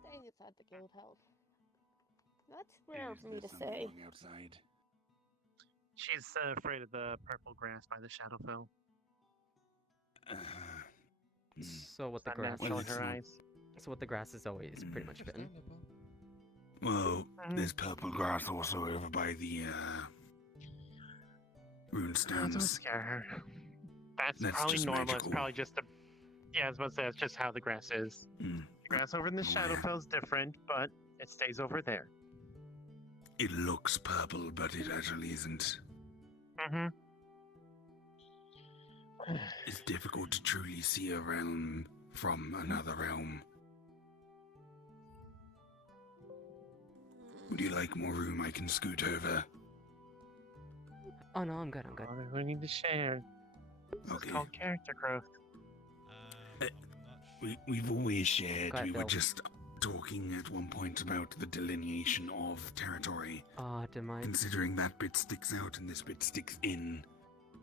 staying inside the guild house. That's rare for me to say. Outside. She's afraid of the purple grass by the Shadowfell. So what the That grass? natural Well, in her eyes. So what the grass has always pretty much been. Well, there's purple grass also over by the rune Don't stands. scare her. That's That's probably just normal. It's magical. probably just a. Yeah, I was about to say that's just how the grass is. Mm. The grass over in the Shadowfell is different, but it stays over there. It looks purple, but it actually isn't. Mm-hmm. It's difficult to truly see a realm from another realm. Would you like more room? I can scoot over. Oh no, I'm good. I'm good. We need to share. This Okay. is called character growth. We've always shared. Go ahead, We were Phil. just talking at one point about the delineation of territory. Demise. Considering that bit sticks out and this bit sticks in,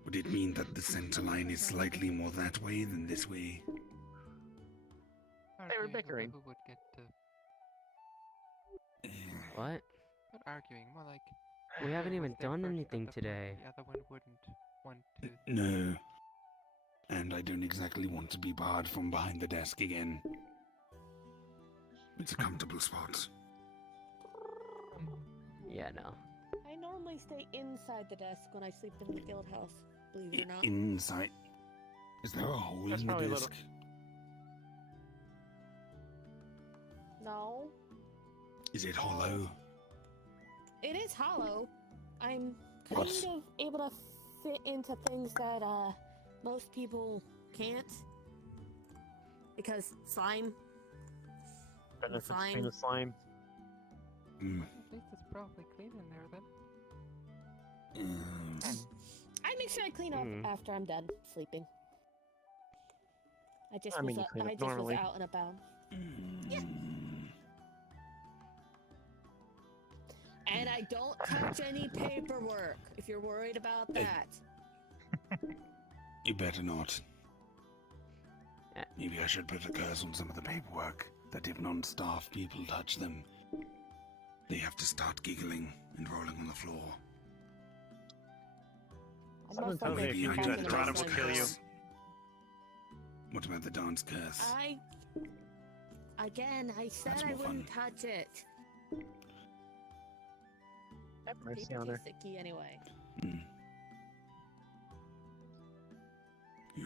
would it mean that the center line is slightly more that way than this way? They were bickering. Who would get to... What? Not arguing, more like... We haven't who even was there done first got anything the point, today. The other one wouldn't want to... No. And I don't exactly want to be barred from behind the desk again. It's a comfortable spot. Yeah, no. I normally stay inside the desk when I sleep in the guild house, believe it or not. Inside. Is there a hole That's in the probably a desk? No. Is it hollow? It is hollow. I'm kind What? of able to fit into things that most people can't. Because slime. Benefits Slime. being a slime. Hmm. At least it's probably clean in there then. I make sure I clean up Hmm. after I'm done sleeping. I just I mean, you was, clean up I just was normally. out and about. Yeah. And I don't touch any paperwork, if you're worried about that. You better not. Yeah. Maybe I should put a curse on some of the paperwork, that if non-staff people touch them, they have to start giggling and rolling on the floor. I Someone most tells me likely if you keep do on that, the Dorada dance will kill you. floor. What about the dance curse? I said That's I more wouldn't fun. touch it. Have mercy Paper on too her. sticky anyway. Hmm. Yeah.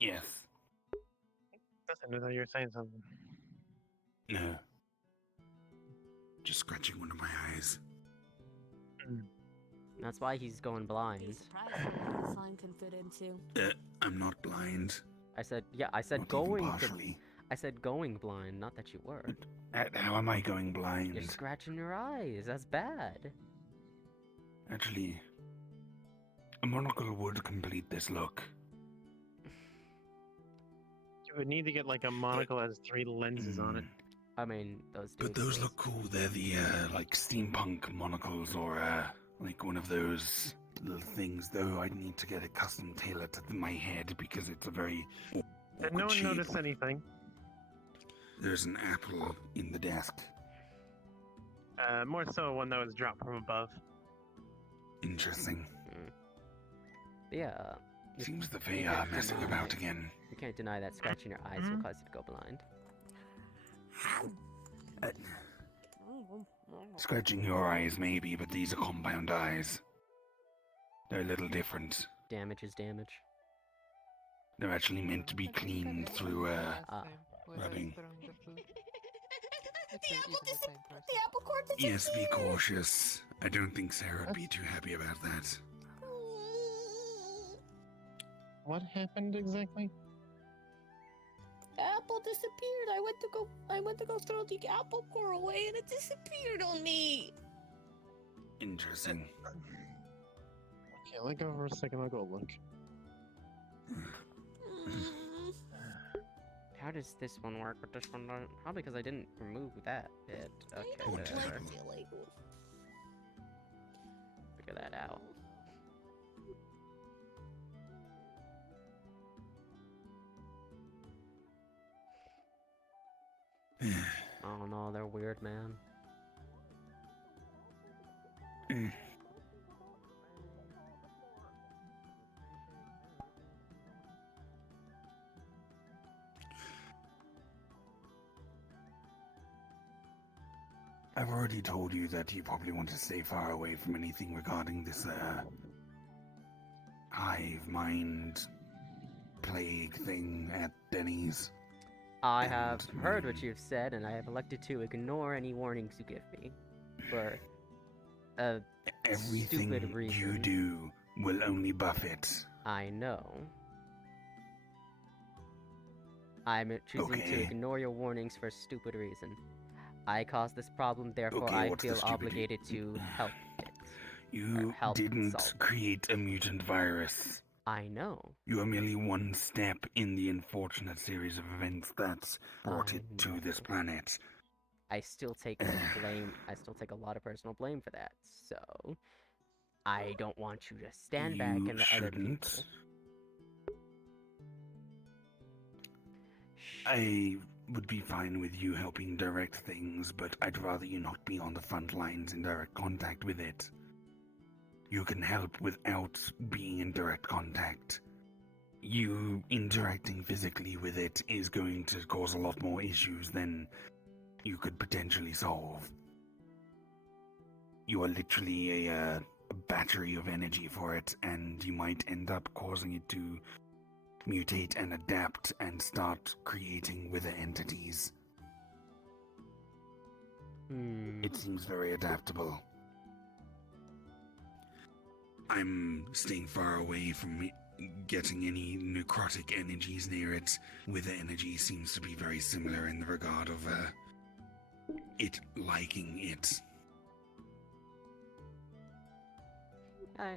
Yes. Listen, I thought you were saying something. No. Just scratching one of my eyes. That's why he's going blind. Be surprised how many slime can fit into. I'm not blind. I said, yeah, I said Not even going to, partially. I said going blind, not that you were. How am I going blind? You're scratching your eyes. That's bad. Actually, a monocle would complete this look. You would need to get like a monocle that has 3 lenses on it. I mean, those do But those exist. look cool. They're the, like, steampunk monocles or, like one of those little things, though I'd need to get a custom tailor to my head because it's a very Did awkward no one shape. notice anything? There's an apple in the desk. More so one that was dropped from above. Interesting. Yeah, Seems the Fae are messing about again. you can't deny that scratching your eyes will cause you to go blind. Scratching your eyes, maybe, but these are compound eyes. They're a little different. Damage is damage. They're actually meant to be cleaned through, rubbing. The apple disappeared. The apple core Yes, be disappeared. cautious. I don't think Sarah would be too happy about that. What happened exactly? The apple disappeared. I went to go throw the apple core away, and it disappeared on me. Interesting. Okay, let go for a second. I'll go look. Why does this one work but this one don't? Probably because I didn't remove that bit. Okay, I don't whatever. like the illegal. Figure that out. Oh no, they're weird, man. I've already told you that you probably want to stay far away from anything regarding this, hive mind plague thing at Denny's. I have And, heard what you've said, and I have elected to ignore any warnings you give me. For a Everything stupid you reason. do will only buff it. I know. I'm choosing to Okay. ignore your warnings for a stupid reason. I caused this problem, therefore Okay, I what's the feel stupid obligated to help it. You help didn't solve. create a mutant virus. I know. You are merely one step in the unfortunate series of events that brought I it to this know. planet. I still take blame. I still take a lot of personal blame for that. So, I don't want you to stand back You and let other people. shouldn't. I would be fine with you helping direct things, but I'd rather you not be on the front lines in direct contact with it. You can help without being in direct contact. You interacting physically with it is going to cause a lot more issues than you could potentially solve. You are literally a battery of energy for it, and you might end up causing it to mutate and adapt and start creating wither entities. It seems very adaptable. I'm staying far away from getting any necrotic energies near it. Wither energy seems to be very similar in the regard of it liking it. I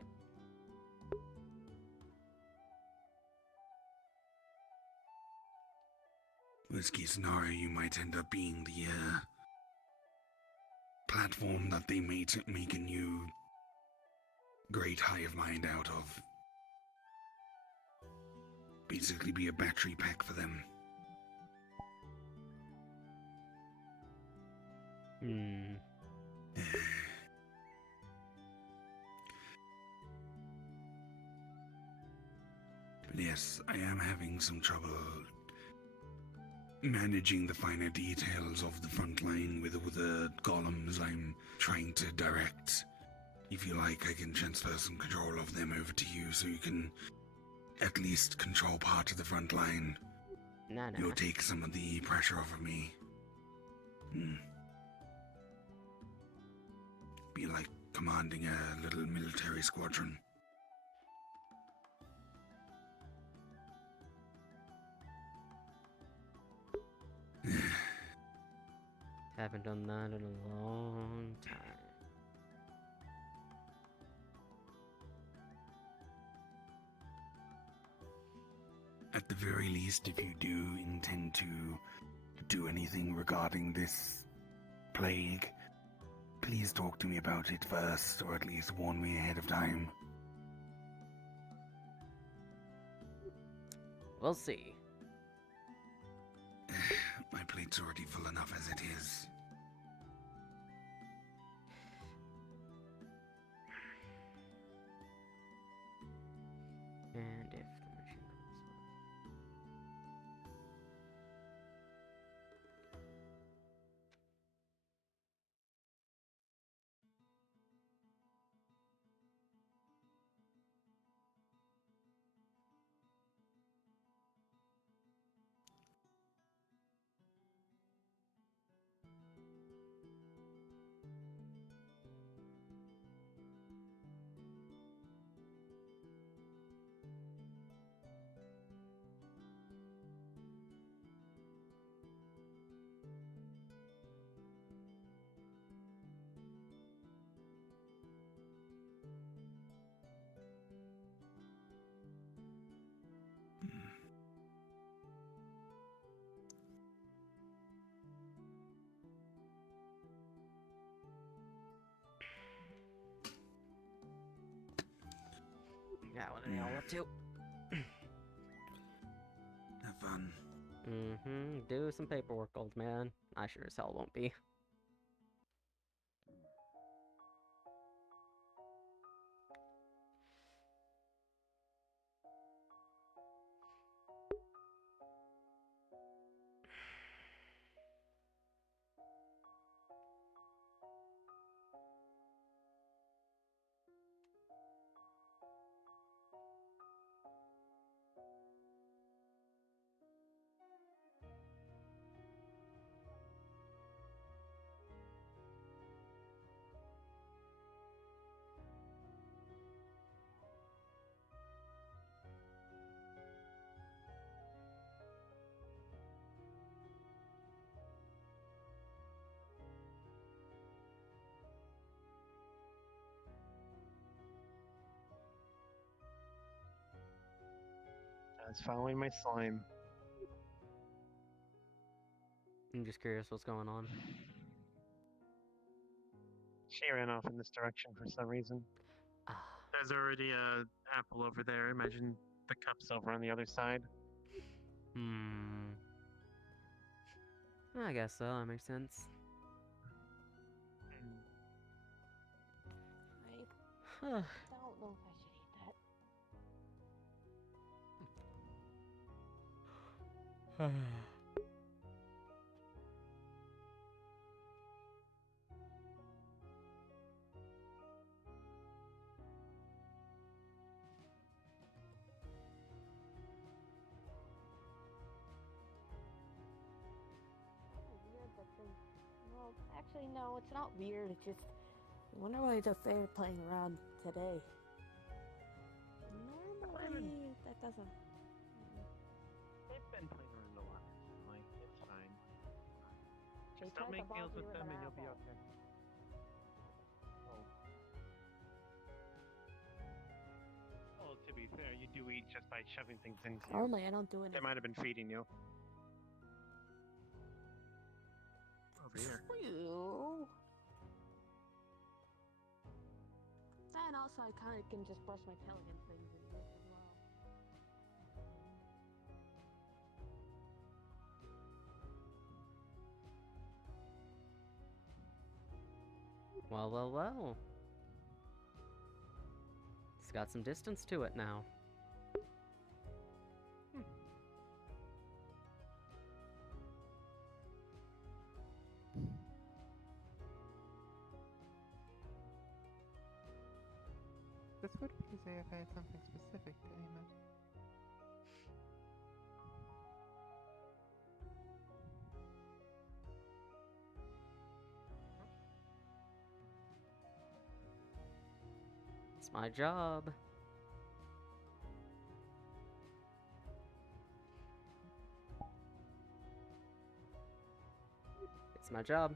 Worst case scenario, you might end up being the platform that they make a new great hive mind out of. Basically be a battery pack for them. But yes, I am having some trouble managing the finer details of the front line with the golems I'm trying to direct. If you like, I can transfer some control of them over to you so you can at least control part of the front line. Nah. You'll take some of the pressure off of me. Be like commanding a little military squadron. Haven't done that in a long time. At the very least, if you do intend to do anything regarding this plague, please talk to me about it first, or at least warn me ahead of time. We'll see. My plate's already full enough as it is. And if the machine comes what are they all up to? Have fun. Mm-hmm. Do some paperwork, old man. I sure as hell won't be. I was following my slime. I'm just curious what's going on. She ran off in this direction for some reason. Ah, There's already a apple over there. Imagine the cup's over on the other side. I guess so, that makes sense. I don't know if I should eat that. Oh, weird that they. Well, actually, no, it's not weird. It's just. I wonder why the fair playing around today. Normally, that doesn't. They've been playing around a lot. Like, it's fine. They Just don't tried to make deals bomb with you them with and an you'll be apple. okay. Well, to be fair, you do eat just by shoving things into you. Normally, I don't do They anything. might have been feeding you. Over here. Ew. And also, I kind of can just brush my tail against things and eat as well. Well, well, well. It's got some distance to it now. This would be easy if I had something specific to aim at. It's my job. It's my job.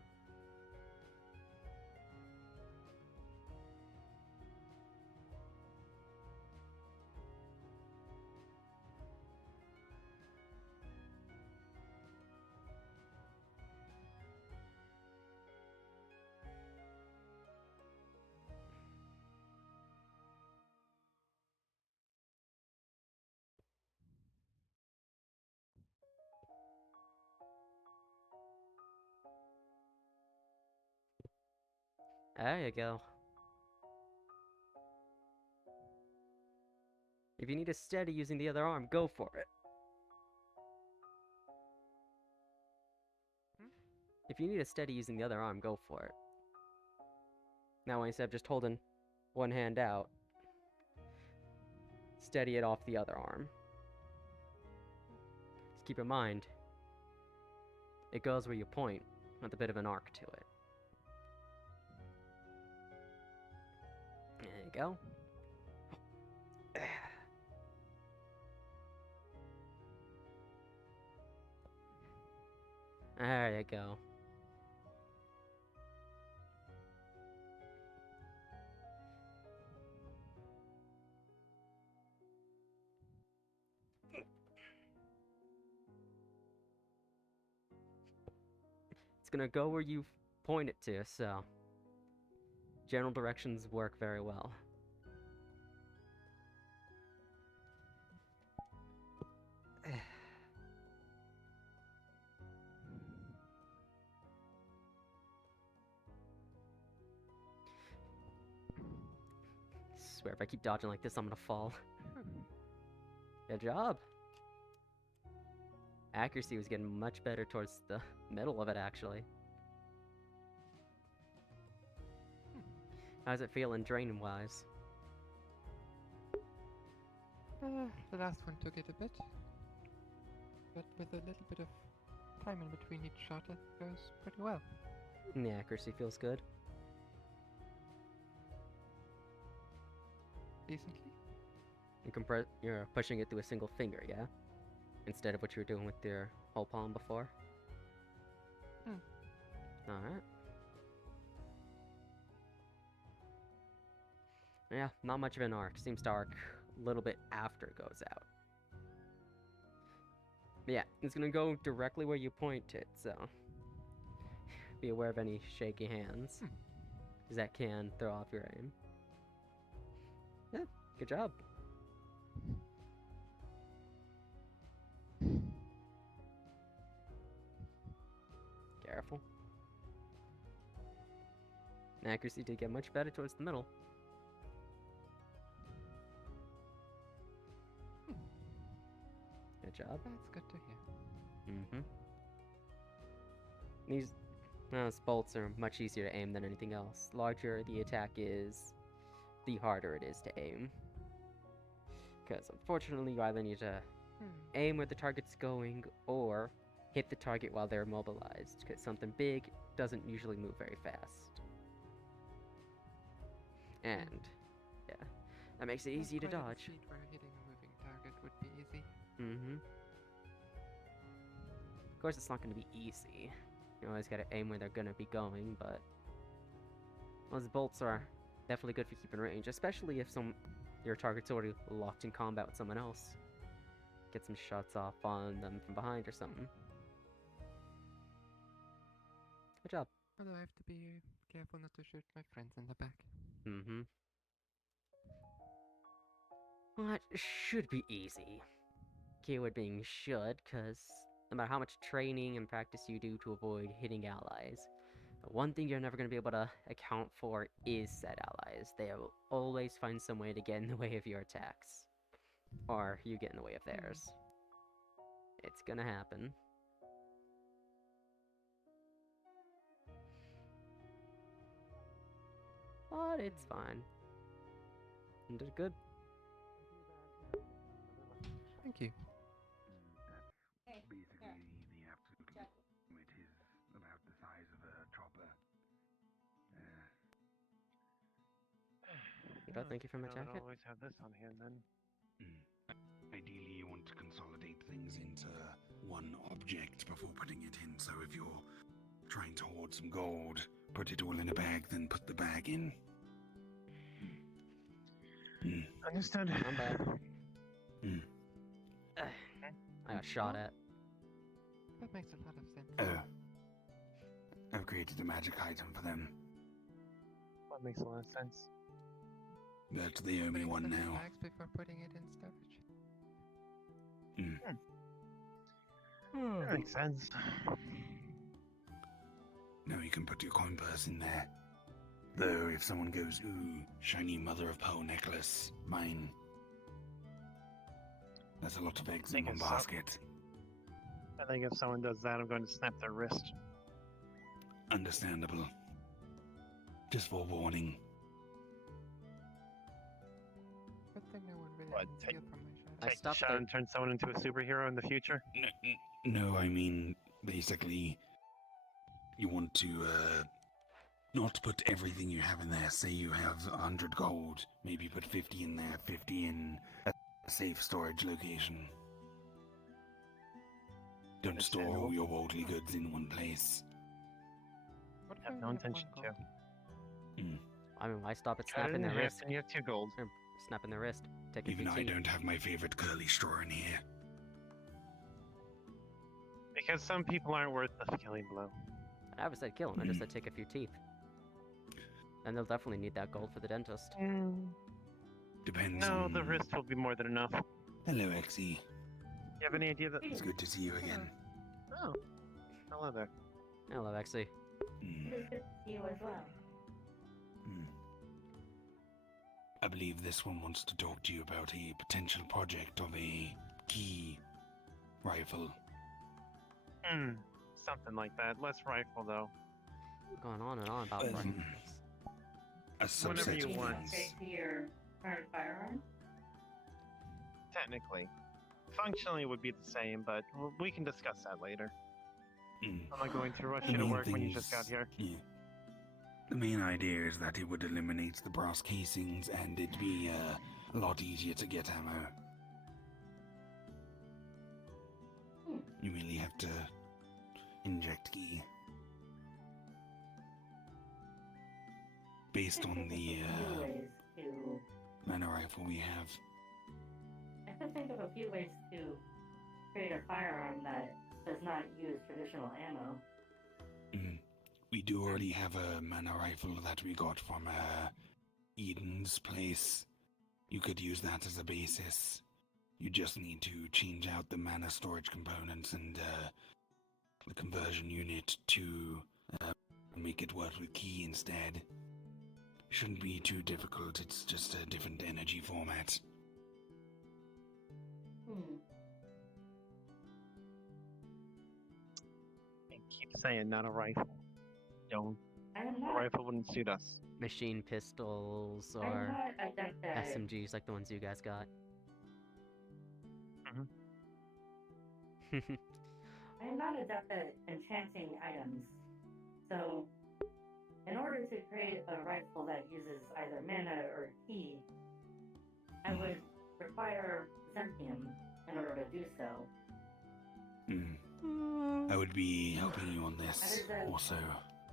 There you go. If you need a steady using the other arm, go for it. If you need a steady using the other arm, go for it. Now instead of just holding one hand out, steady it off the other arm. Just keep in mind, it goes where you point, with a bit of an arc to it. There you go. There you go. It's gonna go where you point it to, so general directions work very well. swear, if I keep dodging like this, I'm gonna fall. Good job. Accuracy was getting much better towards the middle of it, actually. How's it feeling draining-wise? The last one took it a bit. But with a little bit of time in between each shot, it goes pretty well. And the accuracy feels good. Decently. You're pushing it through a single finger, yeah? Instead of what you were doing with your whole palm before? Alright. Yeah, not much of an arc. Seems to arc a little bit after it goes out. But yeah, it's gonna go directly where you point it, so be aware of any shaky hands. Because that can throw off your aim. Yeah, good job. Careful. And accuracy did get much better towards the middle. Good job. That's good to hear. These bolts are much easier to aim than anything else. Larger the attack is, the harder it is to aim. Because unfortunately you either need to aim where the target's going or hit the target while they're immobilized. Because something big doesn't usually move very fast. And yeah, that makes it easy to Quite at a dodge. speed where hitting a moving target would be easy. Of course, it's not going to be easy. You always got to aim where they're going to be going, but those bolts are definitely good for keeping range, especially if your target's already locked in combat with someone else. Get some shots off on them from behind or something. Good job. Although I have to be careful not to shoot my friends in the back. Well, that should be easy. Keyword being should, because no matter how much training and practice you do to avoid hitting allies, the one thing you're never going to be able to account for is said allies. They will always find some way to get in the way of your attacks. Or you get in the way of theirs. It's gonna happen. But it's fine. You did good. Thank you. That's basically the absolute limit is about the size of a chopper. Thank you for my I jacket. would always have this on hand then. Ideally, you want to consolidate things into one object before putting it in. So if you're trying to hoard some gold, put it all in a bag, then put the bag in. Understood. I'm bad. I got shot at. That makes a lot of sense. Oh. I've created a magic item for them. That makes a lot of sense. But they owe me one Put it in now. bags before putting it in storage. That makes sense. Now you can put your coin purse in there. Though if someone goes, ooh, shiny mother of pearl necklace, mine. That's a lot of eggs in one basket. I think if someone does that, I'm going to snap their wrist. Understandable. Just for warning. Good thing no one really What, can take- steal from my shop. I Take the stopped shot there. and turn someone into a superhero in the future. No, I mean, basically, you want to, not put everything you have in there. Say you have 100 gold, maybe put 50 in there, 50 in a safe storage location. Don't store all your worldly goods in one place. What if I have I no only intention one to. gold? I mean, why stop at Cut it snapping in their half wrist? and you have 2 gold. Or snapping their wrist. Take a Even few I teeth. don't have my favorite curly straw in here. Because some people aren't worth the killing blow. I never said kill him, I just said take a few teeth. And they'll definitely need that gold for the dentist. Depends No, on... the wrist will be more than enough. Hello, Exie. You have any idea that? It's good to see you again. Oh, hello there. Hello, actually. Mm. It's good to see you as well. I believe this one wants to talk to you about a potential project of a key rifle. Something like that. Less rifle, though. Going on and on about Um, rifles. A Whenever subset you of want. things. Upgrade to your current firearm? Technically. Functionally, it would be the same, but we can discuss that later. Mm. I'm not going to rush The you to main work when you thing just got is- here. Yeah. The main idea is that it would eliminate the brass casings and it'd be a lot easier to get ammo. You merely have to inject key. Based on the ways to. mana rifle we have. I could think of a few ways to create a firearm that does not use traditional ammo. We do already have a mana rifle that we got from Eden's place. You could use that as a basis. You just need to change out the mana storage components and the conversion unit to make it work with key instead. Shouldn't be too difficult, it's just a different energy format. And keep saying not a rifle. Don't. I am A not. rifle wouldn't suit us. Machine pistols I am or not adept at. SMGs like the ones you guys got. I am not adept at enchanting items. So, in order to create a rifle that uses either mana or key, I would require Zentium in order to do so. I would be helping you on this also.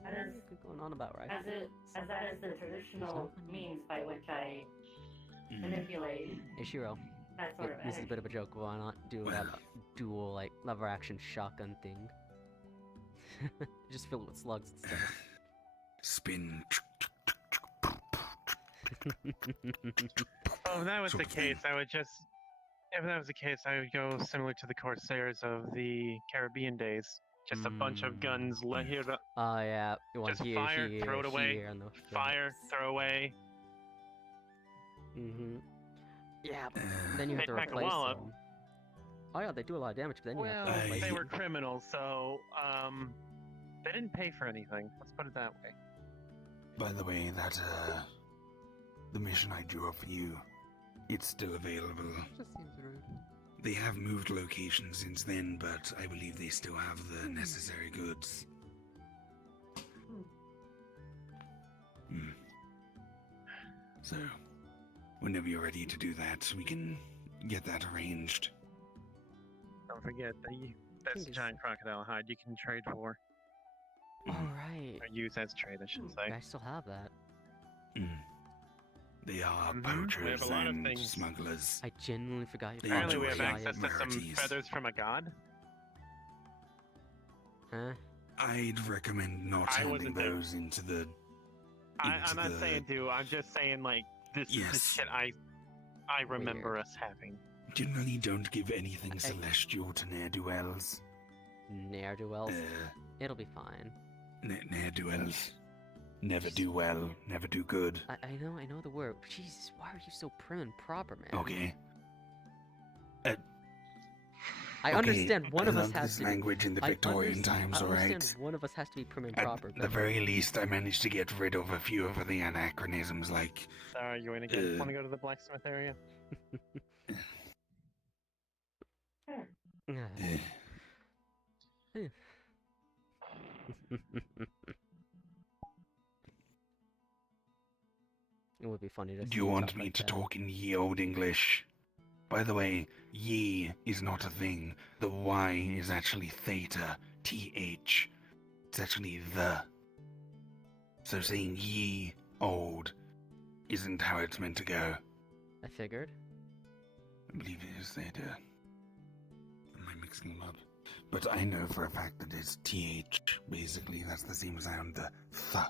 That is, Going on about rifles. as that is the traditional means by which I manipulate Ishiro, that sort of this is a energy. bit of a joke. Why not do that dual like lever action shotgun thing? Just fill it with slugs and stuff. Spin. Oh, if that was the Sort of thing. case, I would just. If that was the case, I would go similar to the Corsairs of the Caribbean days. Just a bunch of guns here to Oh yeah, you want Just here, fire, here, throw it away, here, and the fire, throw away. Yeah, but then you have They to pack a replace wallop. them. Oh yeah, they do a lot of damage, but then you have Well, to replace they I- were criminals, so they didn't pay for anything. Let's put it that way. By the way, that the mission I drew up for you, it's still available. Just seems rude. They have moved locations since then, but I believe they still have the necessary goods. So, whenever you're ready to do that, we can get that arranged. Don't forget that's a Jeez. giant crocodile hide you can trade for, Alright. or use as trade, I should say. I still have that. They are Mhm, we have poachers a lot of and things. smugglers. I genuinely forgot you They found Apparently, we have enjoy access to some rarities. feathers from a god. Huh? I'd recommend not I handing wasn't there. those into the. I'm into not the- saying to. I'm just saying like this is the Yes. shit I remember us having. Generally, don't give anything I- celestial to ne'er-do-wells. Ne'er-do-wells. Uh, It'll be fine. ne'er-do-wells. Never do well, never do good. I know the word. Jesus, why are you so prim and proper, man? Okay. I okay, understand one of I us love has this to. language in the I Victorian times, I alright? understand one of us has to be prim and At proper, the but very least, I managed to get rid of a few of the anachronisms, like. Sorry, you want to Uh, want to go to the blacksmith area? eh, It would be funny to do see you want stuff me like to that. talk in ye old English? By the way, ye is not a thing. The Y is actually theta, TH. It's actually the. So saying ye old isn't how it's meant to go. I figured. I believe it is theta. Am I mixing them up? But I know for a fact that it's TH. Basically, that's the same sound, the th.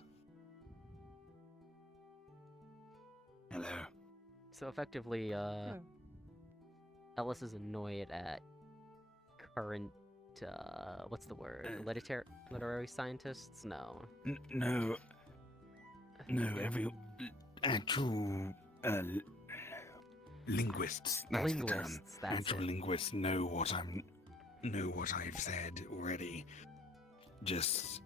Hello. So effectively, Oh, Ellis is annoyed at current, what's the word? Literary scientists? No. No, every actual linguists. That's the term. Linguists, that's Actual it. linguists know what I've said already. Just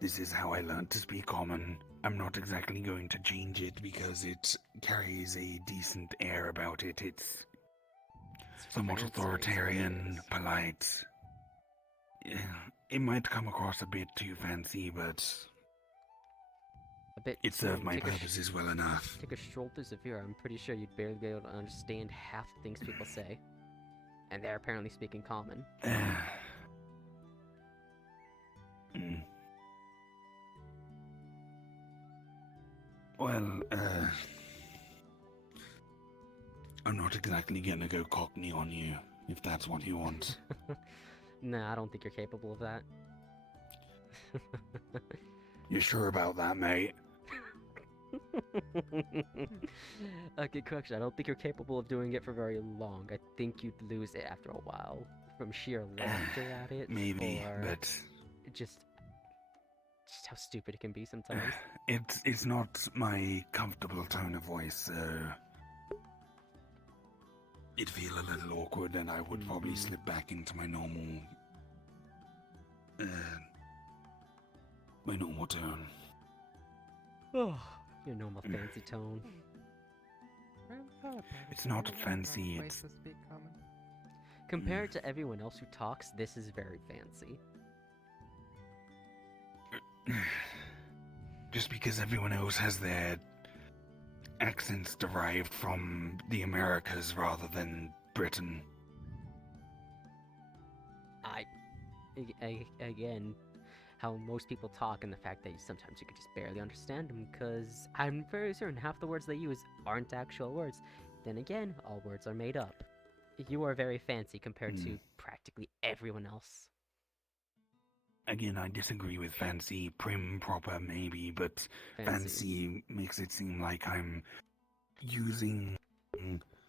this is how I learned to speak common. I'm not exactly going to change it because it carries a decent air about it. It's somewhat fancy, is what it authoritarian, is. polite. Yeah, it might come across a bit too fancy, but A bit it served my take a sh- purposes well enough. Take a stroll through Zephyr, I'm pretty sure you'd barely be able to understand half the things people say. And they're apparently speaking common. Mm. Well, I'm not exactly gonna go Cockney on you, if that's what you want. Nah, I don't think you're capable of that. You sure about that, mate? Okay, correction, I don't think you're capable of doing it for very long. I think you'd lose it after a while. From sheer laughter at it. Maybe, or but just how stupid it can be sometimes. it's not my comfortable tone of voice, so it'd feel a little awkward, and I would probably slip back into my normal tone. Oh, your normal fancy tone. It's not fancy, Ways it's- to speak common. Compared to everyone else who talks, this is very fancy. Just because everyone else has their accents derived from the Americas rather than Britain. Again, how most people talk and the fact that sometimes you could just barely understand them, because I'm very certain half the words they use aren't actual words. Then again, all words are made up. You are very fancy compared to practically everyone else. Again, I disagree with fancy. Prim, proper, maybe, but fancy makes it seem like I'm using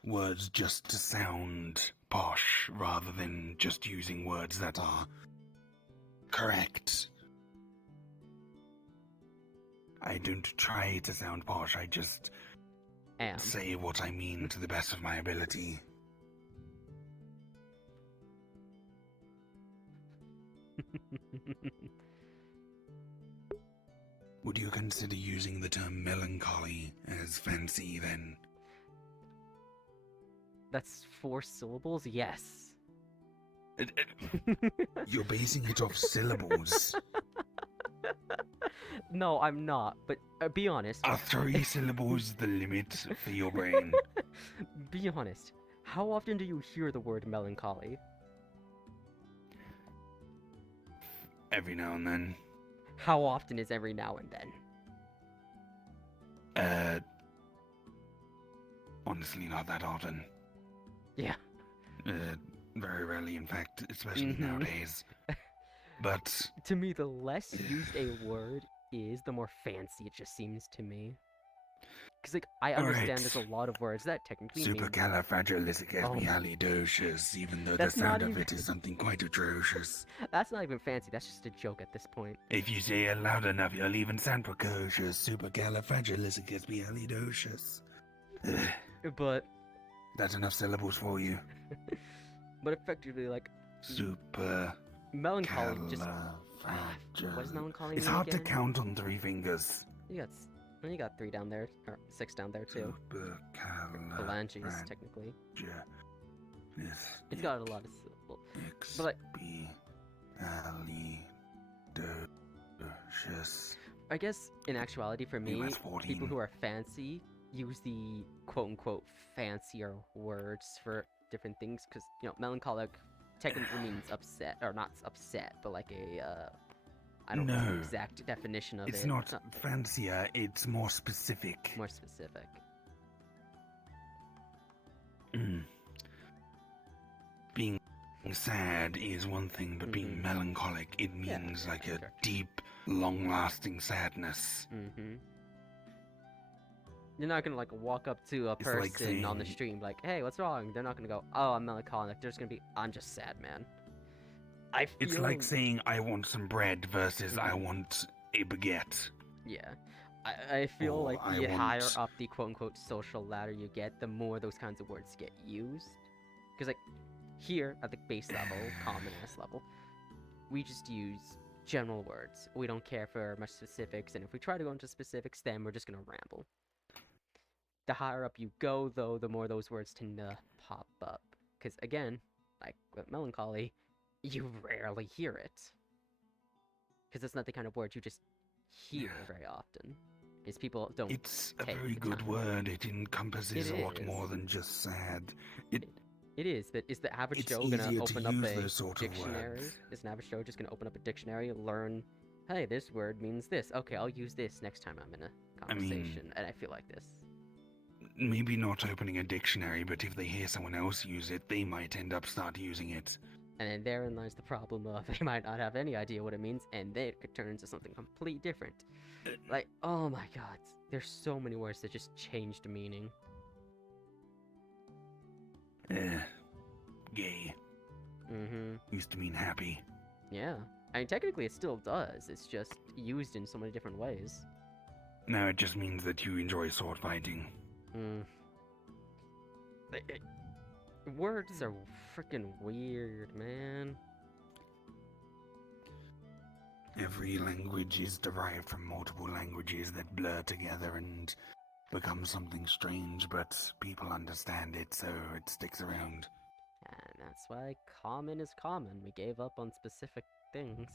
words just to sound posh rather than just using words that are correct. I don't try to sound posh, I just say what I mean to the best of my ability. Would you consider using the term melancholy as fancy then? That's 4 syllables? Yes. You're basing it off syllables. No, I'm not, but be honest. Are 3 syllables the limit for your brain? Be honest. How often do you hear the word melancholy? Every now and then. How often is every now and then? Honestly, not that often. Yeah. Very rarely, in fact, especially nowadays. But to me, the less used a word is, the more fancy it just seems to me. Because, like, I understand there's a lot of words that technically mean... Supercalifragilisticexpialidocious, even though the That's not sound of even- it is something quite atrocious. That's not even fancy, that's just a joke at this point. If you say it loud enough, you'll even sound precocious. Supercalifragilisticexpialidocious. But That's enough syllables for you. effectively, like, Super. melancholy just... What is melancholy It's mean hard to again? count on 3 fingers. You got 3 down there, or 6 down there too. Phalanges, technically. It's got a lot of syllables. But like, I guess in actuality, for me, US 14. people who are fancy use the quote-unquote fancier words for different things, because, you know, melancholic technically means upset, or not upset, but like a, I don't know the No. exact definition of it. It's not fancier, it's more specific. more specific. Being sad is one thing, but being melancholic, it Yeah, means like a sure. deep, long-lasting sadness. You're not gonna, like, walk up to a It's like person on the saying- street and be like, hey, what's wrong? They're not gonna go, oh, I'm melancholic. They're just gonna be, I'm just sad, man. I feel... It's like saying I want some bread versus I Mhm. want a baguette. Yeah. I feel Or like I the higher want- up the quote-unquote social ladder you get, the more those kinds of words get used. Because, like, here, at the base level, common-ass level, we just use general words. We don't care for much specifics, and if we try to go into specifics, then we're just gonna ramble. The higher up you go, though, the more those words tend to pop up. Because, again, like with melancholy, you rarely hear it. Because it's not the kind of word you just hear very often. Is people don't. It's a take very the good time. word. It encompasses It a lot is. more than just sad. It is, but is the average It's Joe gonna easier to open up use a those sort of dictionary? words. Is an average Joe just gonna open up a dictionary, learn, hey, this word means this. Okay, I'll use this next time I'm in a conversation, and I feel like this. Maybe not opening a dictionary, but if they hear someone else use it, they might end up start using it. And then therein lies the problem of they might not have any idea what it means, and then it could turn into something completely different. Like, oh my god, there's so many words that just changed meaning. Gay Mm-hmm. used to mean happy. Yeah. I mean, technically it still does. It's just used in so many different ways. Now it just means that you enjoy sword fighting. Words are freaking weird, man. Every language is derived from multiple languages that blur together and become something strange, but people understand it, so it sticks around. And that's why common is common. We gave up on specific things.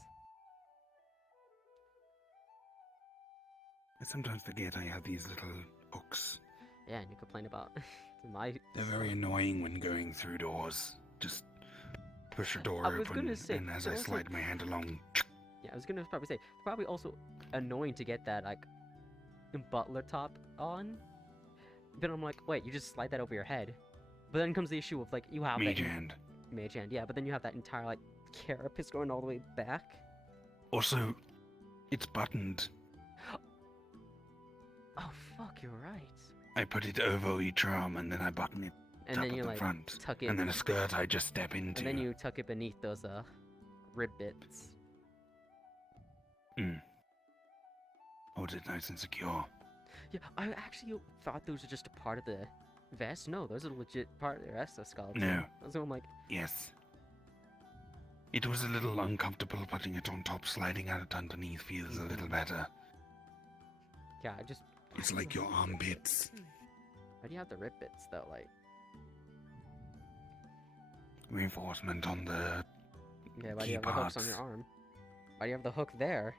I sometimes forget I have these little hooks. Yeah, and you complain about my... They're very annoying when going through doors. Just push a door I was open, gonna say, and as they're I also- slide my hand along, Yeah, I was gonna probably say, probably also annoying to get that, like, butler top on. Then I'm like, wait, you just slide that over your head. But then comes the issue of, like, you have mage that... hand. Mage hand, yeah, but then you have that entire, like, carapace going all the way back. Also, it's buttoned. Oh, fuck, you're right. I put it over each arm, and then I button it And top then of you, the like, front. tuck it... And then a skirt I just step into. And then you tuck it beneath those, rib bits. Hold it nice and secure. Yeah, I actually thought those were just a part of the vest. No, those are legit part of the exoskeleton. No. So I'm like, Yes. It was a little uncomfortable putting it on top. Sliding out underneath feels a little better. yeah, I just... It's like your armpits. Why do you have the rib bits, though? Like, Reinforcement on the... yeah, why do Key you have the hooks on parts. your arm? Why do you have the hook there?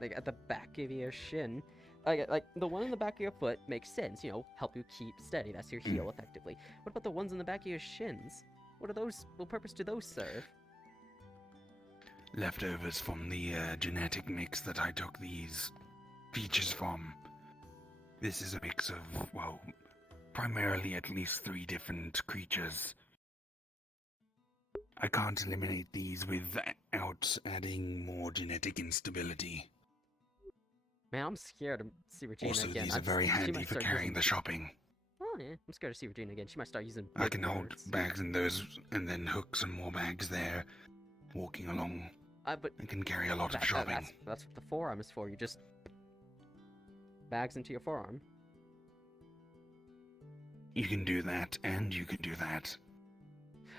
Like, at the back of your shin. Like, the one in the back of your foot makes sense, you know, help you keep steady. That's your heel, effectively. What about the ones in the back of your shins? What are those? What purpose do those serve? Leftovers from the genetic mix that I took these features from. This is a mix of, well, primarily at least 3 different creatures. I can't eliminate these without adding more genetic instability. Man, I'm scared to see Regina Also, again. these are very she handy might for start carrying using... the shopping. Oh, yeah. I'm scared to see Regina again. She might start using I big can hold words. bags in those, and then hook some more bags there. Walking along, But I can carry a lot of shopping. that's what the forearm is for. You just... bags into your forearm. You can do that, and you can do that.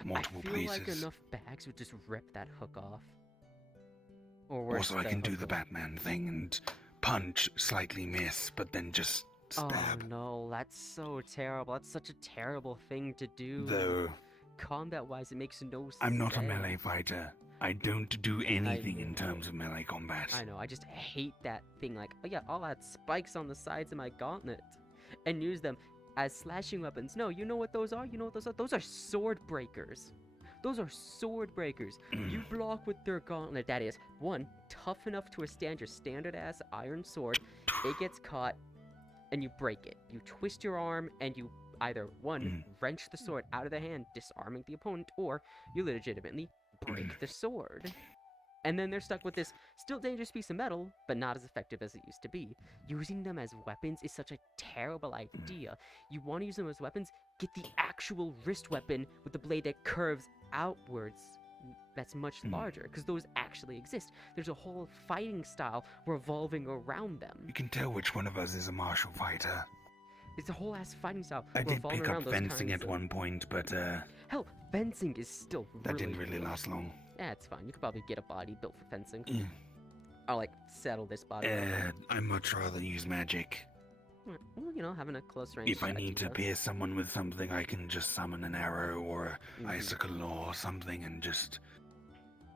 Multiple I feel places. like enough bags would just rip that hook off. Or worse, Also, I can do hook the off. Batman thing and punch, slightly miss, but then just stab. Oh no, that's so terrible. That's such a terrible thing to do. Though, Combat-wise, it makes no sense. I'm not a melee fighter. I don't do anything in know. terms of melee combat. I know, I just hate that thing. Like, oh yeah, I'll add spikes on the sides of my gauntlet and use them as slashing weapons. No, you know what those are? You know what those are? Those are sword breakers. Those are sword breakers. You block with their gauntlet. That is, 1, tough enough to withstand your standard-ass iron sword. It gets caught, and you break it. You twist your arm, and you either, 1, wrench the sword out of the hand, disarming the opponent, or you legitimately break the sword. And then they're stuck with this still dangerous piece of metal, but not as effective as it used to be. Using them as weapons is such a terrible idea. You want to use them as weapons? Get the actual wrist weapon with the blade that curves outwards that's much larger, because those actually exist. There's a whole fighting style revolving around them. You can tell which one of us is a martial fighter. It's a whole ass fighting style I did revolving pick around up those fencing kinds at of... one point, but Hell, fencing is still that didn't really cool. last long. Yeah, it's fine. You could probably get a body built for fencing. Mm. Or, like, settle this body. up. I'd much rather use magic. Well, you know, having a close range If I attack need to does. pierce someone with something, I can just summon an arrow or Mhm. icicle or something and just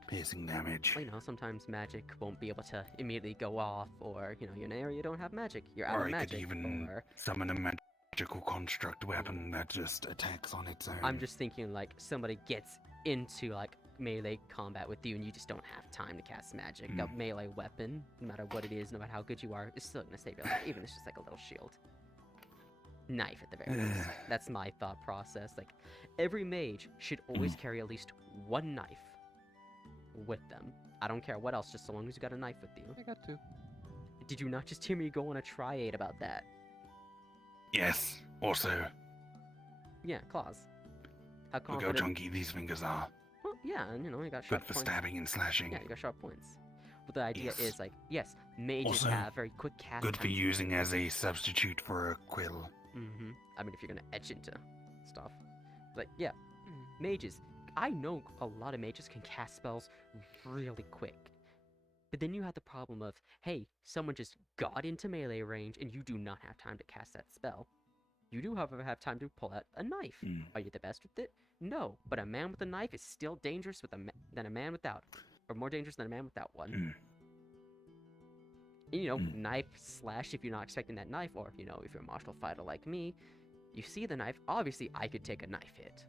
piercing damage. Well, you know, sometimes magic won't be able to immediately go off, or, you know, you're in an area you don't have magic. You're out Or of I magic. could even Or... summon a magical construct weapon that just attacks on its own. I'm just thinking, like, somebody gets into, like, melee combat with you and you just don't have time to cast magic. A melee weapon, no matter what it is, no matter how good you are, is still gonna save your life, even if it's just like a little shield. Knife at the very least. That's my thought process. Like, every mage should always carry at least one knife with them. I don't care what else, just so long as you got a knife with you. I got two. Did you not just hear me go on a triade about that? Yes. Also, Yeah, claws. How look how confident... chunky these fingers are. Well, yeah, and you know, you got Good sharp for points. stabbing and slashing. Yeah, you got sharp points. But the idea Yes. is, like, yes, mages Also, have very quick cast Good for times. using as a substitute for a quill. Mm-hmm. I mean, if you're gonna etch into stuff. But, yeah, mages. I know a lot of mages can cast spells really quick. But then you have the problem of, hey, someone just got into melee range and you do not have time to cast that spell. You do, however, have time to pull out a knife. Are you the best with it? No, but a man with a knife is still dangerous than a man without. Or more dangerous than a man without one. And, you know, knife slash if you're not expecting that knife, or, you know, if you're a martial fighter like me, you see the knife, obviously I could take a knife hit.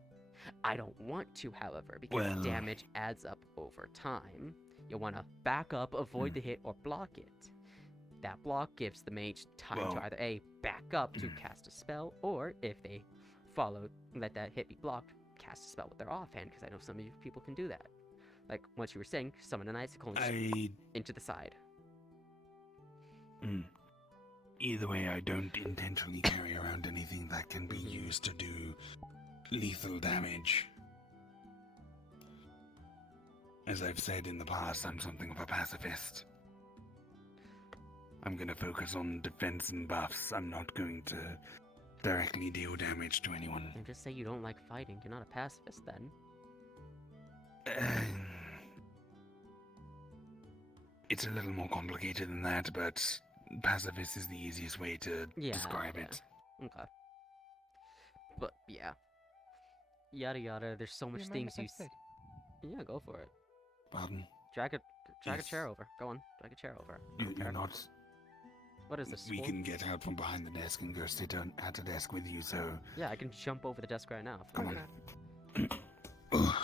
I don't want to, however, because Well- damage adds up over time. You'll want to back up, avoid the hit, or block it. That block gives the mage time Well- to either A, back up to cast a spell, or if they let that hit be blocked, cast a spell with their offhand, because I know some of you people can do that. Like, once you were saying, summon an icicle and just into the side. Either way, I don't intentionally carry around anything that can be used to do lethal damage. As I've said in the past, I'm something of a pacifist. I'm gonna focus on defense and buffs. I'm not going to directly deal damage to anyone. And just say you don't like fighting. You're not a pacifist then. It's a little more complicated than that, but pacifist is the easiest way to describe it. Okay. But yeah. Yada yada. There's so much You mind things if I you. stay? Yeah, go for it. Pardon? Drag a Yes. chair over. Go on. Drag a chair over. I don't You're care. not. What is this? We school? can get out from behind the desk and go sit at a desk with you, so Yeah, I can jump over the desk right now. come on. Ugh.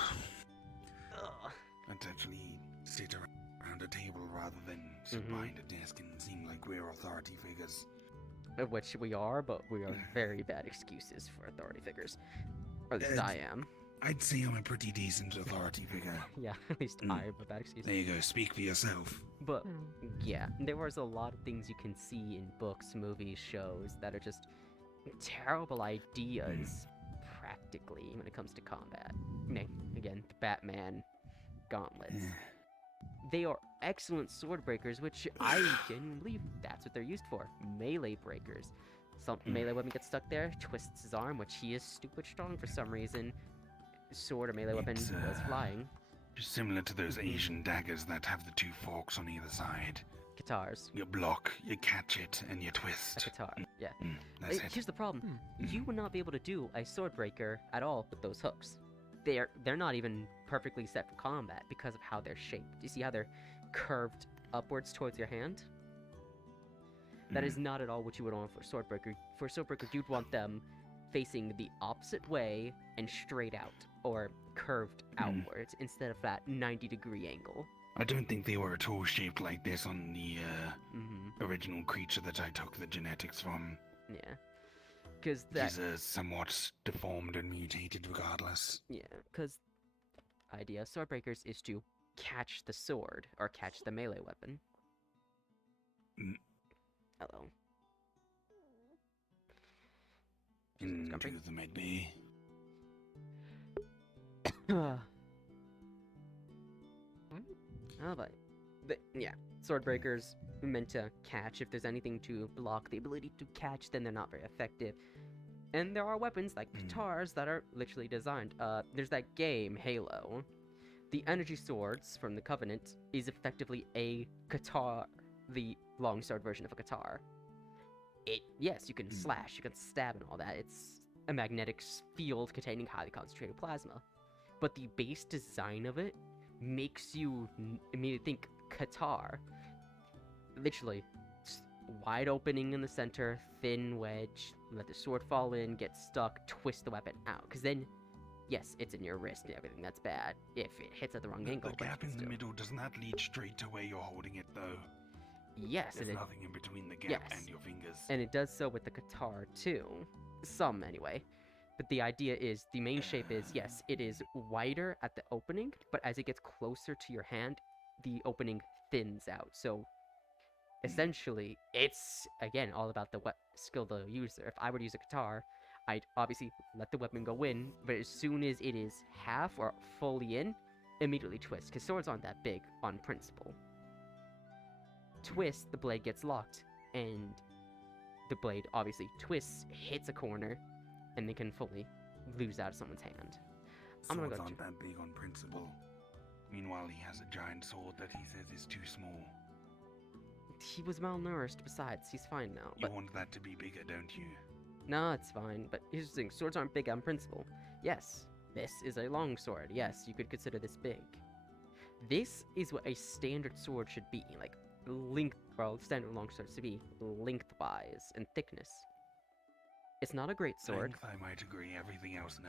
Let's actually sit around a table rather than sit behind a desk and seem like we're authority figures. Which we are, but we are very bad excuses for authority figures. Or at least I am. I'd say I'm a pretty decent authority figure. Yeah, at least I am a bad excuse. There you go, speak for yourself. But yeah, there was a lot of things you can see in books, movies, shows that are just terrible ideas, practically, when it comes to combat. Again, the Batman gauntlets. They are excellent sword breakers, which I genuinely believe that's what they're used for. Melee breakers. Some melee weapon gets stuck there, twists his arm, which he is stupid strong for some reason. Sword or melee weapon It's, goes flying. Just similar to those Asian daggers that have the two forks on either side. Guitars. You block, you catch it, and you A twist. guitar. Yeah. That's it. Here's the problem. You would not be able to do a sword breaker at all with those hooks. They're not even perfectly set for combat because of how they're shaped. You see how they're curved upwards towards your hand? That is not at all what you would want for a sword breaker. For a sword breaker, you'd want them facing the opposite way and straight out, or curved outwards, instead of that 90-degree angle. I don't think they were at all shaped like this on the original creature that I took the genetics from. Yeah. Because that... He's somewhat deformed and mutated regardless. Yeah, because idea of sword breakers is to catch the sword, or catch the melee weapon. Hello. Into the med bay. Oh, but yeah, sword breakers meant to catch. If there's anything to block the ability to catch, then they're not very effective. And there are weapons like katars that are literally designed. There's that game Halo. The energy swords from the Covenant is effectively a katar, the longsword version of a katar. Yes, you can slash, you can stab, and all that. It's a magnetic field containing highly concentrated plasma. But the base design of it makes you immediately think Qatar. Literally, wide opening in the center, thin wedge, let the sword fall in, get stuck, twist the weapon out. Because then, yes, it's in your wrist and everything. That's bad if it hits at the wrong angle. The gap in the middle, doesn't that lead straight to where you're holding it, though? Yes. There's nothing in between the gap and your fingers. And it does so with the Qatar, too. Some, anyway. But the idea is, the main shape is, yes, it is wider at the opening, but as it gets closer to your hand, the opening thins out. So, essentially, it's, again, all about the skill of the user. If I were to use a Qatar, I'd obviously let the weapon go in, but as soon as it is half or fully in, immediately twist, because swords aren't that big on principle. Twist, the blade gets locked, and the blade obviously twists, hits a corner, and they can fully lose out of someone's hand. Swords aren't that big on principle. Meanwhile, he has a giant sword that he says is too small. He was malnourished, besides, he's fine now. You want that to be bigger, don't you? No, it's fine, but here's the thing, swords aren't big on principle. Yes, this is a long sword. Yes, you could consider this big. This is what a standard sword should be, like, standard long swords to be lengthwise and thickness. It's not a great sword. Length, I might agree. Everything else, no.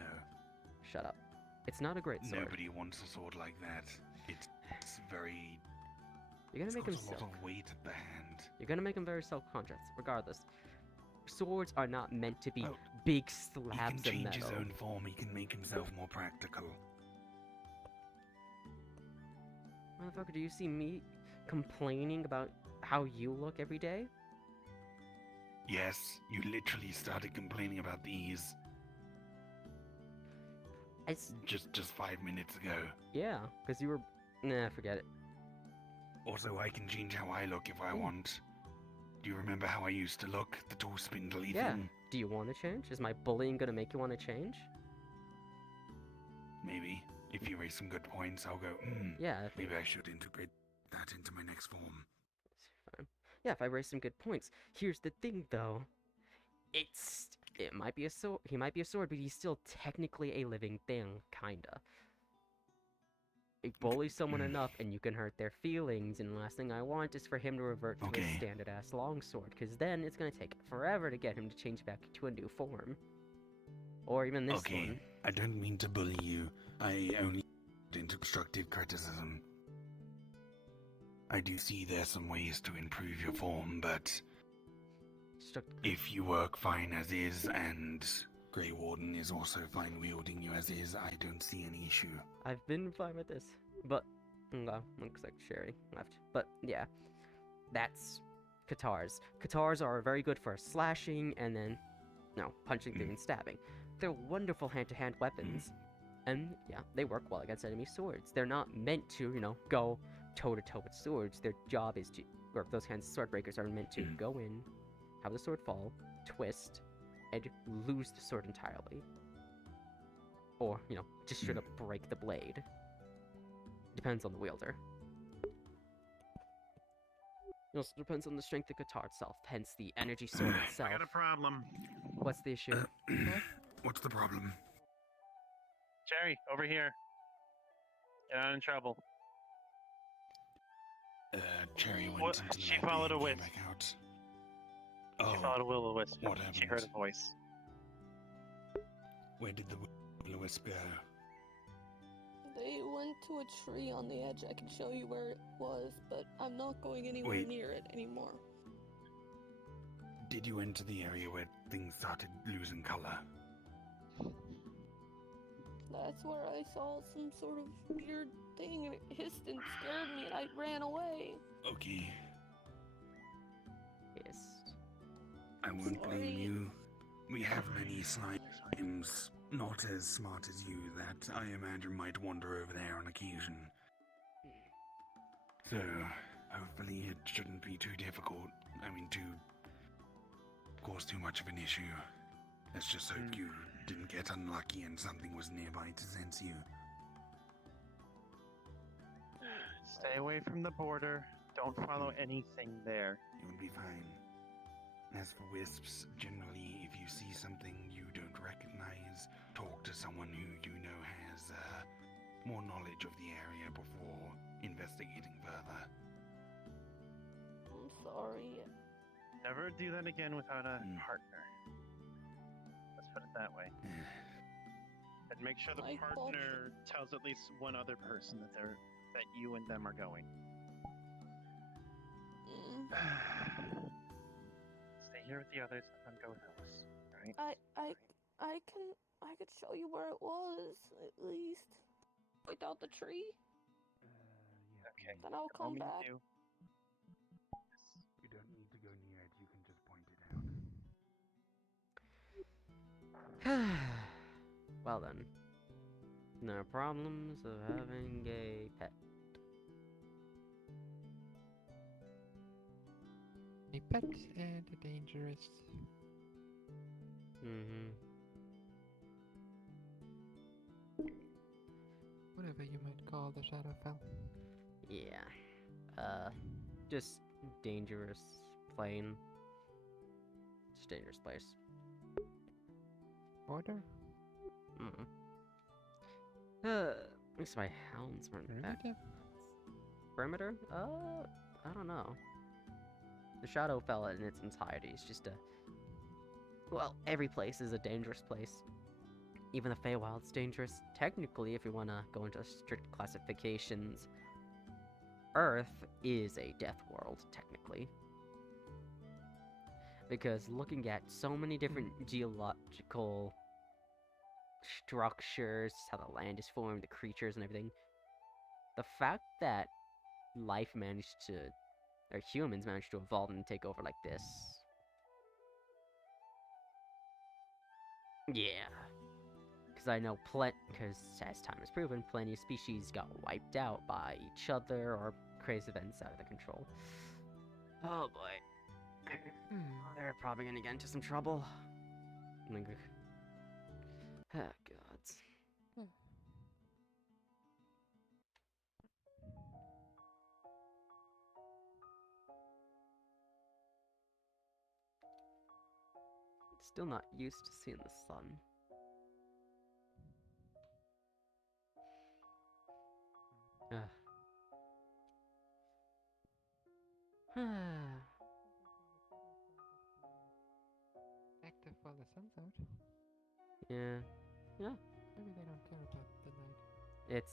Shut up. It's not a great sword. Nobody wants a sword like that. It's very... You're gonna make him a lot of weight at the hand. You're gonna make him very self-conscious, regardless. Swords are not meant to be big slabs of metal. He can change his own form. He can make himself more practical. Motherfucker, do you see me complaining about how you look every day? Yes, you literally started complaining about these. Just 5 minutes ago. Yeah, because you were... Nah, forget it. Also, I can change how I look if I want. Do you remember how I used to look? The tall, spindly thing? Do you want to change? Is my bullying gonna make you want to change? Maybe. If you raise some good points, I'll go, maybe I should integrate that into my next form. Fine. Yeah, if I raise some good points. Here's the thing, though. It might be a sword. He might be a sword, but he's still technically a living thing, kinda. You bully someone enough, and you can hurt their feelings, and the last thing I want is for him to revert to a standard-ass longsword, because then it's gonna take forever to get him to change back to a new form. Or even this one. I don't mean to bully you. I only into constructive criticism. I do see there's some ways to improve your form, but if you work fine as is, and Greywarden is also fine wielding you as is, I don't see any issue. I've been fine with this, but looks like Sherry left. But yeah, that's Katars. Katars are very good for slashing and then, punching through and stabbing. They're wonderful hand-to-hand weapons, and yeah, they work well against enemy swords. They're not meant to, go toe-to-toe with swords. Their job is to, or those kinds of sword breakers are meant to go in, have the sword fall, twist, and lose the sword entirely. Or, just straight up break the blade. Depends on the wielder. It also depends on the strength of the Qatar itself, hence the energy sword itself. I got a problem. What's the issue? What's the problem? Jerry, over here. Get out in trouble. Cherry went into she followed a wisp. back out. She followed a will-o-wisp. What happened? She heard a voice. Where did the will-o-wisp go? They went to a tree on the edge. I can show you where it was, but I'm not going anywhere near it anymore. Did you enter the area where things started losing color? That's where I saw some sort of weird thing, and it hissed and scared me, and I ran away. Okay. Yes. I won't blame you. We have many slimes, not as smart as you, that I imagine might wander over there on occasion. So, hopefully it shouldn't be too difficult. I mean, too cause too much of an issue. Let's just hope you didn't get unlucky and something was nearby to sense you. Stay away from the border. Don't follow anything there. You'll be fine. As for wisps, generally, if you see something you don't recognize, talk to someone who you know has more knowledge of the area before investigating further. I'm sorry. Never do that again without a partner. Let's put it that way. And make sure the My partner tells at least one other person that you and them are going. Stay here with the others and then go with us. Right? I could show you where it was, at least. Point out the tree, Okay. then I'll All come me to back. do. You don't need to go near it, you can just point it out. Well then. No problems of having a pet. A pet and a dangerous. Mm-hmm. Whatever you might call the Shadowfell. Yeah. Just dangerous, plain. Just dangerous place. Border? Mm-mm. At least my hounds weren't back. Perimeter? Perimeter? I don't know. The Shadowfell in its entirety is just a... Well, every place is a dangerous place. Even the Feywild's dangerous. Technically, if you want to go into strict classifications, Earth is a death world, technically. Because looking at so many different geological structures, how the land is formed, the creatures and everything, the fact that life managed to, or humans managed to evolve and take over like this. Yeah. Because I know because as time has proven, plenty of species got wiped out by each other or crazy events out of their control. Oh boy. They're probably gonna get into some trouble. Oh, gods. Still not used to seeing the sun. Active while the sun's out. Yeah. Yeah. Maybe they don't care about the night.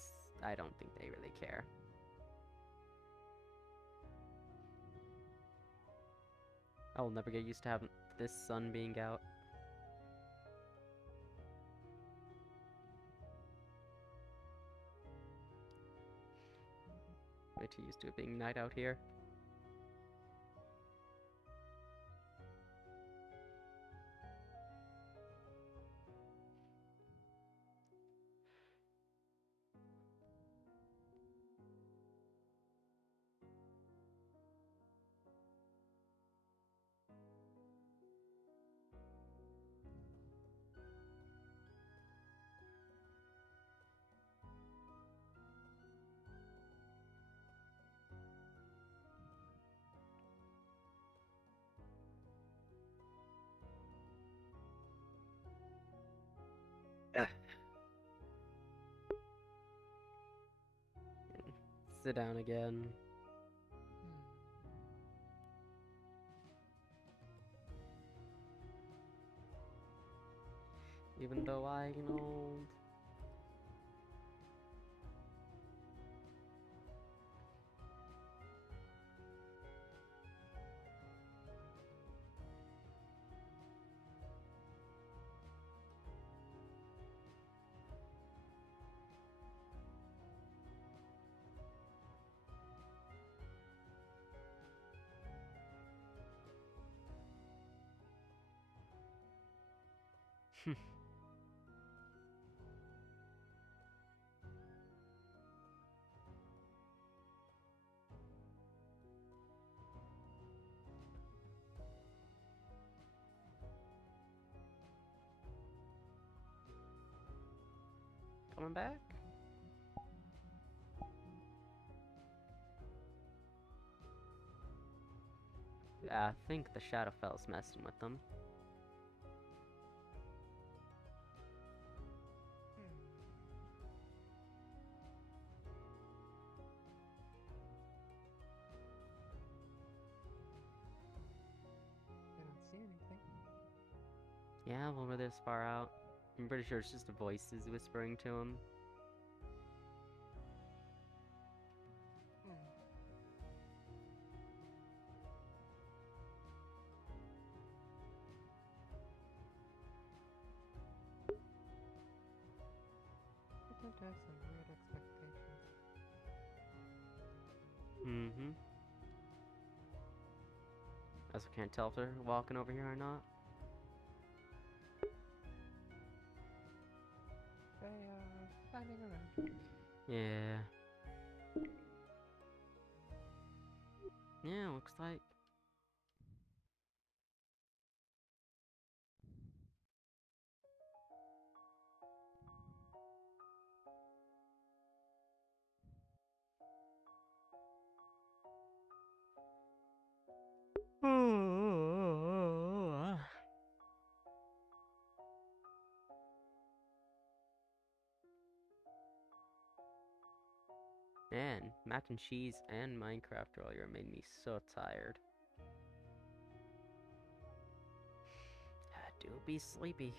I don't think they really care. I will never get used to having this sun being out. Way too used to it being night out here. Sit down again. Even though I know. coming back? Yeah, I think the Shadowfell's messing with them. I don't see anything. Yeah, well, we're this far out. I'm pretty sure it's just the voices whispering to him. I tend to have some weird expectations. Mm-hmm. I also can't tell if they're walking over here or not. They are standing around. Yeah. Yeah, looks like. Man, mac and cheese and Minecraft earlier made me so tired. I do be sleepy.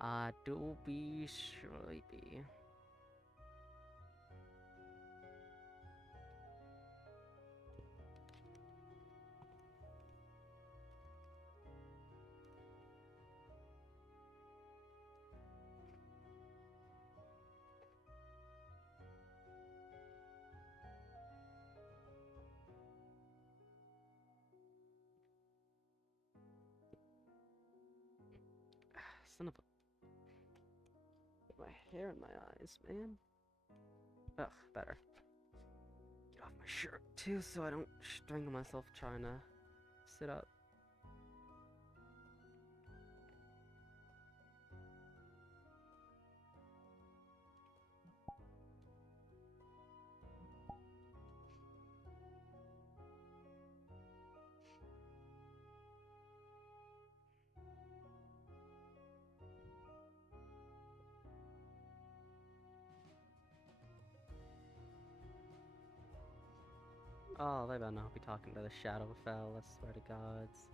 I do be sleepy. Son of a... Get my hair in my eyes, man. Ugh, better. Get off my shirt, too, so I don't strangle myself trying to sit up. Oh, they better not be talking to the Shadowfell, I swear to gods.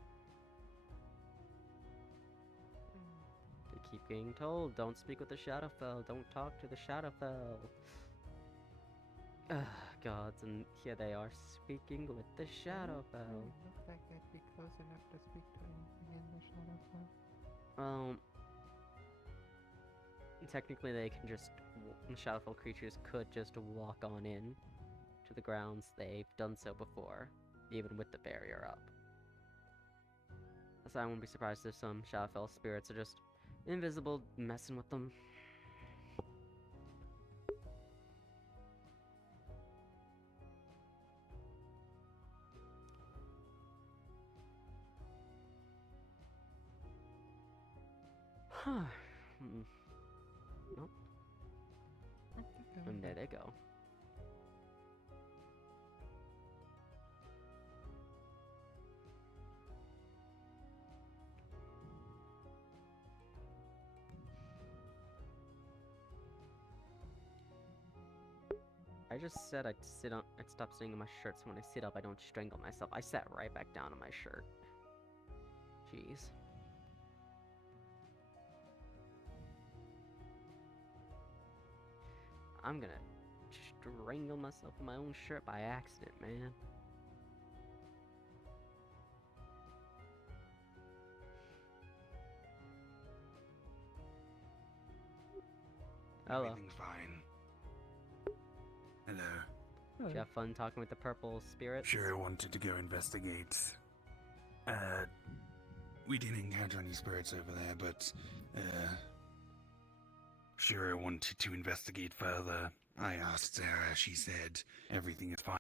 They keep getting told, don't speak with the Shadowfell, don't talk to the Shadowfell. Ugh, gods, and here they are speaking with the Shadowfell. Looks like they'd be close enough to speak to anything in the Shadowfell. Technically they can just, the Shadowfell creatures could just walk on in to the grounds. They've done so before, even with the barrier up. So I wouldn't be surprised if some Shadowfell spirits are just invisible, messing with them. Huh. Nope. And there they go. I just said I'd stop sitting on my shirt so when I sit up I don't strangle myself. I sat right back down on my shirt. Jeez. I'm gonna strangle myself in my own shirt by accident, man. Hello. Everything's fine. Hello. Did you have fun talking with the purple spirits? Sure, wanted to go investigate. We didn't encounter any spirits over there, but, sure, wanted to investigate further. I asked Sarah, she said, everything is fine.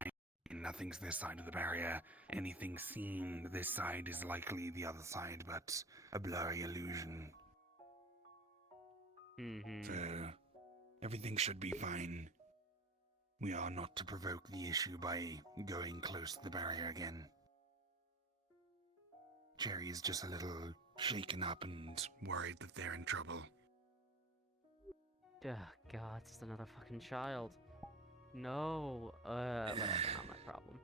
Nothing's this side of the barrier. Anything seen this side is likely the other side, but a blurry illusion. Mm-hmm. So, everything should be fine. We are not to provoke the issue by going close to the barrier again. Cherry is just a little shaken up and worried that they're in trouble. Oh, God, it's just another fucking child. No. Whatever, not my problem.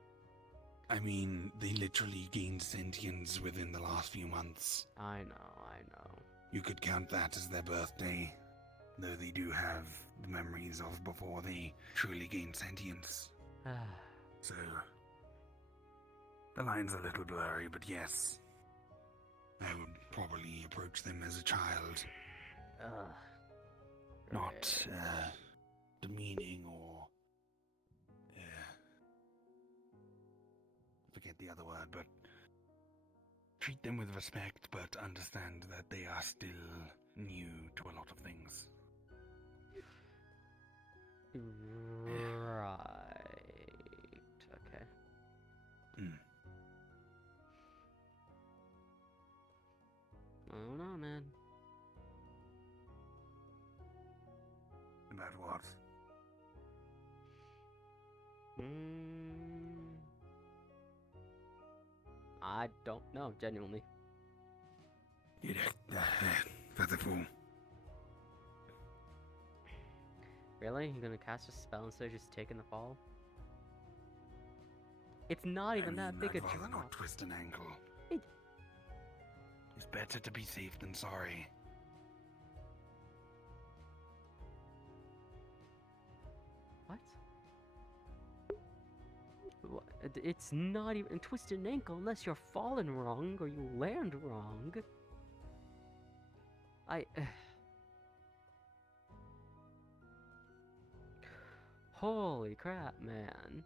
I mean, they literally gained sentience within the last few months. I know. You could count that as their birthday, though they do have the memories of before they truly gained sentience. So, the line's a little blurry, but yes, I would probably approach them as a child, not demeaning or forget the other word, but treat them with respect, but understand that they are still new to a lot of things. Right. Okay. I don't know, man. About what? I don't know, genuinely. Featherfall. Really? You're gonna cast a spell instead of just taking the fall? It's not even that big a I'd rather drop. not twist an ankle. It- It's better to be safe than sorry. What? It's not even twisted an ankle unless you're falling wrong or you land wrong. Holy crap, man.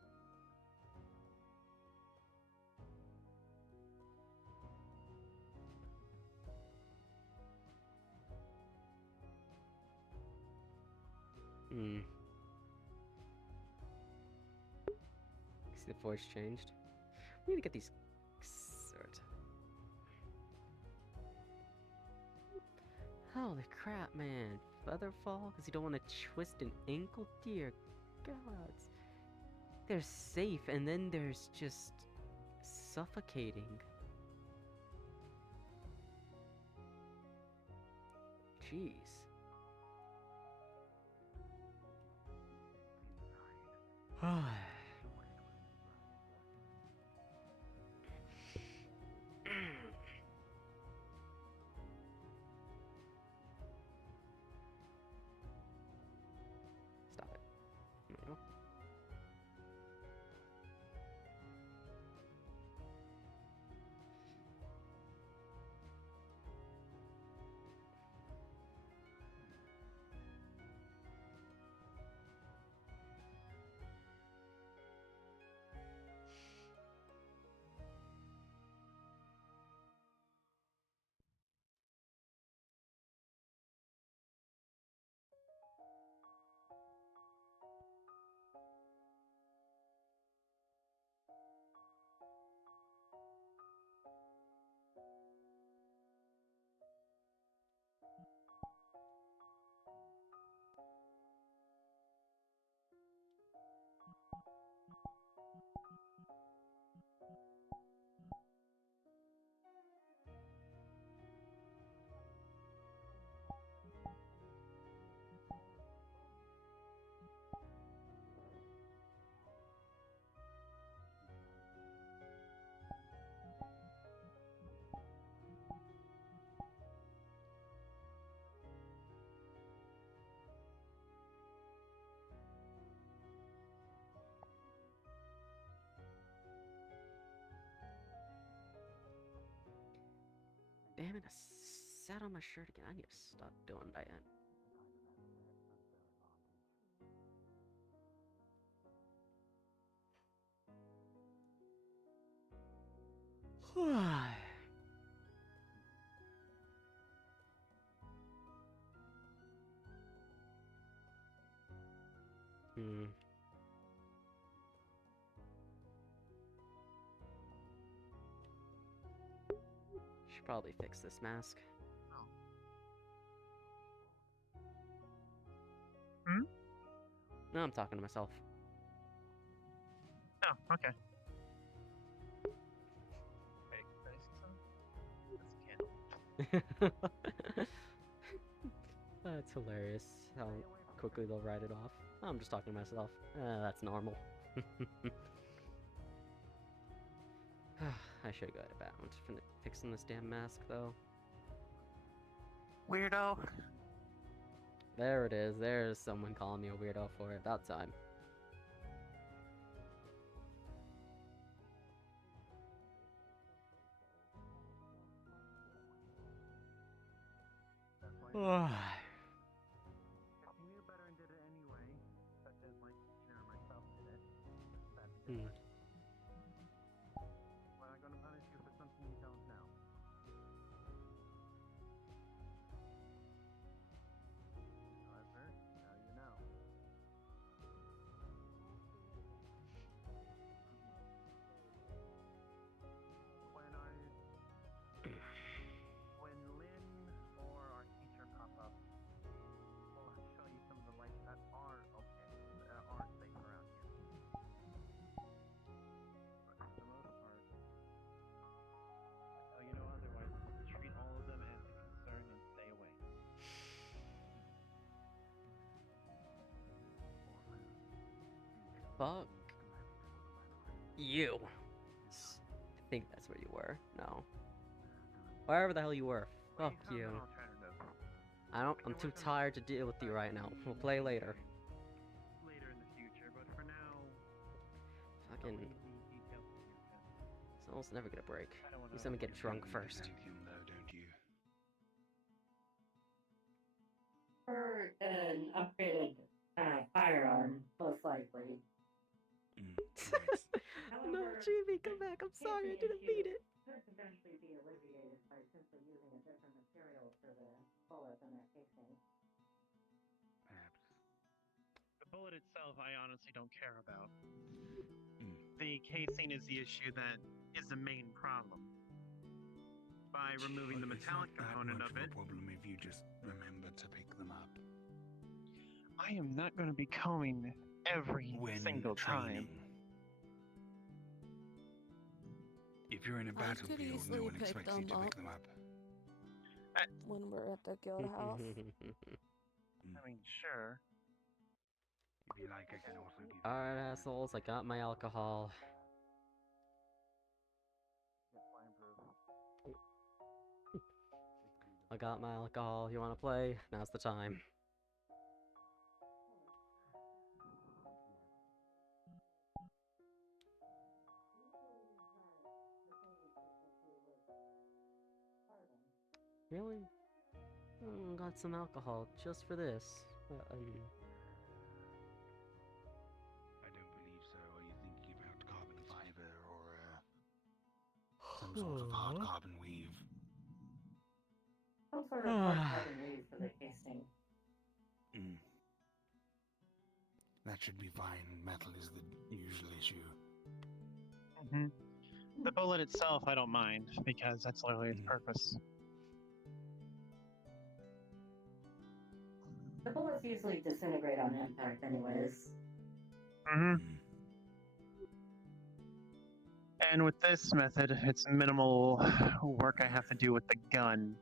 See the voice changed. We need to get these sort. Holy crap, man. Featherfall? Because you don't want to twist an ankle? Dear gods. There's safe, and then there's just suffocating. Jeez. Stop it. There we go. Damn it, I sat on my shirt again. I need to stop doing that. Should probably fix this mask. No, I'm talking to myself. Oh, okay. Wait, that's a candle. That's hilarious how quickly they'll write it off. I'm just talking to myself. That's normal. I should go out of bounds for fixing this damn mask, though. Weirdo. There it is. There's someone calling me a weirdo for it. About time. If you knew better and did it anyway, such as like Tina or myself did it, that'd be different. We're not gonna punish you for something you don't know. However, now you know. When Lynn or our teacher pop up, we'll show you some of the lights that are okay, that are safe around here. But for the most part, oh, you know, otherwise, treat all of them as a concern and stay away. Fuck you. I think that's where you were. No. Wherever the hell you were. Fuck you. I'm too tired to deal with you right now. We'll play later. Later in the future, but for now, Fucking. the details of your plan. It's almost never gonna break. I don't wanna At least I'm gonna get drunk You first. thank him, though, don't you? For an upgraded firearm, most likely. Right. No, However, Jimmy, come back. I'm sorry, I didn't mean it. could potentially be alleviated by simply using a different material for the bullet in that casing. Perhaps. The bullet itself, I honestly don't care about. Mm. The casing is the issue that is the main problem. By removing the Well, metallic it's not component that of much it, a problem if you just remember to pick them up I am not going to be combing every when single training. time. If you're in a I could battlefield, no easily one pick expects you them to pick up. them up. When we're at the guild house. I mean, sure. If you like, I can also give you. Alright, assholes, I got my alcohol. I got my alcohol. You wanna play? Now's the time. Really? Got some alcohol just for this. I don't believe so. Are you thinking about carbon fiber or some sort of hard carbon weave? Some sort of hard carbon weave for the casing. Mm. That should be fine. Metal is the usual issue. Mm-hmm. The bullet itself, I don't mind, because that's literally its purpose. The bullets usually disintegrate on impact anyways. Mm-hmm. Mm. And with this method, it's minimal work I have to do with the gun.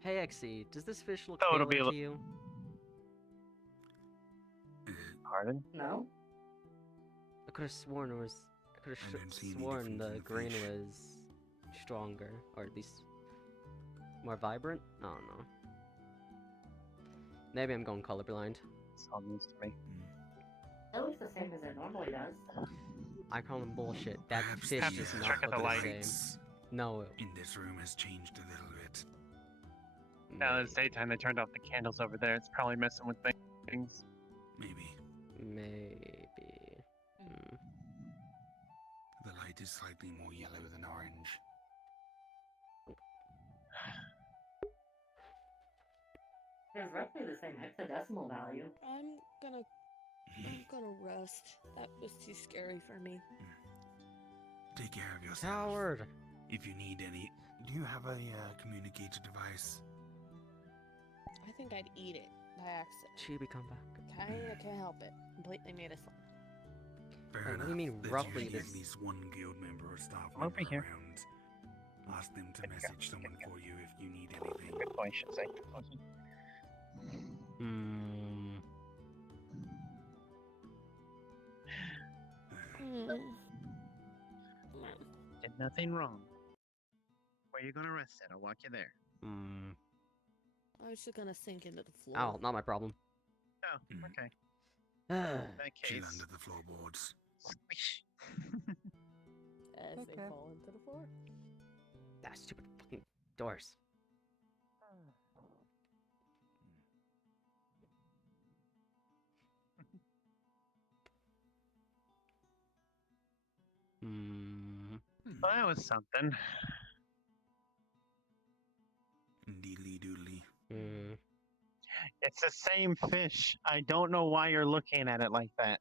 Hey, XC, does this fish look Oh, it'll be paler a to you? Pardon? No? I could have sworn it was. I could I don't see have any sworn difference the in the green fish. was stronger, or at least more vibrant. I don't know. Maybe I'm going colorblind. Sounds news to me. It looks the same as it normally does. I call them bullshit. That Perhaps fish Perhaps does it's not trick of look the the light. same. lights No. in this room has changed a little bit. Now that it's daytime, they turned off the candles over there. It's probably messing with things. Maybe. Maybe. Hmm. The light is slightly more yellow than orange. There's roughly the same hexadecimal value. I'm gonna rest. That was too scary for me. Take care of yourself. Coward! If you need any... Do you have a communicator device? I think I'd eat it by accident. Chibi, come back. I can't help it. Completely made a slip. Fair Wait, what enough. do you mean, There's roughly usually this- at least one guild member or staff I'm over member here. around. Ask them to Good message go, someone good go. for you if you need anything. Good boy, I should say. Hmm. Did nothing wrong. Where you gonna rest at? I'll walk you there. Hmm. I was just gonna sink into the floor. Oh, not my problem. Oh, Mm. okay. That's In that Chill case, under the floorboards. squish. As they Okay. fall into the floor. stupid fucking doors. Hmm. Well, that was something. Deedly doodly. Hmm. It's the same fish. I don't know why you're looking at it like that.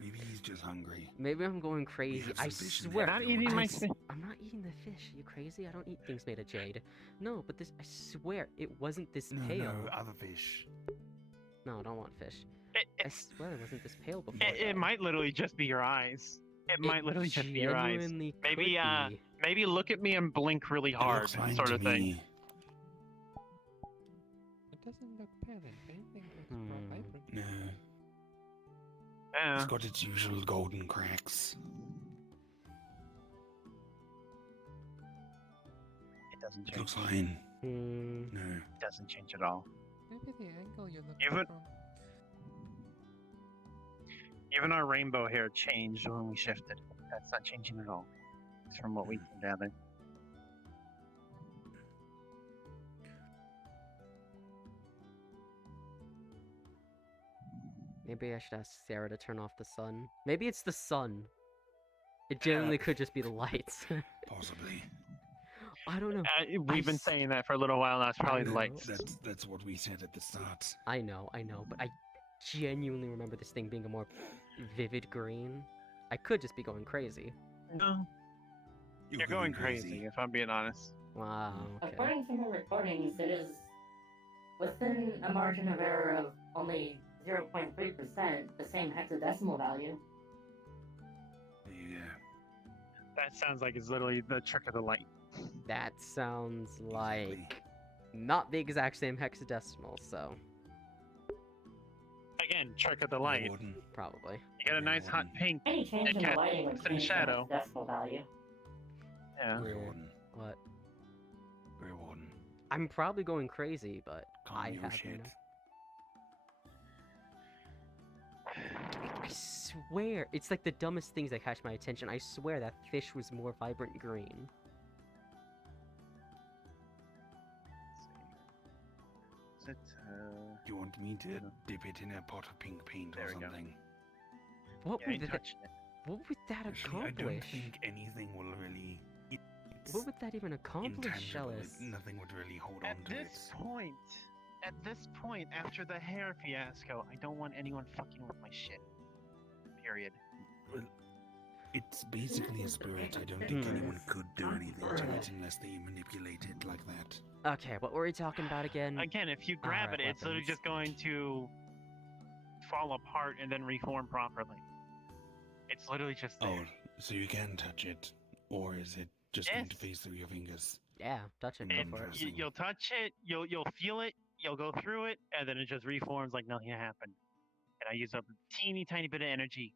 Maybe he's just hungry. Maybe I'm going crazy. have I some fish in swear. there Not if you eating want. my I fish. I'm not eating the fish. Are you crazy? I don't eat things made of jade. No, but this. I swear it wasn't this No, pale. no, other fish. No, I don't want fish. It, I it, swear it wasn't this pale before. it, it though. might literally just be your eyes. It might literally just be your eyes. genuinely Maybe, could be. Maybe look at me and blink really It hard, looks fine sort to of thing. me. It doesn't look pale. If anything, it looks more Hmm. vibrant. No, Yeah. it's got its usual golden cracks. It doesn't It change. looks fine. Hmm. No. It doesn't change at all. Maybe the angle you're looking Even- from. Even our rainbow hair changed when we shifted. That's not changing at all. It's from what we can gather. Maybe I should ask Sarah to turn off the sun. Maybe it's the sun. It genuinely could just be the lights. Possibly. I don't know. We've been s- saying that for a little while now. It's probably the know. lights. That's what we said at the start. I know, but I genuinely remember this thing being a more vivid green. I could just be going crazy. No, you're going crazy, if I'm being honest. Wow. Okay. According to my recordings, it is within a margin of error of only 0.3%, the same hexadecimal value. Yeah. That sounds like it's literally the trick of the light. That sounds Exactly. like not the exact same hexadecimal, so Again, trick of the light. Greywarden. probably. You get a nice hot pink. Any change It in the casts lighting would in change shadow. the hexadecimal value. Yeah. Greywarden. What? Greywarden. I'm probably going crazy, but Calm I your have shit. I swear, it's like the dumbest things that catch my attention. I swear that fish was more vibrant green. Is it, You want me to dip it in a pot of pink paint There or we go. something? What yeah, would ain't that? touching it. What would that Actually, I don't accomplish? think anything will really. It's What would that even accomplish, intangible. Shellis? Nothing would really hold At on to this it. point, after the hair fiasco, I don't want anyone fucking with my shit. Period. Well, it's basically a spirit. I don't think Hmm. anyone could do anything to it unless they manipulate it like that. Okay, what were we talking about again? Again, if you grab Alright, it, it's literally weapons. just going to fall apart and then reform properly. It's literally just there. Oh, so you can touch it, or is it just going to Yes. phase through your fingers? Yeah, touch it. Go for it. Interesting. You'll touch it, you'll feel it, you'll go through it, and then it just reforms like nothing happened. And I use up a teeny tiny bit of energy.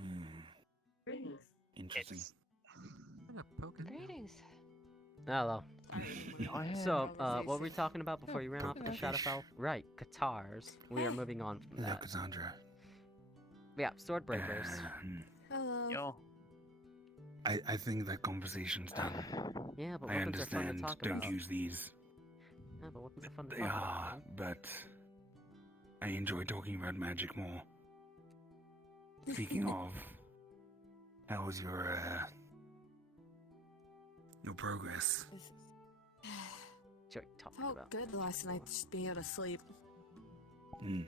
Hmm. Greetings. Interesting. It's I'm gonna poke it. Greetings. Hello. Go ahead. So, what were we talking about before you ran off with the Fish. Shadowfell? Right, Katars. We are moving on from Hello, that. Cassandra. Yeah, sword breakers. Hello. Yo, I think that conversation's done. Yeah, but I weapons are fun to understand. talk Don't about. use these. Yeah, but weapons are fun to They talk are, about. but I enjoy talking about magic more. Speaking of, how was your progress? What are you talking Felt about? good last night just being able to sleep. Hmm.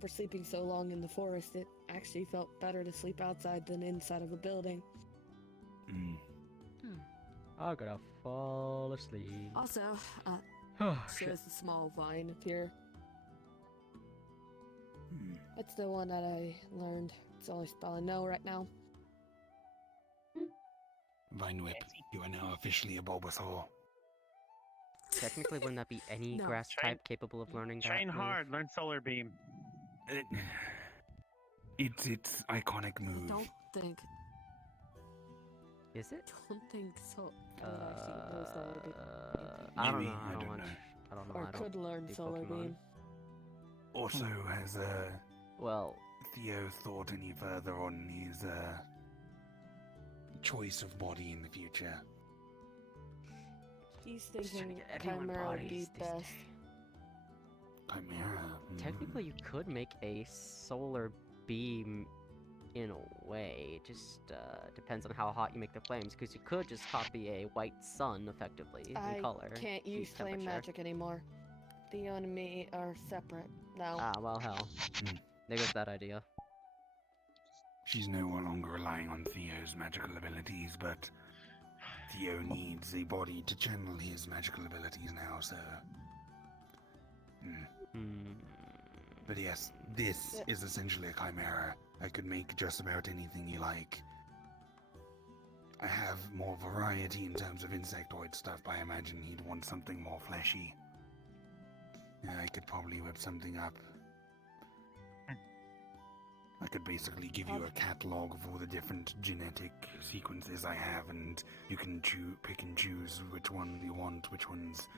For sleeping so long in the forest, it actually felt better to sleep outside than inside of a building. Hmm. I'm gonna fall asleep. Also, Oh, shit. there's a small vine up here. Hmm. It's the one that I learned. It's the only spell I know right now. Vine Whip, you are now officially a Bulbasaur. Technically, wouldn't that be any No. grass Train- type capable of learning that Train move? hard, learn Solar Beam. It's iconic I move. don't think. Is it? Don't think so. Actually knows Solar Beam. I don't Maybe, know. I don't know. I don't know. Or I don't could learn do Solar Pokemon. Beam. Also, has Well, Theo thought any further on his choice of body in the future? He's trying to thinking get everyone Chimera would be bodies these best. Chimera. technically, you could make a solar beam in a way. It just depends on how hot you make the flames, because you could just copy a white sun effectively I in color. can't use flame temperature. magic anymore. Theo and me are separate now. Ah, well, hell. Hmm. There goes that idea. She's no longer relying on Theo's magical abilities, but Theo needs a body to channel his magical abilities now, so... Hmm. But yes, this is essentially a chimera. I could make just about anything you like. I have more variety in terms of insectoid stuff, but I imagine he'd want something more fleshy. Yeah, I could probably whip something up. I could basically give you a catalog of all the different genetic sequences I have, and you can pick and choose which one you want, which ones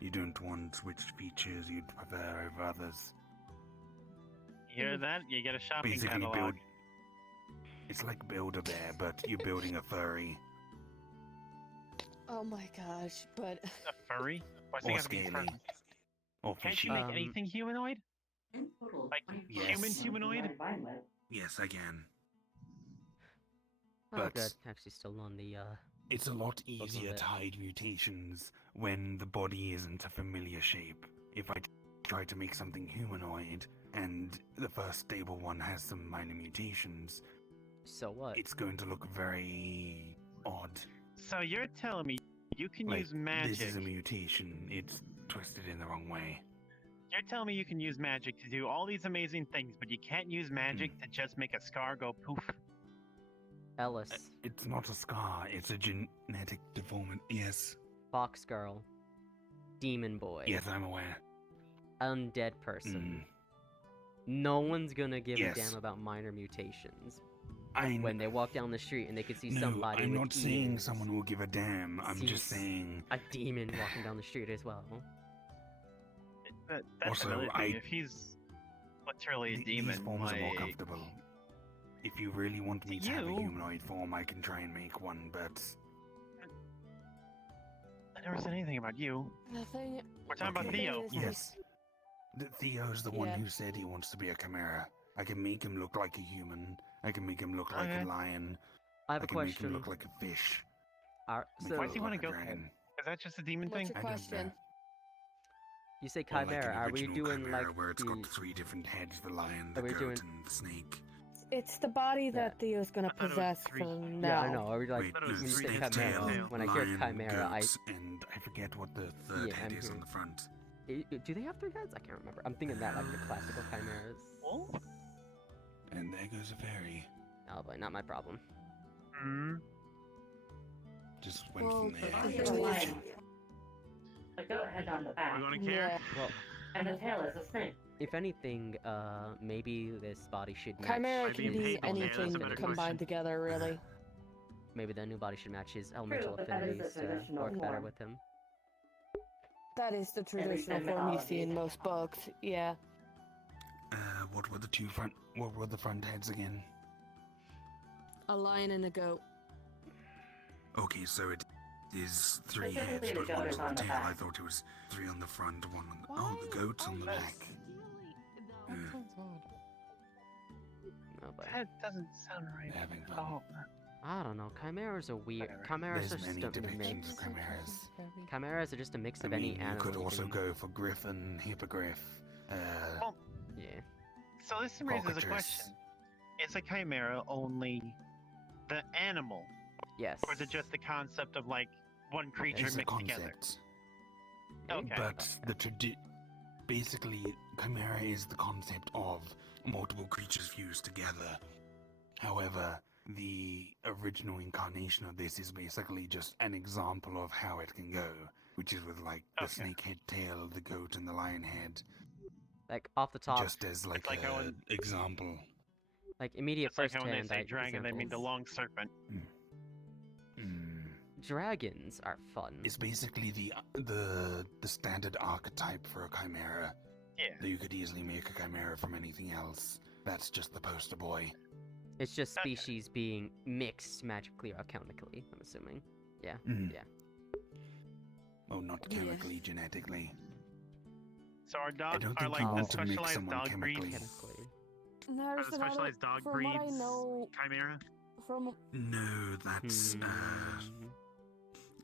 you don't want, which features you'd prefer over others. You hear that? You get a shopping Basically, catalog. It's like Build-A-Bear, but you're building a furry. Oh my gosh, but A furry? Why's it Or gotta be scaly. furry? Or Can't fishy. you make Um, anything humanoid? In total, Like, 24 human items humanoid? in Vine Whip. Yes, I can. Oh, But- good. Actually, still on the It's a lot Look easier at it. to hide mutations when the body isn't a familiar shape. If I try to make something humanoid, and the first stable one has some minor mutations, So what? it's going to look very odd. So you're telling me you can Like, use magic? this is a mutation. It's twisted in the wrong way. You're telling me you can use magic to do all these amazing things, but you can't use magic to just make a scar go poof? Ellis, It's not a scar. It's a genetic deformity. Yes. Fox Girl, Demon Boy, Yes, I'm aware. Undead Person. Mm. No one's gonna give Yes. a damn about minor mutations. I When they walk down the street and they can see no, somebody I'm with not saying ears, someone will give a damn. I'm just sees saying a demon walking down the street as well. That's Also, another thing. I- If he's literally a these demon, forms are more like, comfortable. If you really want me to have a You- humanoid form, I can try and make one, but I never said anything about you. the thing. We're talking about Okay. Theo. is- yes. Theo's the one Yeah. who said he wants to be a chimera. I can make him look like a human. I can make him look like Okay. a lion. I have I a can make him question. look like a fish. Make So him Why does he look wanna like a go- dragon. Is that just a demon What's thing? your I don't question? know. you say Or like chimera? an Are we original doing chimera like where it's got the? 3 different heads: the lion, the Are we goat, doing- and the snake. It's the body that Theo's gonna I thought it was possess 3. for Yeah, now. I know. Are we like Wait, thought it no, was when you say three snake heads, chimera? tail, When I hear lion, chimera, goats, and I forget what the third Yeah, head I'm is on here. the front. Do they have 3 heads? I can't remember. I'm thinking that like the classical chimeras. Oh? And there goes a fairy. Oh, but not my problem. Hmm. Just went Well, from there. the Body thing is a is- lion. A goat head on the We're back, gonna care? Yeah. Well, and the tail is a snake. if anything, maybe this body should match. Chimera I'd be can be paid all day, that's a anything better combined question. together, really. Maybe the new body should match his elemental but that is a affinities to traditional work better form. with him. That is the least traditional in form you see mythology. in most books. Yeah. What were the what were the front heads again? A lion and a goat. Okay, so it is 3 Specifically, heads, the but goat one is is on on the the tail. I back. thought it was 3 on the front, 1 on the... Oh, the goat's on the back. That Yeah. sounds odd. Oh, but That doesn't sound right. Having fun. Oh, I don't know. Chimeras are weird. Whatever. Chimeras There's are many just a depictions mix. of chimeras. Chimeras are just a mix I of mean, any you animal. could also can- go for griffin, hippogriff, Well, Yeah. so this raises a Cockatrice. question. Is a chimera only the animal? Yes. Or is it just the concept of, like, one creature It's a mixed together. concept. Okay. But basically, chimera is the concept of multiple creatures fused together. However, the original incarnation of this is basically just an example of how it can go, which is with like the Okay. snake head tail, the goat, and the lion head, Like off the top, just as like It's like how an example. like immediate It's like first how when they hand say dragon, they mean the examples. long serpent. Dragons are fun. It's basically the standard archetype for a chimera. Yeah. Though you could easily make a chimera from anything else. That's just the poster boy. It's just Okay. species being mixed magically or chemically, I'm assuming. Yeah. Mm. Yeah. Oh, not Yeah. chemically, genetically. So our I dogs don't are think like you the want to mix specialized someone dog breeds. chemically. Chemically. Are There's the another, specialized dog from breeds what I know chimera? from No, that's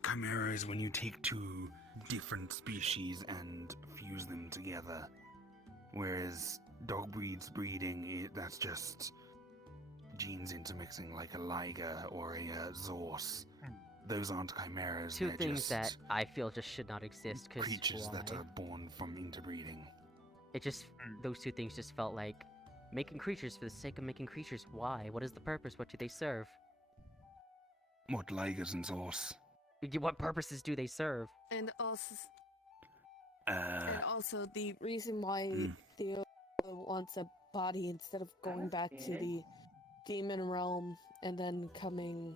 chimera is when you take two different species and fuse them together. Whereas dog breeds breeding, that's just genes intermixing, like a liger or a zorse. Those aren't chimeras. Two they're things that just I feel just should not exist because creatures that are born from interbreeding. It just those two things just felt like making creatures for the sake of making creatures. Why? What is the purpose? What do they serve? What ligers and zorse? What purposes do they serve? and also the reason why Theo wants a body instead of going back to the demon realm and then coming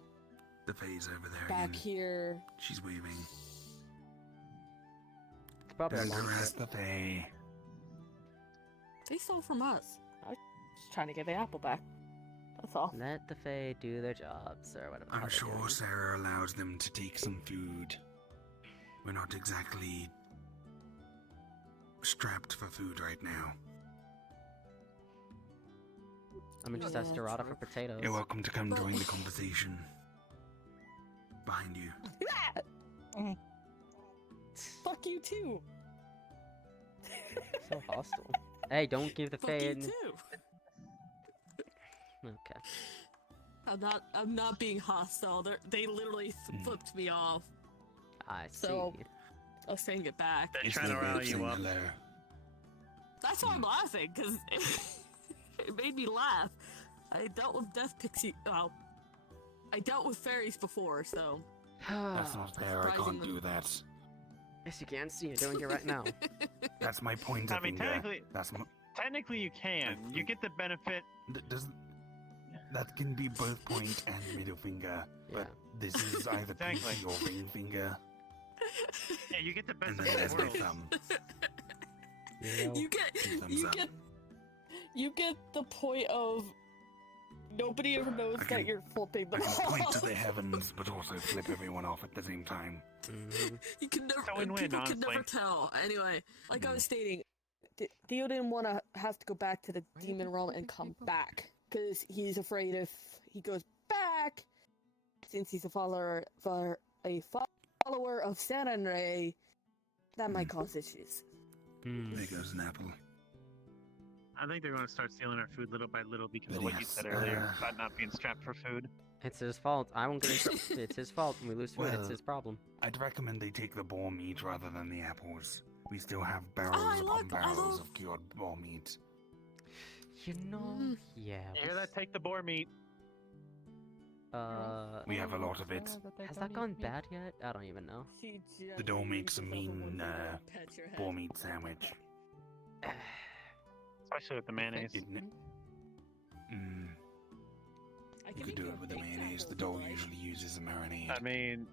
The Fae's over there back again. here. She's waving. It's probably a Don't long harass trip. the Fae. They stole from us. I was just trying to get the apple back. That's all. Let the Fae do their jobs or whatever. the hell I'm they're sure doing. Sarah allows them to take some food. We're not exactly strapped for food right now. I'm gonna just Yeah, ask Dorada true. for potatoes. You're welcome to come But- join the conversation. Behind you. Fuck you too. So hostile. Hey, don't give the Fuck Fae you an... too. Okay. I'm not being hostile. They literally flipped me off. I see. So- I was saying it back. They're It's trying to their way rile of you saying up. hello. That's why I'm laughing, because it made me laugh. I dealt with death pixie. Well, I dealt with fairies before, so. That's not fair, I can't Surprisingly- do that. Yes, you can see you're doing it right now. That's my pointer I mean, finger. That's my... technically you can. You get the benefit. Does... That can be both point and middle finger, Yeah. but this is either Exactly. pinky or ring finger, Yeah, you get the best and of then there's both my worlds. thumb. You know, You get Thumbs up. you get the point of nobody ever knows I can- that you're flipping I them can point to off. the heavens, but also flip everyone off at the same time. mhm. You can never. It's a win-win, People can never honestly. tell. Anyway, like I was stating, Theo didn't want to have to go back to the demon realm and come back because he's afraid if he goes back, since he's a follower of San Andre, that might cause issues. Hmm. There goes an apple. I think they're going to start stealing our food little by little because of But what you yes, said earlier about not being strapped for food. It's his fault. I won't get it. It's his fault. When we lose food, it's Well- his problem. I'd recommend they take the boar meat rather than the apples. We still have barrels I upon love- barrels of cured boar meat. You know, Mm. yeah. You hear that? Take the boar meat. We have a lot of it. Has that gone bad yet? I don't even know. The dough makes a mean boar meat sandwich. Especially with the mayonnaise. Isn't it? You could do it with the mayonnaise. The dough usually uses a marinade. I mean,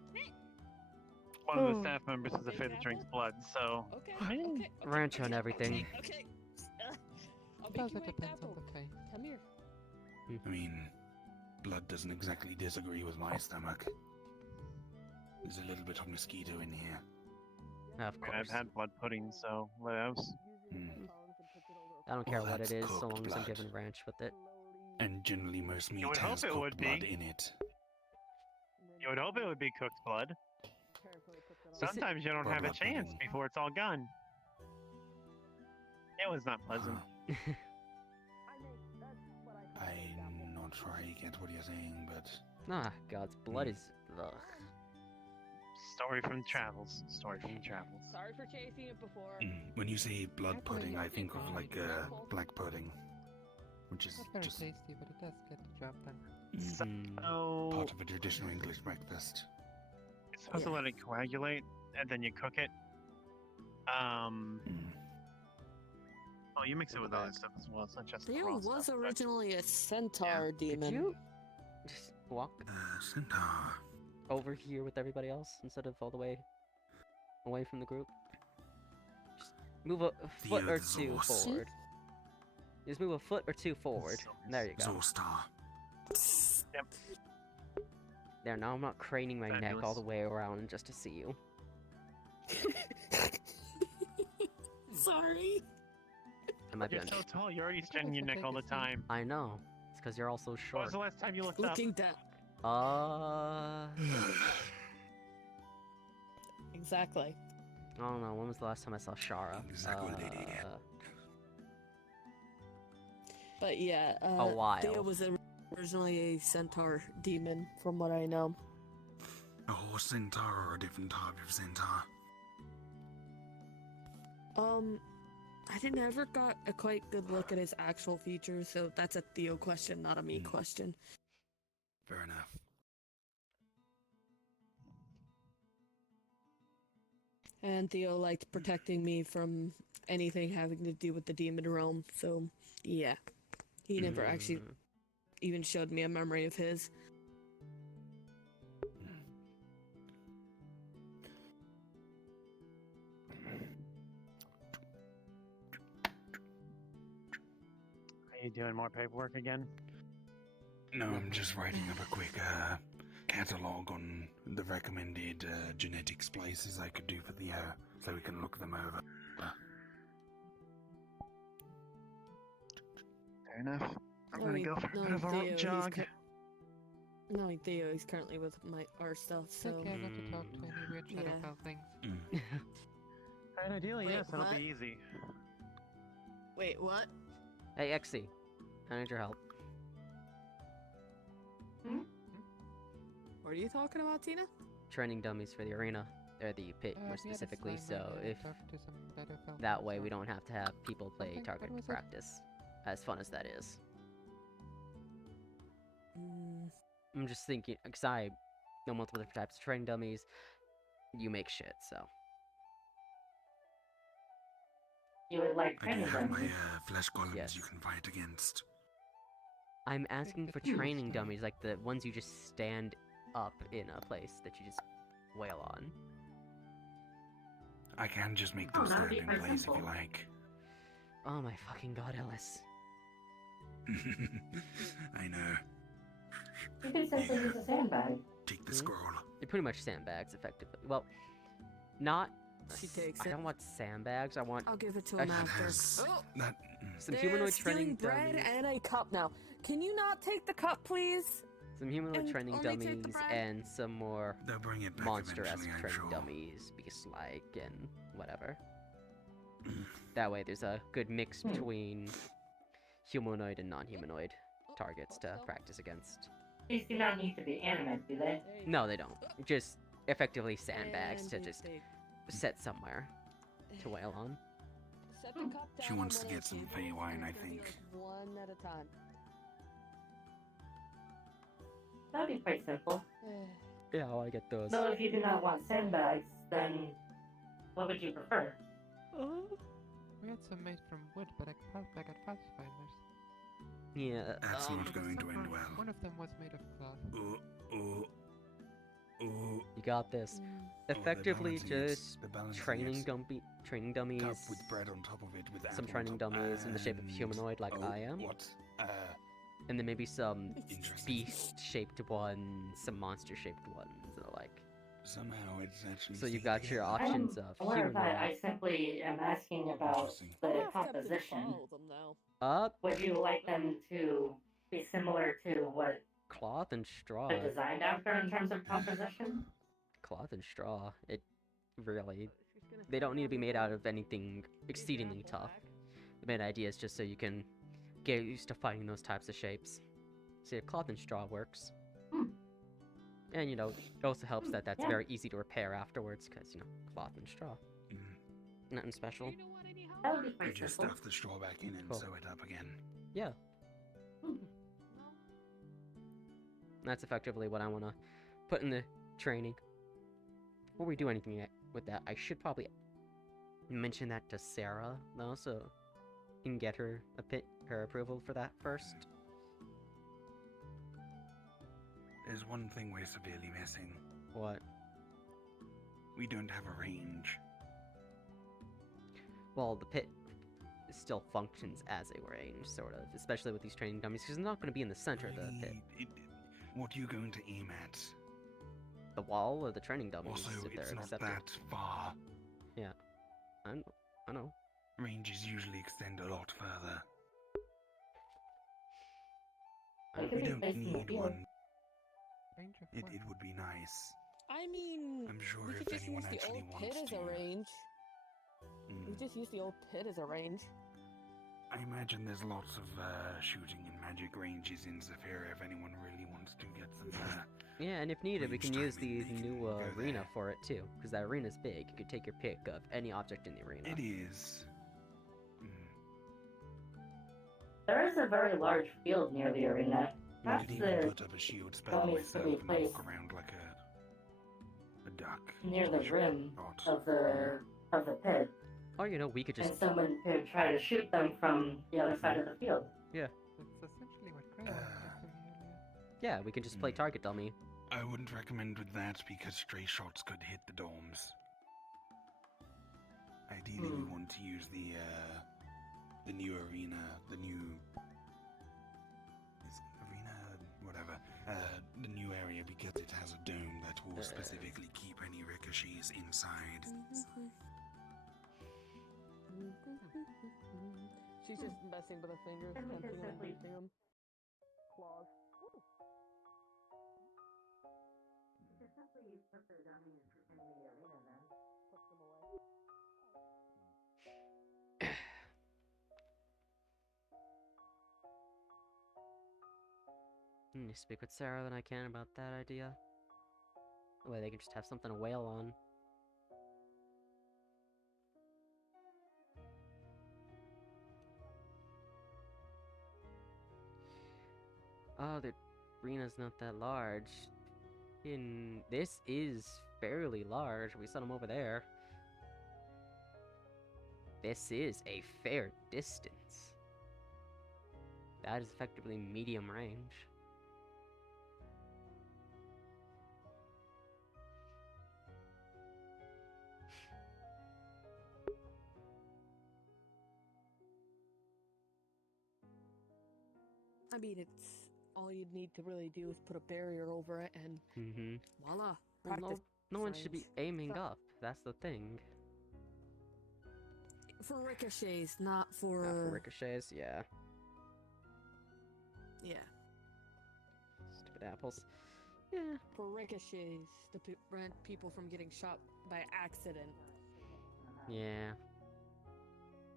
one of the staff members is afraid that drinks blood, so. Okay. Ranch on everything. Okay. I'll Does make it you depends apple. on the Fae. Come here. I mean, blood doesn't exactly disagree with my stomach. There's a little bit of mosquito in here. Of I mean, course. I've had blood pudding, so what else? I don't care Well, what it that's is, so cooked long as I'm blood. given ranch with it. And generally most meat would has hope it cooked would blood be. in it. You would hope it would be cooked blood. Sometimes you don't Or have a blood chance pudding. before it's all gone. It was not pleasant. Huh. I'm not sure I get what you're saying, but Ah, God's blood is. Ugh. Story from travels. Story from travels. Sorry for chasing it before. When you say blood That's what pudding, I I think of like black pudding, which is Not very just tasty, but it does get the job done. Mhm. So part of a traditional English breakfast. it's supposed to Yeah. let it coagulate, and then you cook it. Oh, you mix it with other stuff as well. It's not just the Theo raw was stuff, but- originally a centaur Could demon. you just walk Centaur. over here with everybody else instead of all the way away from the group? Just move a foot or Earth's two horse. forward. Just move a foot or two forward. There you go. Zorstar. There, now I'm not craning my neck all Fabulous. the way around just to see you. Sorry. I might be You're on. so tall. You're already straining your neck all the time. I know. It's because you're all so When short. was the last time you looked up? Looking down. Exactly. I don't know. When was the last time I saw Shara? Exactly. But yeah, A while. Theo was originally a centaur demon, from what I know. A horse centaur or a different type of centaur? I never got a quite good look at his actual features, so that's a Theo question, not a me question. Fair enough. And Theo liked protecting me from anything having to do with the demon realm, so yeah. He never actually Mm. even showed me a memory of his. Are you doing more paperwork again? No, I'm just writing up a quick catalog on the recommended genetic splices I could do for the so we can look them over. Fair enough. I'm No, gonna he- go for a no, bit of a Theo, he's jog. No, Theo, he's currently with our stuff, so... Okay, not to talk to any weird Yeah. Shadowfell things. And ideally, Wait, yes, it'll what? be easy. Wait, what? Hey, Exy. I need your help. What are you talking about, Tina? Training dummies for the arena. Or the pit, more Yeah, specifically, that's fine, so maybe I'll if talk to some Shadowfell that folks way we or- don't have to have people play Something, target what was it? practice. As fun as that is. I'm just thinking, because I know multiple different types of training dummies. You make shit, so. You would like I do training have my them. flesh golems Yes. you can fight against. I'm asking for Hmm. training dummies, like the ones you just stand up in a place that you just wail on. I can just make Oh, them that would stand be in quite place if you simple. like. Oh my fucking god, Ellis. I know. You can simply use a sandbag. Take the Hmm? scroll. They're pretty much sandbags, effectively. Well, not. She takes I it. don't want sandbags. I want I'll give it to I him should- That after. has Oh, that. some they're humanoid stealing training bread dummies. and a cup now. Can you not take the cup, please? Some humanoid and training only take the dummies bread? and some more They'll bring it back monster-esque eventually, I'm training sure. dummies, beast-like, and whatever. That way, there's a good mix between humanoid and non-humanoid targets to practice against. These do not need to be animate, do they? No, they don't. Just effectively sandbags And to you just take- set somewhere to wail on. Set the cup She down wants on to one get of some the Fey tables, wine, and I it's gonna be, think. like, one at a time. That'd be quite simple. Yeah, well, I get those. So if you do not want sandbags, then what would you prefer? We had some made from wood, but I I got Pathfinders. Yeah, That's not But going to somehow end well. One of them was made of cloth. Oh. you got this. they're Effectively, balancing it. just They're balancing training it. training dummies. Cup with bread on top of it with Some apple training on top, dummies in the shape of and- humanoid like oh, I am. What? And then maybe some Interesting. beast-shaped ones, some monster-shaped ones, and the like. Somehow it's actually. So you've staying got your together. options I'm of aware of that. humanoid. I simply am asking about Interesting. the composition. Them, though. Would you like them to be similar to what Cloth and straw. they're designed after in terms of composition? Cloth and straw. It really. They don't need to be made out of anything exceedingly tough. The main idea is just so you can get used to fighting those types of shapes. See, if cloth and straw works. And, you know, it also helps that that's Yeah. very easy to repair afterwards, because, you know, cloth and straw. Mm. Nothing special. That would be You pretty just simple. stuff the straw back in and Cool. sew it up again. Yeah, Hmm. that's effectively what I want to put in the training. Before we do anything with that, I should probably mention that to Sarah, though, so you can get her her approval for that first. There's one thing we're severely missing. What? We don't have a range. Well, the pit still functions as a range, sort of, especially with these training dummies, because it's not going to be in the center of the pit. What are you going to aim at? The wall or the training dummies, Also, if they're it's not accepted. that far. I know. Ranges usually extend a lot further. It could We be don't placed in the need field. one. Range of It what? would be nice. I mean, I'm sure we if could just anyone use the actually old pit wants as a to. range. Mm. We just use the old pit as a range. I imagine there's lots of shooting and magic ranges in Zephyr if anyone really wants to get some. Yeah, and if needed, we Range can use timing, the they can new go arena there. for it too, because that arena's big. You could take your pick of any object in the arena. It is. There is a very large field near the arena. You Perhaps could even the put up a shield spell dummies myself could be and placed walk around like a duck. near the Sure, rim not. of the pit, Or, you know, we could just... and someone could try to shoot them from the other side of the field. That's essentially what Greywarden did to me earlier. Yeah, we can just play target dummy. I wouldn't recommend with that because stray shots could hit the dorms. Ideally, we want to use the new arena, the new arena, whatever, the new area because it has a dome that will specifically keep any ricochets inside. She's just messing with her fingers, And we could tempting and simply- beating them. Claws. You could simply put the dummies in the arena then. Push them away. Let me speak with Sarah than I can about that idea. That way they can just have something to wail on. Oh, the arena's not that large. This is fairly large. We set them over there. This is a fair distance. That is effectively medium range. I mean, it's all you'd need to really do is put a barrier over it, and Mm-hmm. voila, Well, practice. no one should be range. aiming So- up. That's the thing. For ricochets, not for. Not for ricochets, yeah. Yeah, Stupid apples. Yeah. for ricochets to prevent people from getting shot by accident. Yeah.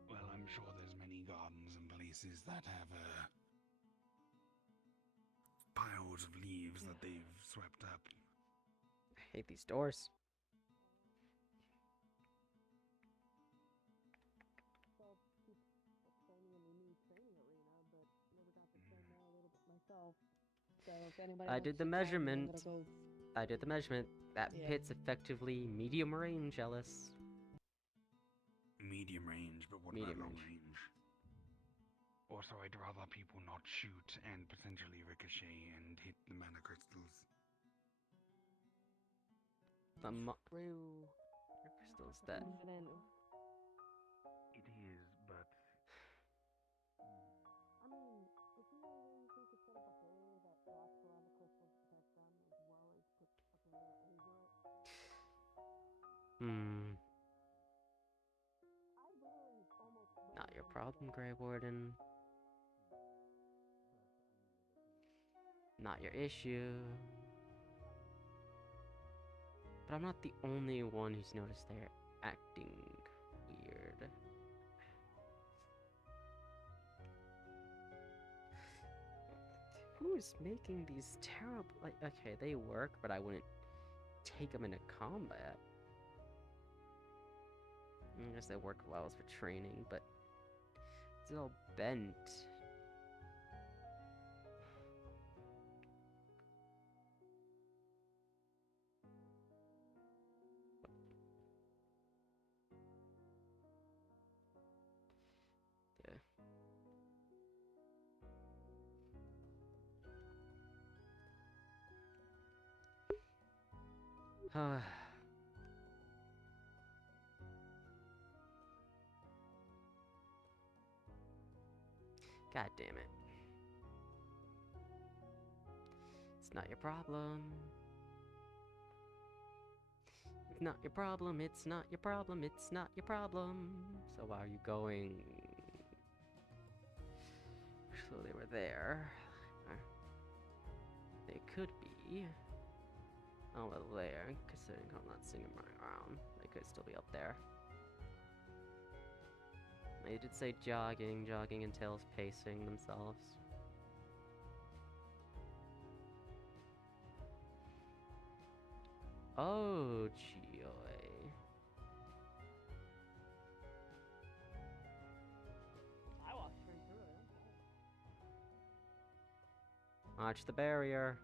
Well, I'm sure there's many gardens and places that have piles of leaves that they've swept up. I hate these doors. I did the measurement. I did the measurement. That Yeah. pit's effectively medium range, Ellis. Medium range, but what Medium about long range. range? Also, I'd rather people not shoot and potentially ricochet and hit the mana crystals. The True. crystals that. It is, but I mean, if you really think to set up a barrier that wraps around the crystals to protect them, as well as put a barrier over it. Hmm. I literally almost. Not your problem, Greywarden. Not your issue. But I'm not the only one who's noticed they're acting weird. Who's making these terrible... Like, okay, they work, but I wouldn't take them into combat. I guess they work well for training, but it's all bent. Yeah. God damn it. It's not your problem. It's not your problem, it's not your problem, it's not your problem. So why are you going? So they were there. They could be. Over there, considering I'm not seeing them running around. They could still be up there. They did say jogging. Jogging entails pacing themselves. Oh, Gioy. I walked straight through it. Watch the barrier.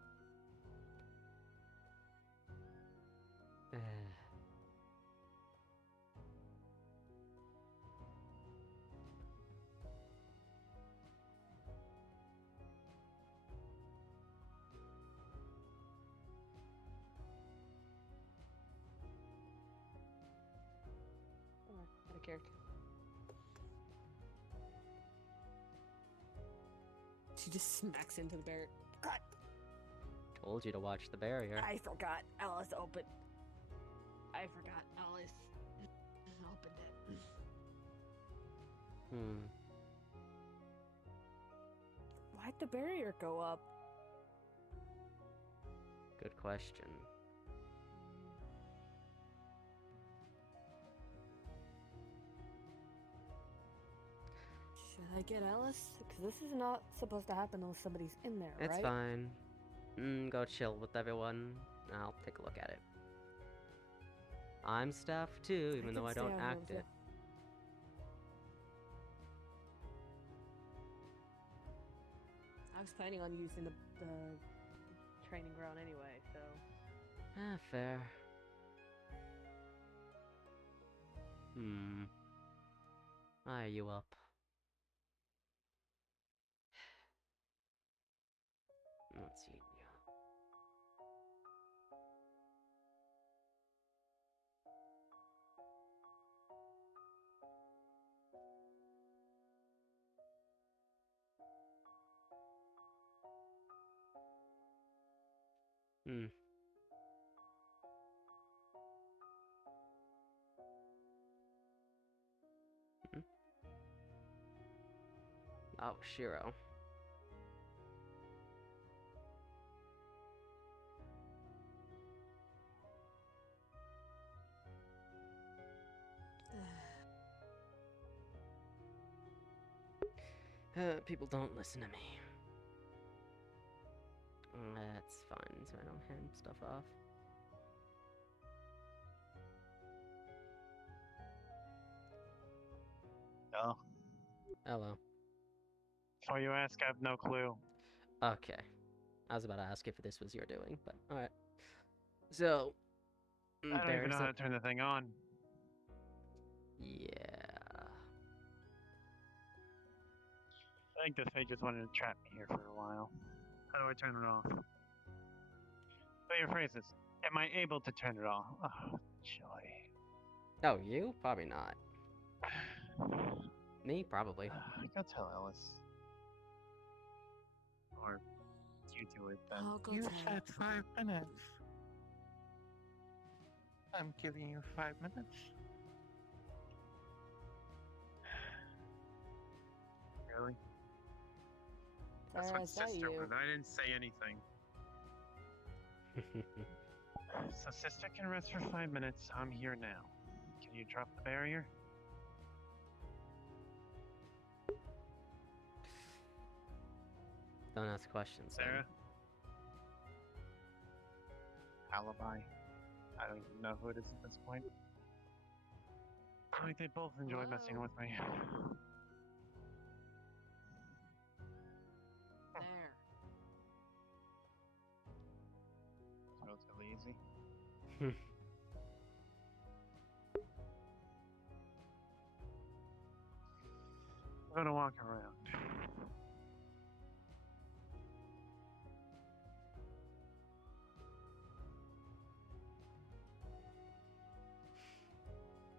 I cared. She just smacks into the barrier. God, Told you to watch the barrier. I forgot Alice opened. I forgot Alice opened it. Why'd the barrier go up? Good question. Should I get Alice? Because this is not supposed to happen unless somebody's in there, It's right? fine. Go chill with everyone. I'll take a look at it. I'm staff too, even though I don't act it. I was planning on using the training ground anyway, so... Fair. Are you up? Let's see. Oh, Shiro. People don't listen to me. That's fine, so I don't hand stuff off. Oh. Hello. Before you ask, I have no clue. Okay. I was about to ask if this was your doing, but alright. So, I don't even know how to turn the thing on. Yeah. I think this thing just wanted to trap me here for a while. How do I turn it off? So your phrase is, am I able to turn it off? Oh, joy. Oh, you? Probably not. Me? Probably. Go tell Ellis. Or you do it then. I'll go You tell said 5 minutes. I'm giving you 5 minutes. Really? That's what I saw sister you. would. I didn't say anything. So sister can rest for 5 minutes. I'm here now. Can you drop the barrier? Don't ask questions. Then. Sarah? Alibi? I don't even know who it is at this point. Like, they both enjoy messing Hello? with me. There. It's relatively easy. I'm gonna walk around.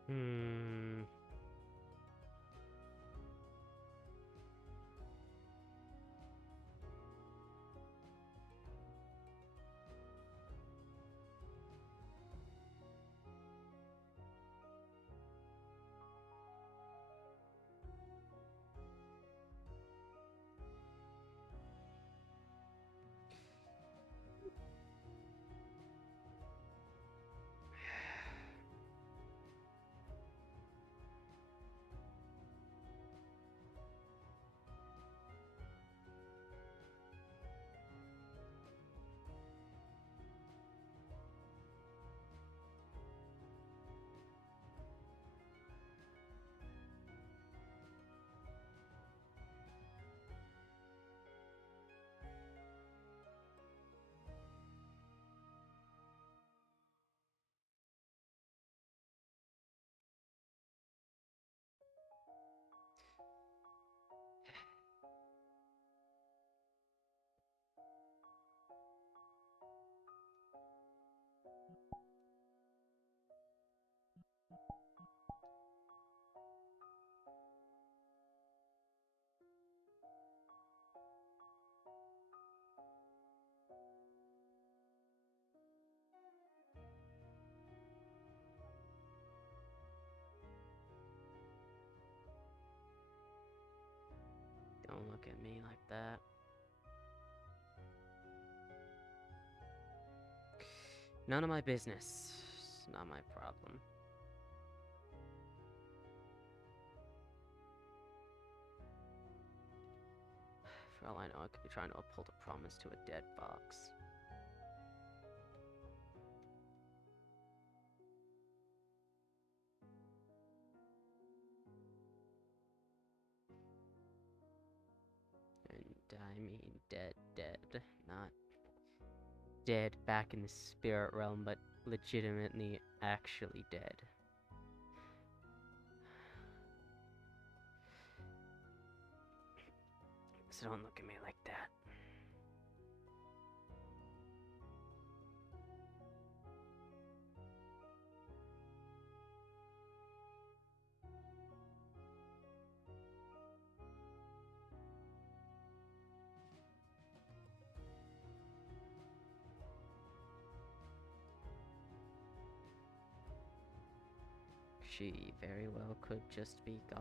Hmm. Don't look at me like that. None of my business. Not my problem. For all I know, I could be trying to uphold a promise to a dead fox. And I mean dead, not dead back in the spirit realm, but legitimately actually dead. So don't look at me like that. She very well could just be gone.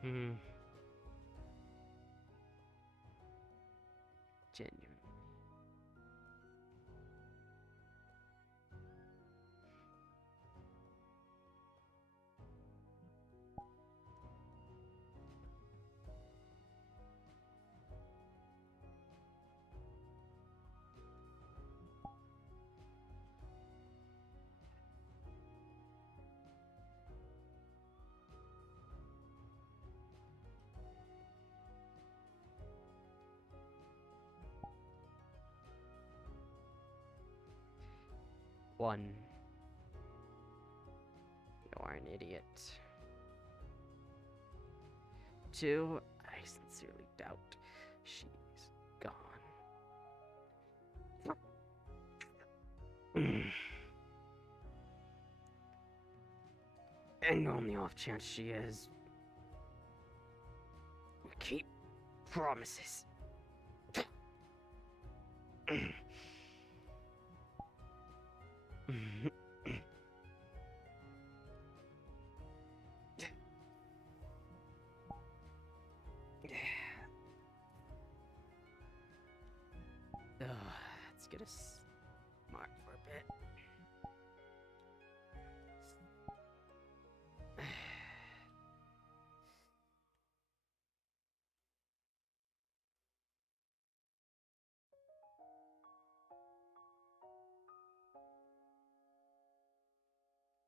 Hmm. Genuinely. One, you are an idiot. Two, I sincerely doubt she's gone. And on the off chance she is, keep promises. Let's get us smart for a bit.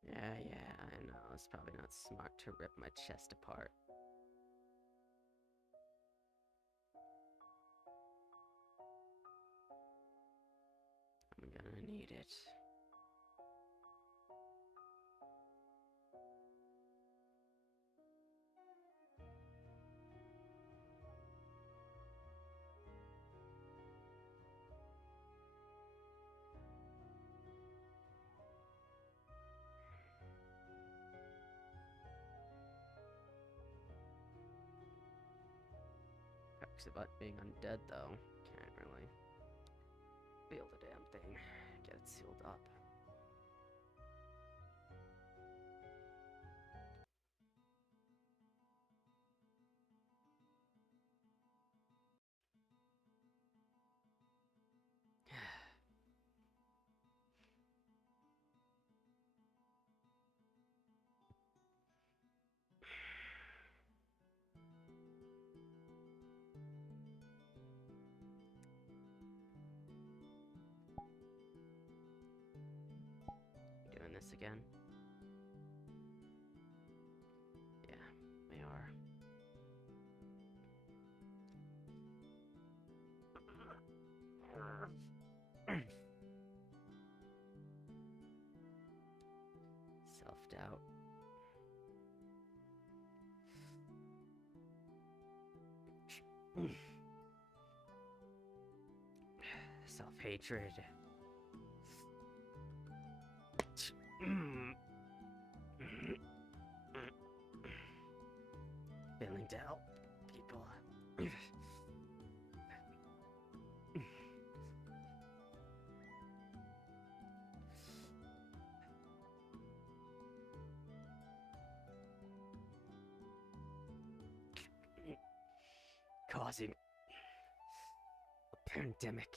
Yeah, I know. It's probably not smart to rip my chest apart. I'm gonna need it. Sucks about being undead, though. Can't really feel the damn thing. Get it sealed up. Doing this again? Yeah, we are. Self-doubt. Self-hatred. Failing to help people. Causing a pandemic.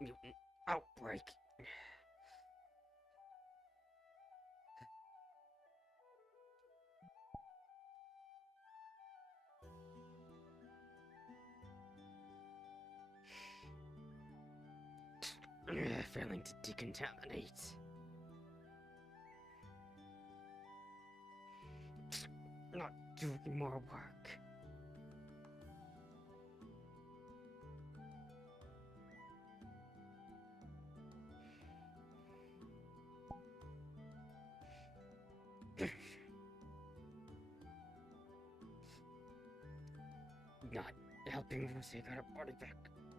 Mutant outbreak. Failing to decontaminate. Not doing more work. Not helping Rosie get her body back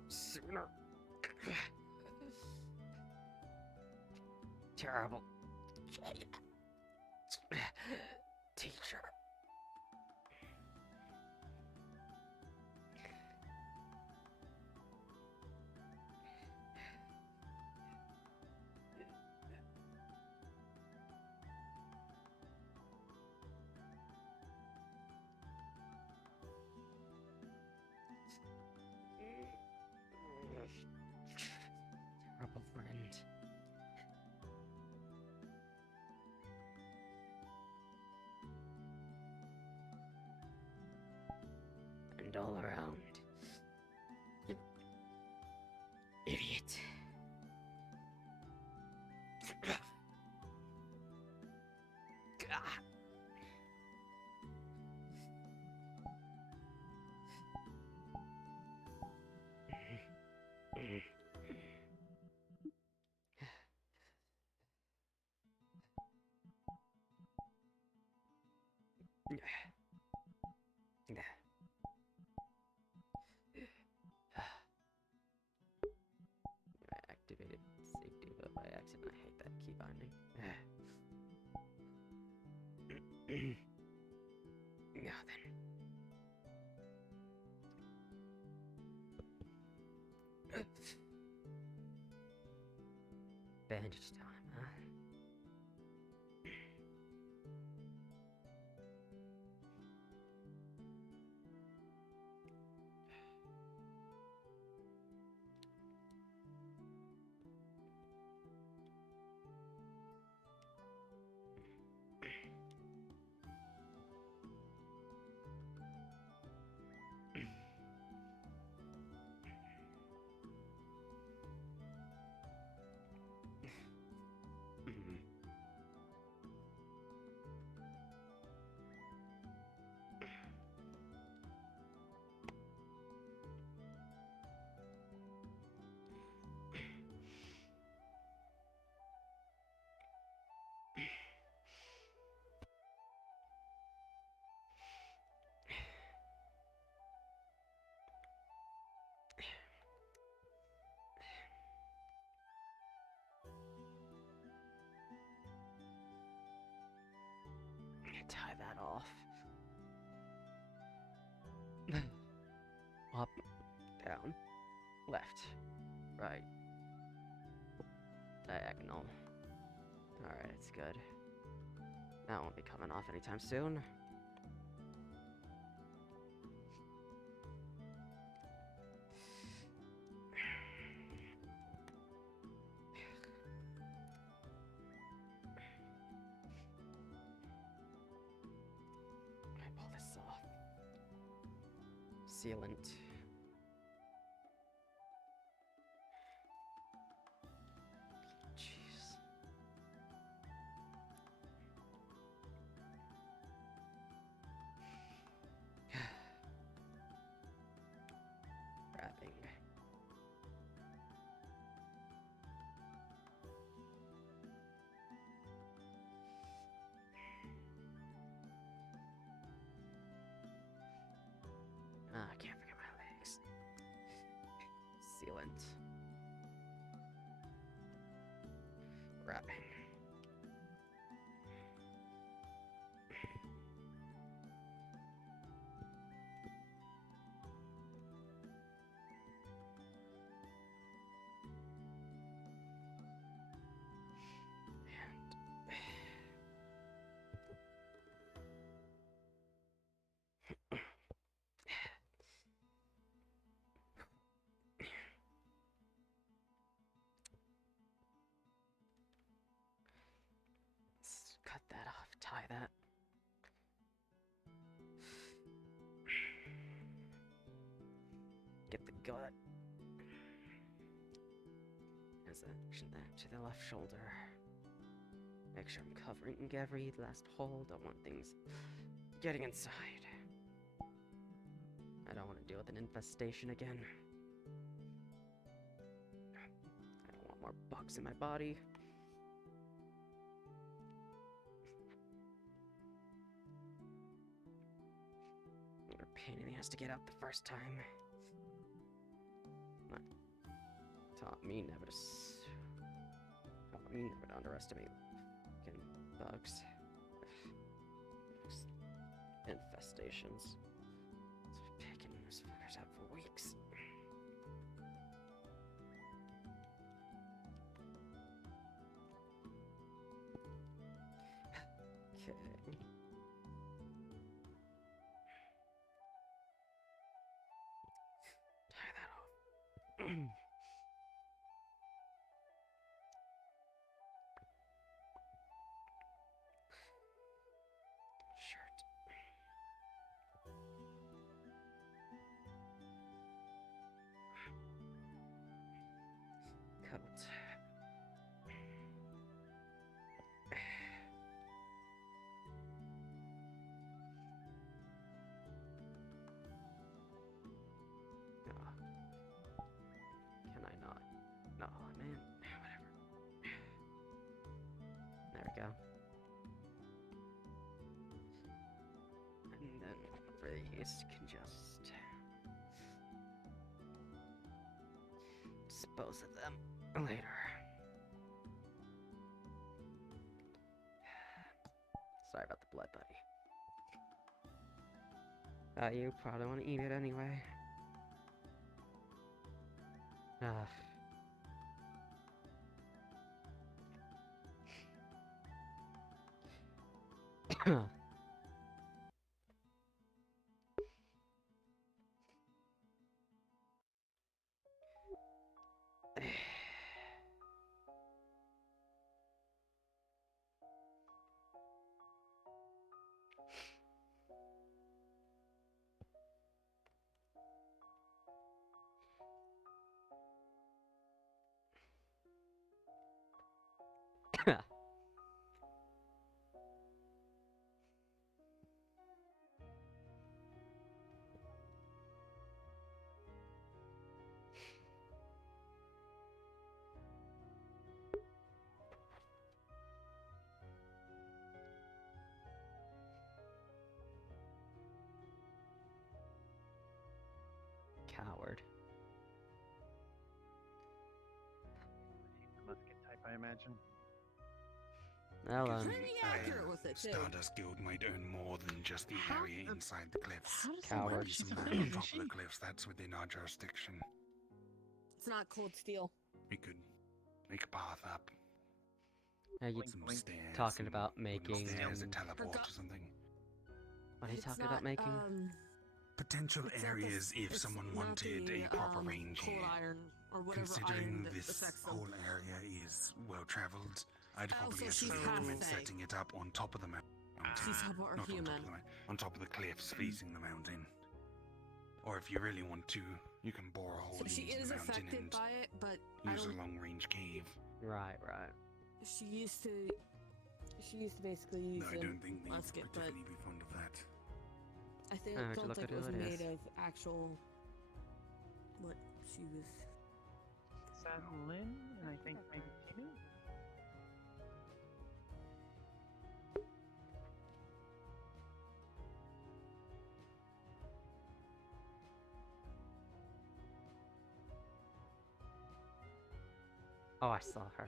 sooner. Terrible. Teacher. Terrible friend. And all around. Idiot. I activated safety but by accident. I hate that key binding. Now then. Bandage time, huh? Up, down, left, right, diagonal. Alright, it's good. That won't be coming off anytime soon. I pull this off. Sealant. Jeez. Wrapping. I can't forget my legs. Sealant. Wrapping. Let's cut that off, tie that. Get the gut. Transition that to the left shoulder. Make sure I'm covering every last hole. Don't want things getting inside. I don't want to deal with an infestation again. I don't want more bugs in my body. What a pain in the ass to get out the first time. Not taught me never to underestimate fucking bugs. Infestations. It's picking those fuckers out for weeks. Okay. Tie that off. Shirt. Coat. Can I not? No, man. Whatever. There we go. And then these can just dispose of them later. Sorry about the blood, buddy. You probably want to eat it anyway. Coward. The musket type, I imagine. Well, Because Pretty accurate with it, too. Stardust Guild might earn more than just the How- area inside the cliffs. How does Coward. it work? Some She's a land on thief, top is of the she? cliffs, that's within our jurisdiction. It's not cold steel. We could make a path up. are you Some Blink. stairs. talking some about wooden making, stairs, a um, teleport Forgot- or something. what are you It's talking not, about making? Potential it's not areas this- if it's someone not wanted the, a proper range cold here. iron or whatever Considering iron that this affects them. whole area is well traveled, I'd Oh, probably so actually she's recommend half fey. setting it up on top of the mountain. She's half or Not on top human. of the on top of the cliffs facing the mountain. Or if you really want to, you can bore a hole So she into is the mountain affected and by it, but I use a don't. long-range cave. Right. She used to basically use No, I them. don't think they would Basket, but- particularly be fond of that. I think I have to don't look think at it was who it made is. of actual. What she was. Is that Lynn? And I think maybe Tina? Oh, I saw her.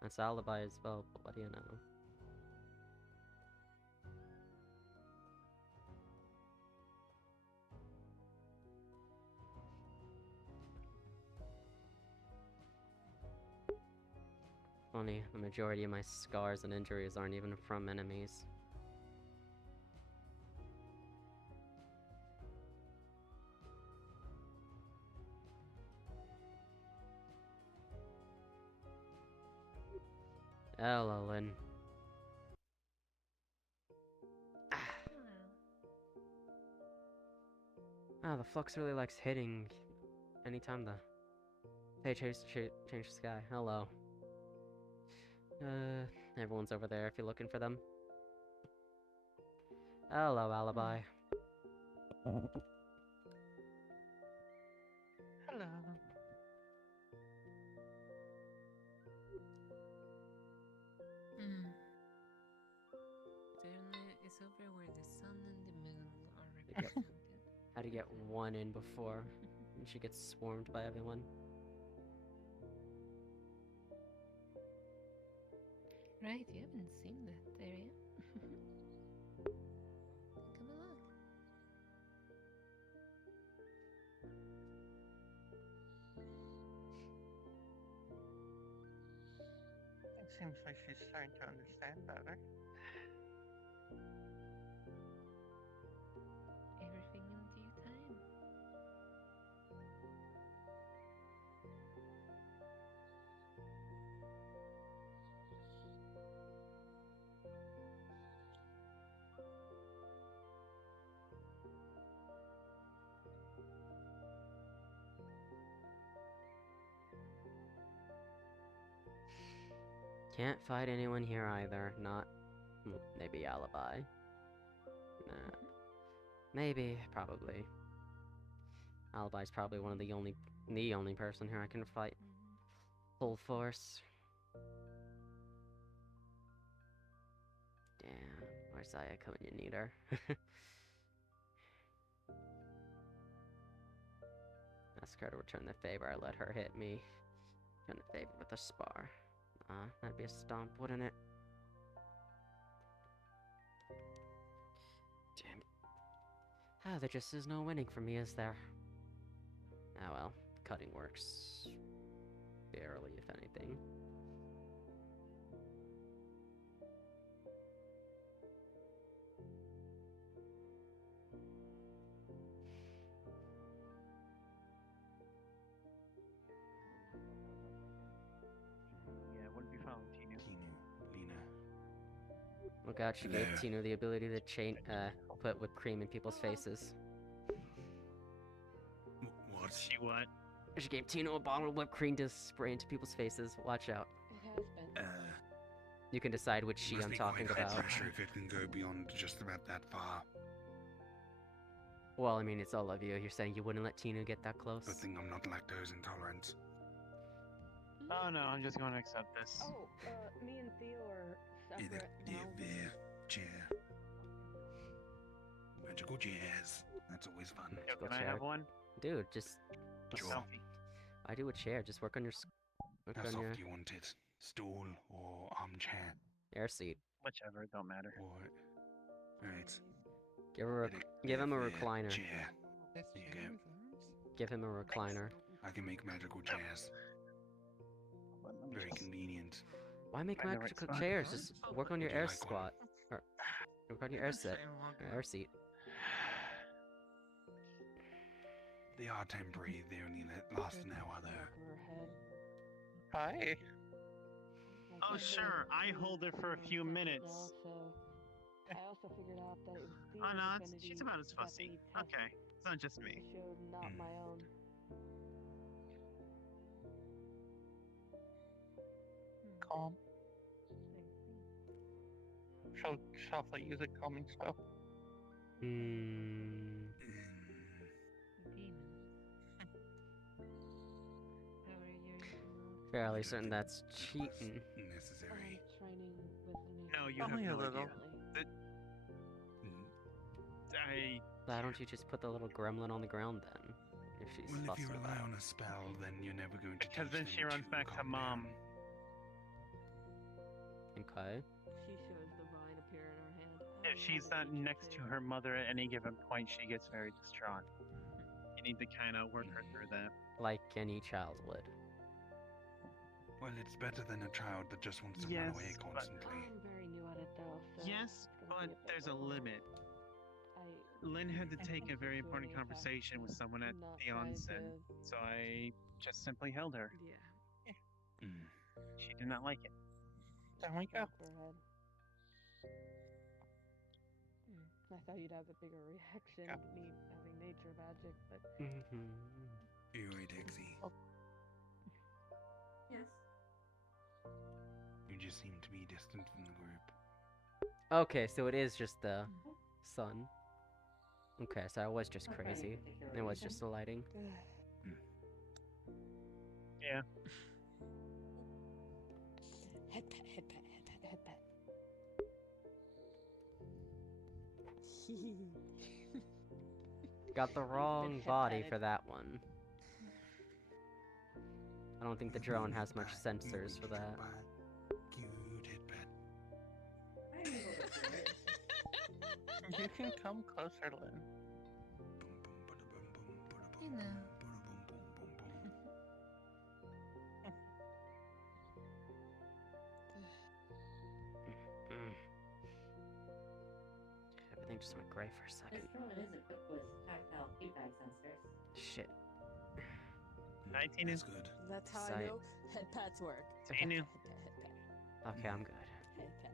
That's alibi as well, but what do you know? Funny, the majority of my scars and injuries aren't even from enemies. Hello, Lynn. Ah, the flux really likes hitting anytime the they change the sky. Hello. Everyone's over there if you're looking for them. Hello, Alibi. Hello. There is over where the sun and the moon are Yep. represented. Had to get one in before and she gets swarmed by everyone. Right, you haven't seen that area. Come along. It seems like she's starting to understand better. Everything in due time. Can't fight anyone here either. Not maybe Alibi. Nah. Maybe, probably. Alibi's probably one of the only person here I can fight full force. Damn, where's Zaya coming? You need her. Ask her to return the favor. I let her hit me. Return the favor with a spar. That'd be a stomp, wouldn't it? Damn it. Ah, there just is no winning for me, is there? Ah well, cutting works. Barely, if anything. Yeah, it wouldn't be found, Tina. Lena. Oh god, she gave Hello. Tino the ability to put whipped cream in people's faces. What? She what? She gave Tino a bottle of whipped cream to spray into people's faces. Watch out. It has been. You can decide which she Must I'm be talking quite high about. pressure if it can go beyond just about that far. Well, I mean, it's all of you. You're saying you wouldn't let Tino get that close? Good thing I'm not lactose intolerant. Oh no, I'm just going to accept this. Oh, me and Theo are Either separate now. there, chair. Magical jazz. That's always fun. Yo, go can I check. have one? Dude, just... A Sure. selfie. I do a chair. Just work on your work How on soft your do you want it? Stool or armchair? air seat. Whichever, don't matter. Or... Right. Give him a There, recliner. chair. Let's There you share go. with ours. Give him a recliner. I can make magical chairs. Let me Very just- convenient. Why make Find the right magical spot. chairs? Just work on your Would you air like one? squat. Or work on your air set. Air seat. They are temporary. They only last an hour, though. Hi. Oh, sure. I hold her for a few minutes. I also figured out that it was Oh, no, Theo's she's affinity about as that fussy. they test Okay, it's not just me. showed, not my own. Calm. Shuffle, use a calming spell. Hmm. Fairly certain that's cheating. Necessary. Training with an No, you have Only a no little. idea. I Why don't you just put the little gremlin on the ground then? If she's Well, if fussed you with rely that. on a spell, then you're never going to because teach then them she runs back to calm mom. down. Okay. She shows the vine appear in her hand. If she's not next to her mother at any given point, she gets very distraught. You need to kind of work her through that. Like any child would. Well, it's better than a child that just wants to run away Yes, but- constantly. I'm very new at it though, so Yes, it's gonna but be a bit there's a of limit. I Lynn had to take a very Doing important it fast, conversation with someone at not the trying onset, to- so I just simply held her. Yeah. Mm. She did not like it. Then we go. Tap her head. I thought you'd have a bigger reaction Yeah. to me having nature magic, but You right, Exy? Yes. You just seem to be distant from the group. Okay, so it is just the sun. Okay, so I was just Not for any crazy. particular It was reason. just the lighting. Yeah. head pat, head pat, head pat, head pat. Got the wrong body for that one. I don't think the drone has much sensors for that. Cute headband. I'm able to do it. You can come closer, Lynn. You know. Mm. Everything just went gray for a second. This drone is equipped with tactile feedback sensors. Shit. 19 is good. That's how I Sight. know head pats work. I knew. Head pat, head Okay, I'm good. pat, head pat.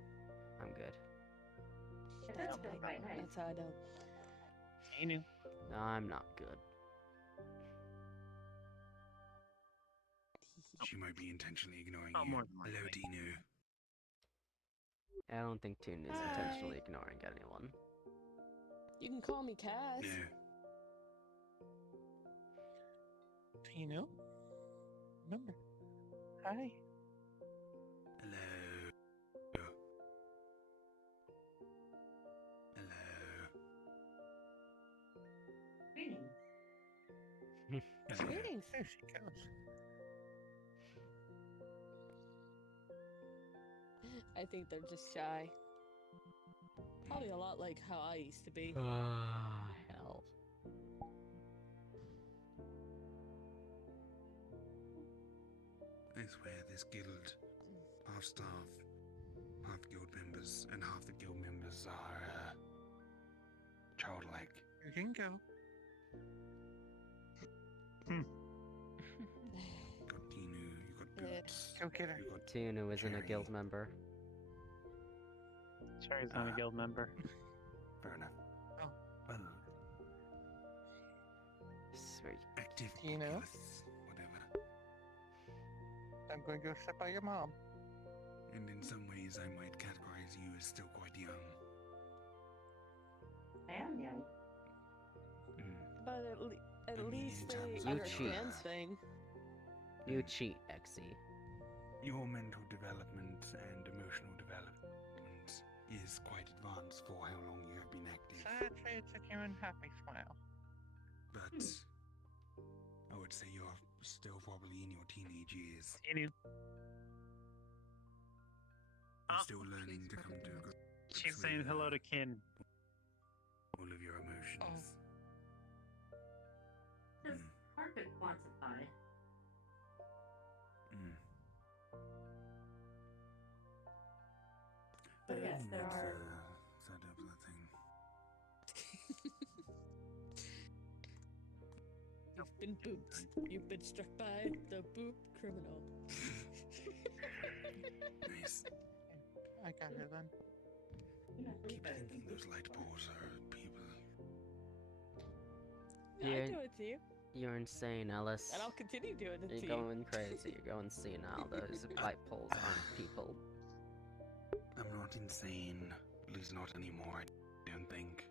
I'm good. It does feel quite nice. That's how I know. He knew. I'm not good. She might be intentionally ignoring Oh, you. more than Hello, likely. Dinu. I don't think Toon is intentionally ignoring anyone. You can call me Cass. No. Do you know? Remember. Hi. Hello. Hello. Greetings. Hello. Greetings. There she goes. I think they're just shy. Probably a lot like how I used to be. Hell. I swear this guild, half staff, half guild members, and half the guild members are, childlike. You can go. You got Dinu, you got Yeah. Boots, Go get her. you got... Tunu isn't a Cherry. guild member. Cherry's not a guild member. Fair enough. Oh. Well, Sweet. active Dinu? populace, whatever. I'm going to go sit by your mom. And in some ways I might categorize you as still quite young. I am young. But at I mean, least in they terms of, understand uh, things. You cheat, Exy. Your mental development and emotional development is quite advanced for how long you have been active. So it's a human happy smile. But I would say your Still probably in your teenage years. Continue. You're Oh, still learning to come to grips She's with, saying hello to Kin. all of your emotions. It's hard to quantify. Mm. But yes, there Let's, are. set up that thing. You've been booped. You've been struck by the boop criminal. Nice. I got her then. Keep thinking those light poles are people. Yeah, I Yeah. do it to you, You're insane, Ellis. and I'll continue doing it to You're you. going crazy. You're going senile. Those light poles aren't people. I'm not insane. At least not anymore, I don't think.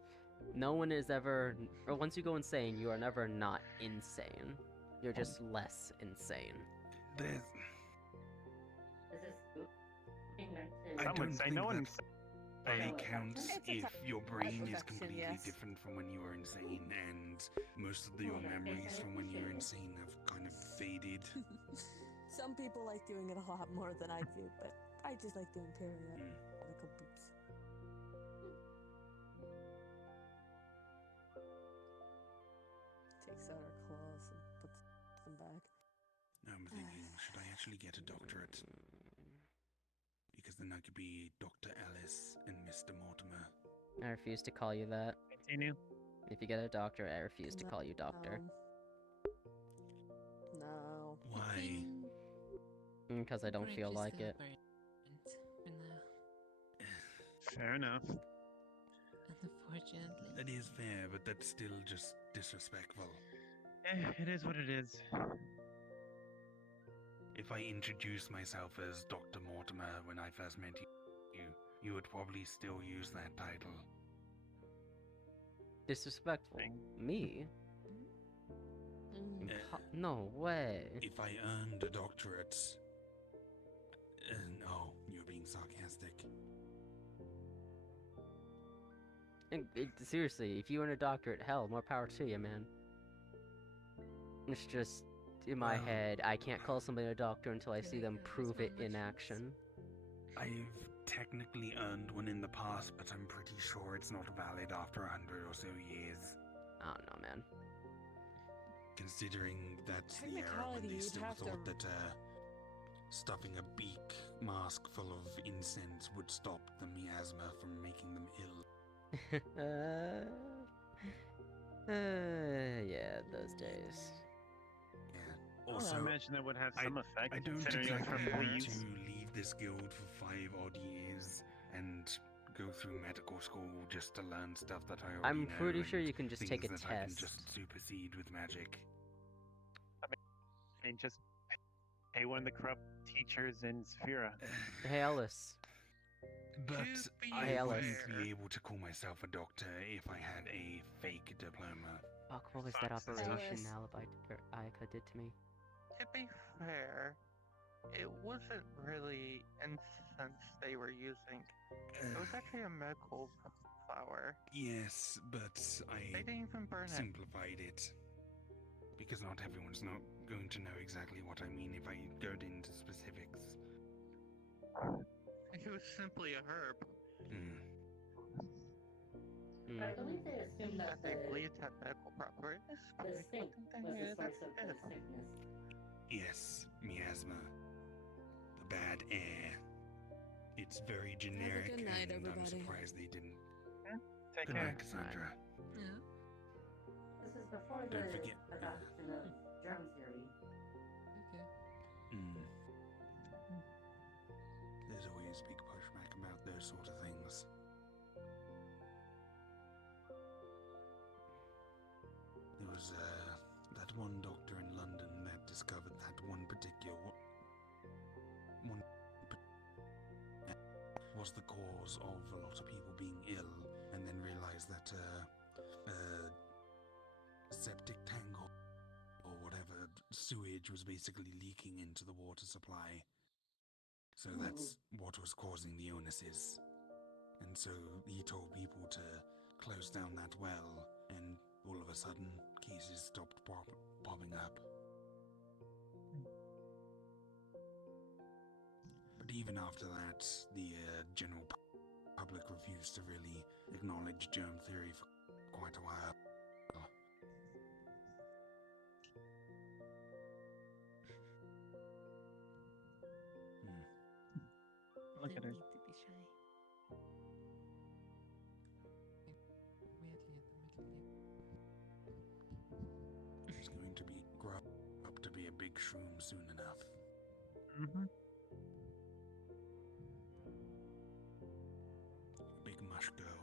No one is ever, or once you go insane, you are never not insane. You're just less insane. There's... Is this spook being meant to? I Some don't would say think no that one's only It's counts a if your brain is perfection, completely yes. different from when you were insane, and most of your memories from when you were insane have kind of faded. Some people like doing it a lot more than I do, but I just like doing periodical Mm. boops. Takes out her claws and puts them back. I'm thinking, should I actually get a doctorate? Because then I could be Dr. Ellis and Mr. Mortimer. I refuse to call you that. continue. If you get a doctor, I refuse to call you doctor. No. Why? Because I don't feel like it. For now, Fair enough. unfortunately. That is fair, but that's still just disrespectful. It is what it is. If I introduce myself as Dr. Mortimer when I first met you would probably still use that title. Disrespectful. Me? Mm. No way. If I earned a doctorate... no, you're being sarcastic. Seriously, if you earn a doctorate, hell, more power to you, man. It's just, in my Well, head, I can't call somebody a doctor until I see them There prove is it one in much action. I've technically earned one in the past, but I'm pretty sure it's not valid after 100 or so years. I don't know, man. Considering that's the era when Technicality, they you'd still have to- thought that stuffing a beak mask full of incense would stop the miasma from making them ill. Yeah, those days. Yeah. I Also, imagine that would have some effect. I don't considering it's exactly from want leaves. to leave this guild for 5 odd years and go through medical school just to learn stuff that I already I'm know pretty sure and you can just take a things that I can test. just supersede with magic. I mean, just pay one of the corrupt teachers in Sphera. Hey, Ellis. But To be I Hey, wouldn't fair- be able to call myself a doctor if I had a fake diploma. Fuck, what was that Foxes. operation Ellis. Ayaka did to me? To be fair, it wasn't really incense they were using. It was actually a medical flower. Yes, but They I didn't even burn it. simplified it. Because not everyone's not going to know exactly what I mean if I go into specifics. It was simply a herb. Mm. Hmm. I believe they assumed that They the believed it had medical properties. but the I stink fucking was the think source it of the did. sickness. Yes, miasma. The bad air. It's very generic, good night, and I'm everybody. surprised they didn't. Take Good care. night, Cassandra. Yeah. This is before Don't the forget- adoption of germ theory. Okay. Mm. There's always big pushback about those sort of things. There was that one doctor in London that discovered that one particular one was the cause of a lot of people being ill, and then realized that septic tank or whatever sewage was basically leaking into the water supply. So that's what was causing the illnesses. And so he told people to close down that well, and all of a sudden, cases stopped popping up. even after that, the general public refused to really acknowledge germ theory for quite a while. Look at her. Don't need to be shy. Weirdly in the middle here. It's going to be grow up to be a big shroom soon enough. Mm-hmm. A big mush girl.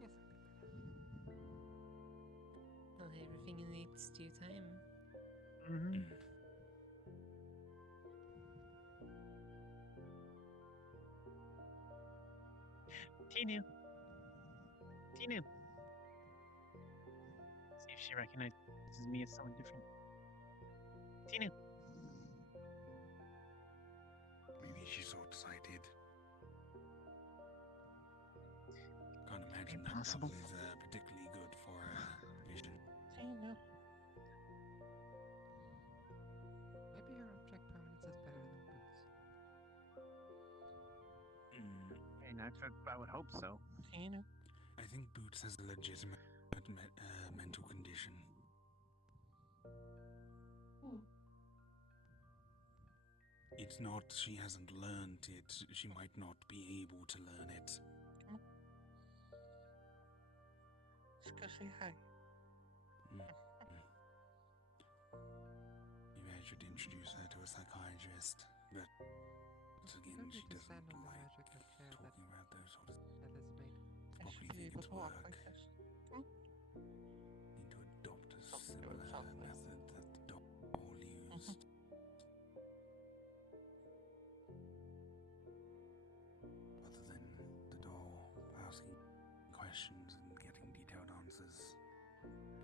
Yes, Well, everything in its due time. Mm-hmm. Tinu. Tinu. See if she recognizes me as someone different. Tinu. Maybe she's short-sighted. Can't imagine that Possible. puzzle is particularly good for vision. Tina. maybe her object permanence is better than Boots. And I would hope so. Tina. I think Boots has a legitimate mental condition. It's not she hasn't learned it, she might not be able to learn it. Let's go say hi. Maybe I should introduce her to a psychiatrist, but again, Don't she need to doesn't stand on the like magical chair that talking about those sort of that is made. I probably should be think able it's to walk work. like this. Need to adopt a Something to similar itself, like. method that the doll used. Other than the doll asking questions and getting detailed answers.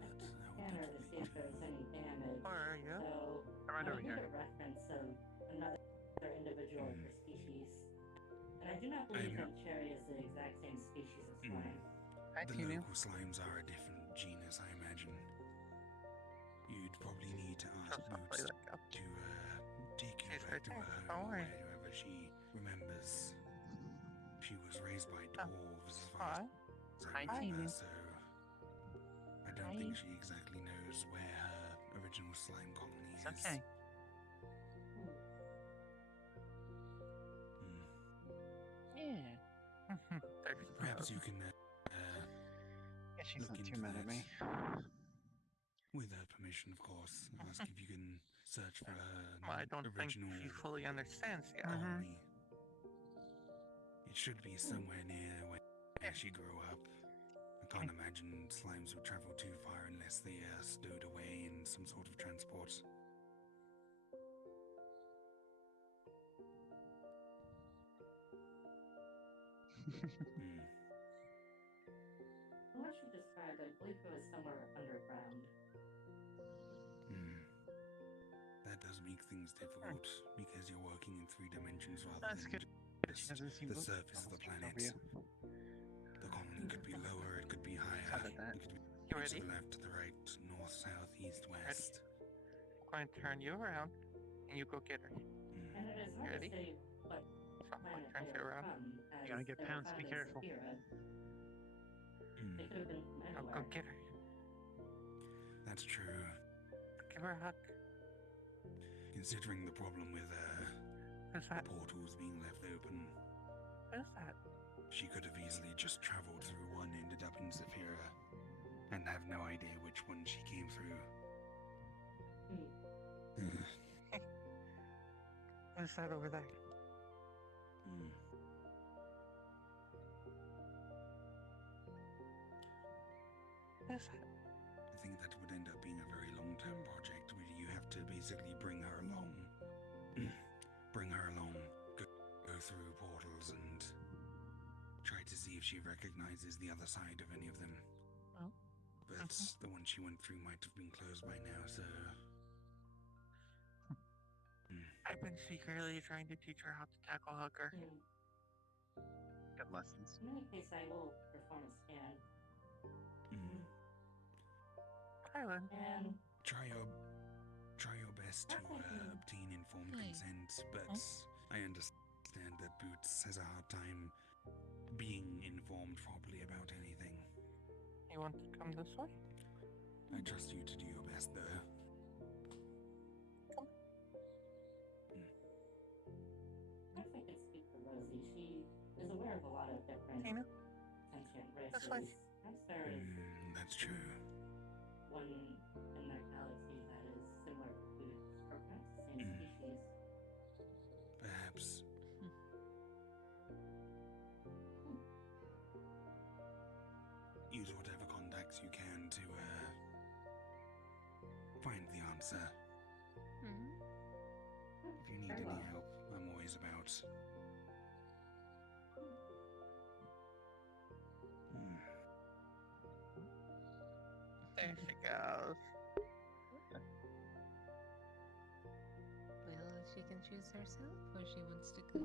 But that Scanner to would see if there's any damage. Where are you? So Right I over need here. a reference of another individual per species. And I do not believe that Cherry is the exact same species of slime. Hi, the Tinu. local slimes are a different genus, I imagine. You'd probably need to ask Just not play Boots that go. to take you She's back right to there. her Don't home, worry. wherever she remembers. She was raised by Oh. dwarves, as far Hi. as Hi, I remember, Tinu. so I don't Hi. think she exactly knows where her original slime colony It's is. okay. Hmm. Yeah. There's Perhaps you can, Yeah, she's Look not too into mad at that. me. with her permission, of course, ask if you can search for her Well, I don't think original she fully understands yet. colony. It should be somewhere near where she grew up. I can't imagine slimes would travel too far unless they are stowed away in some sort of transport. Hmm. From what you described, I believe it was somewhere underground. Hmm. That does make things difficult because you're working in 3 dimensions rather That's than good. She just doesn't seem the both surface of the almost planet. over you. The colony could be lower, it could be higher, Sorry about that. it could be You to ready? the left, to the right, north, south, east, west. I'm going to turn you around, and you go get her. Hmm. And it is hard Ready? to say what So I'm planet turn they you are around. from, as You gotta get they were pounced, found be in careful. Saphira. Hmm. They could have been from I'll anywhere. go get her. That's true. Give her a hug. Considering the problem with Who's that? portals being left open, Who's that? she could have easily just traveled through one, ended up in Saphira, and have no idea which one she came through. Who's that over there? Hmm. Who's that? I think that would end up being a very long-term project where you have to basically bring her along. Go through portals and try to see if she recognizes the other side of any of them. Oh. But the one she went through might have been closed by now, so... I've been secretly trying to teach her how to tackle hugger. Good lessons. In any case, I will perform a scan. Mm. Kylan. And Try your best to obtain informed Hi. consent, but I understand that Boots has a hard time being informed properly about anything. You want to come this way? I trust you to do your best, though. I guess I could speak for Rosie. She is aware of a lot of different Tina? sentient This races. way. Perhaps there is That's true. one in that galaxy that is similar to Boots, or perhaps the same species. Perhaps. Use whatever contacts you can to, find the answer. If you need Very any well. help, I'm always about. There she goes. Well, she can choose herself where she wants to go.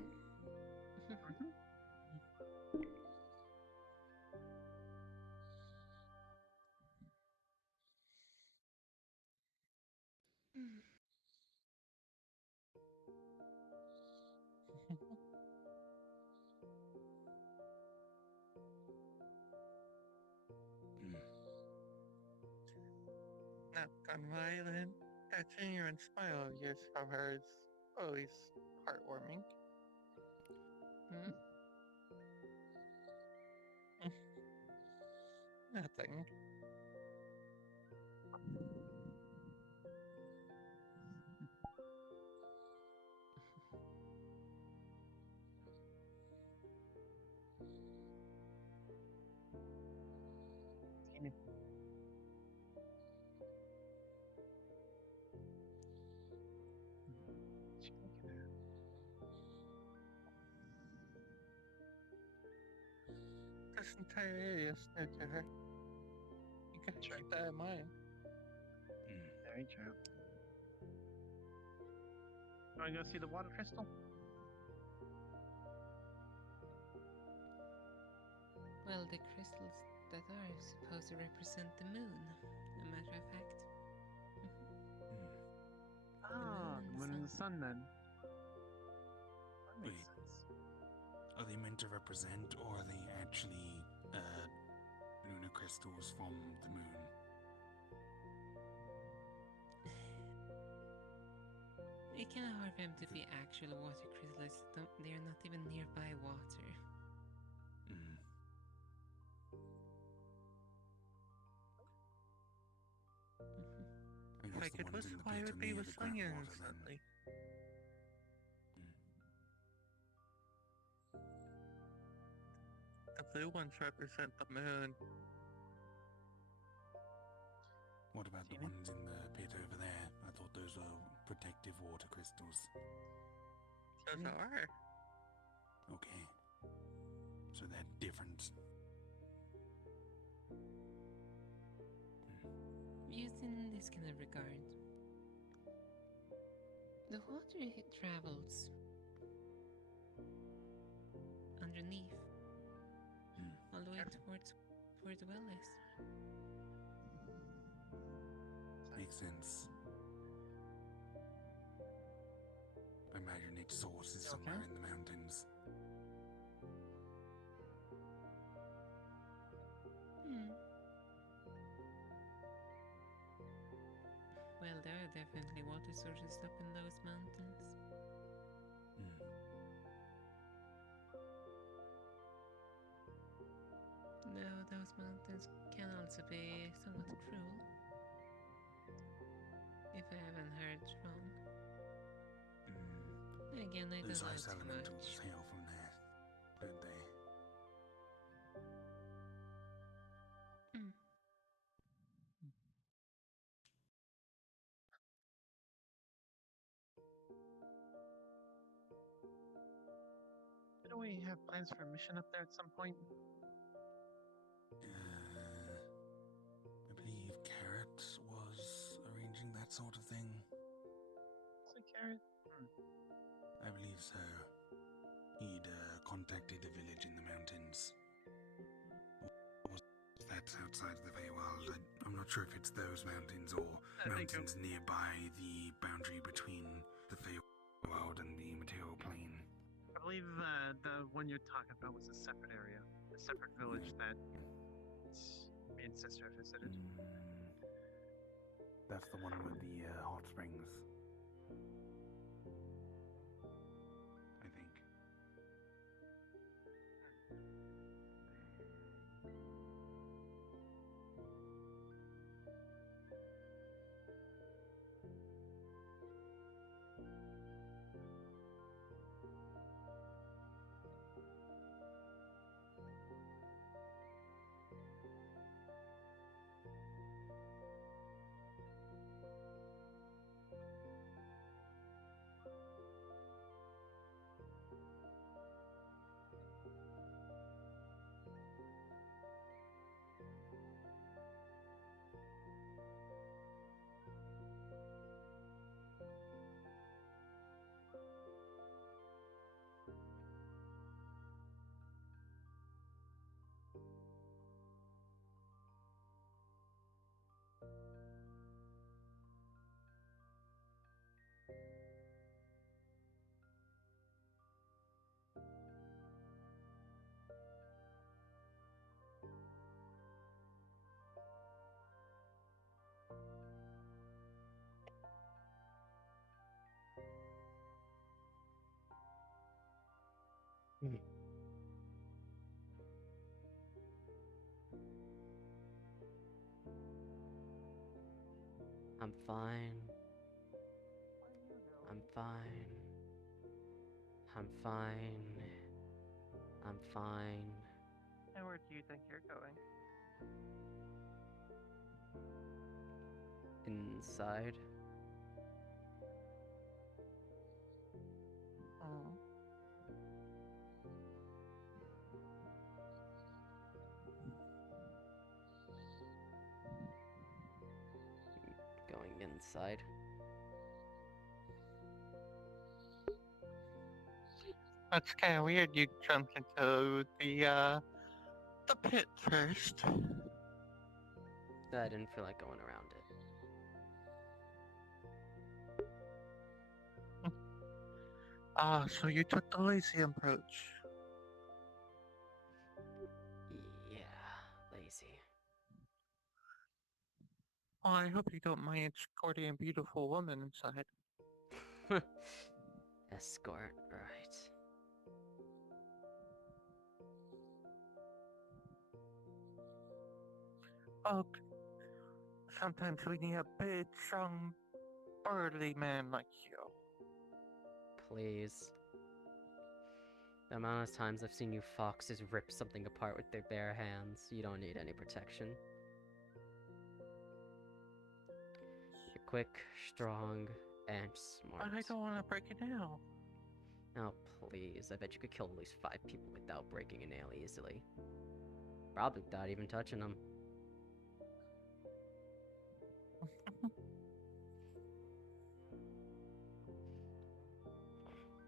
Not gonna lie then. That genuine smile of yours from her is always heartwarming. Nothing. This entire area is new to her. You gotta keep that in mind. Very true. Want to go see the water crystal? Well, the crystals that are supposed to represent the moon, a matter of fact. Ah, the moon and the sun then. That makes Wait. sense. Are they meant to represent, or are they actually, lunar crystals from the moon? It can hard for them to be actual water crystals. They're not even nearby water. I guess Like the it ones was in the why pit it are would be near with the swinging groundwater then. instantly. The blue ones represent the moon. What about the ones in the pit over there? I thought those were protective water crystals. Those are. Okay. So they're different. Used in this kind of regard. The water travels underneath, all the way towards where the well is. Makes sense. I imagine its source is somewhere in the mountains. Well, there are definitely water sources up in those mountains. Though those mountains can also be somewhat cruel. If I haven't heard wrong. Again, I Those don't know ice too elementals much. hail from there, don't they? Don't we have plans for a mission up there at some point? I believe Carrot was arranging that sort of thing. So, Carrot? I believe so. He'd contacted a village in the mountains. Or was that outside of the Feywild? I'm not sure if it's those mountains or mountains nearby the boundary between the Feywild and the material plane. I believe the one you're talking about was a separate area, a separate village that me and sister visited. That's the one with the hot springs. I think. I'm fine. I'm fine. I'm fine. I'm fine. And where do you think you're going? Inside. Oh. Going inside. That's kind of weird. You jumped into the pit first. I didn't feel like going around it. Ah, so you took the lazy approach. Yeah, lazy. Well, I hope you don't mind escorting a beautiful woman inside. Escort, right. Oh, sometimes we need a big, strong, burly man like you. Please. The amount of times I've seen you foxes rip something apart with their bare hands, you don't need any protection. You're quick, strong, and smart. But I don't want to break it now. Oh, please. I bet you could kill at least 5 people without breaking a nail easily. Probably without even touching them.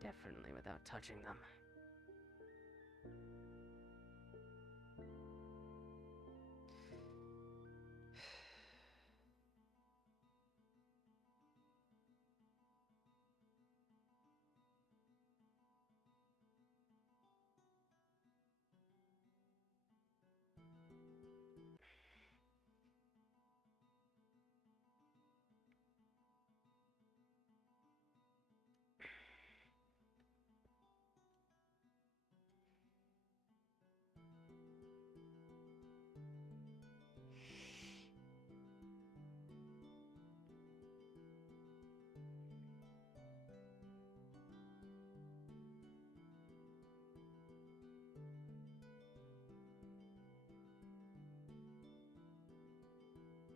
Definitely without touching them.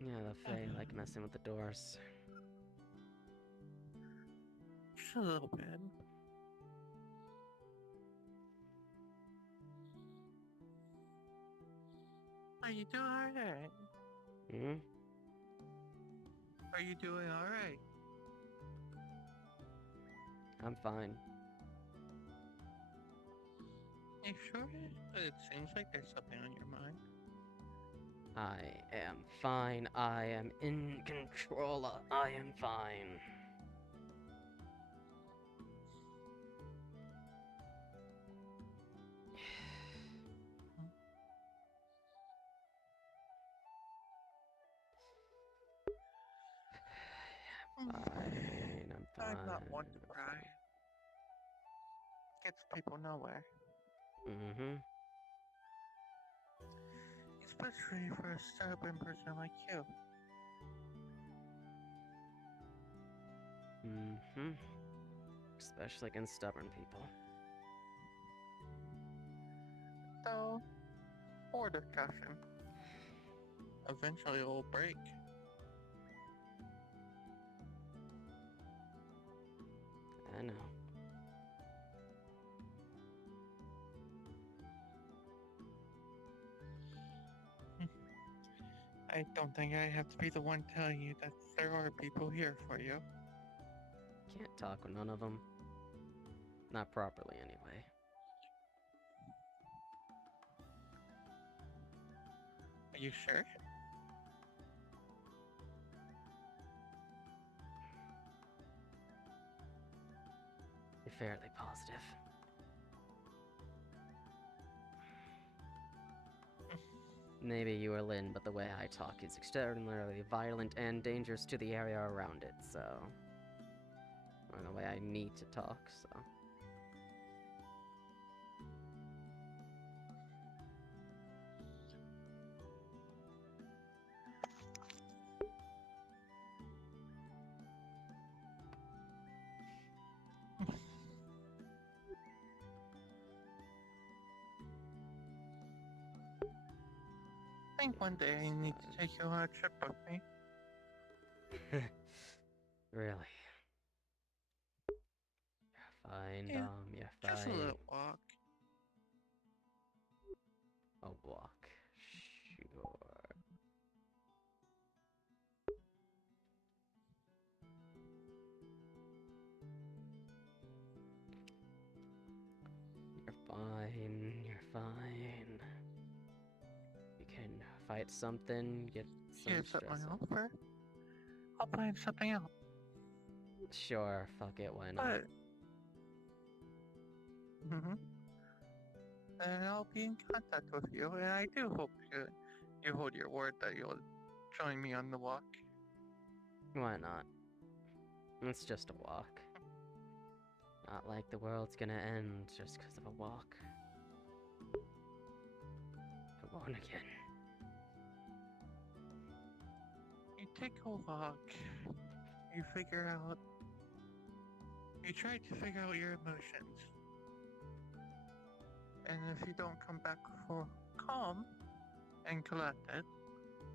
Yeah, the Fae like messing with the doors. Just a little bit. Are you doing alright? Hmm? Are you doing alright? I'm fine. You sure? It seems like there's something on your mind. I am fine. I am in control. I am fine. Fine. I'm fine. I'm not one to cry. Gets people nowhere. Mm-hmm. Especially for a stubborn person like you. Mm-hmm. Especially against stubborn people. So, for discussion. Eventually it will break. I know. I don't think I have to be the one telling you that there are people here for you. Can't talk with none of them. Not properly, anyway. Are you sure? You're fairly positive. Maybe you or Lynn, but the way I talk is extraordinarily violent and dangerous to the area around it, so... Or the way I need to talk, so... I think one day I need to take you on a trip with me. Really? You're fine, Yeah, Dom, you're fine. Just a little walk. A walk. Sure. You're fine, you're fine. You can fight something, get some Here's up my stress off. offer. I'll plan something out. Sure, fuck it, why not? But... And I'll be in contact with you, and I do hope you hold your word that you'll join me on the walk. Why not? It's just a walk. Not like the world's gonna end just because of a walk. It won't again. You take a walk. You try to figure out your emotions. And if you don't come back for calm and collected,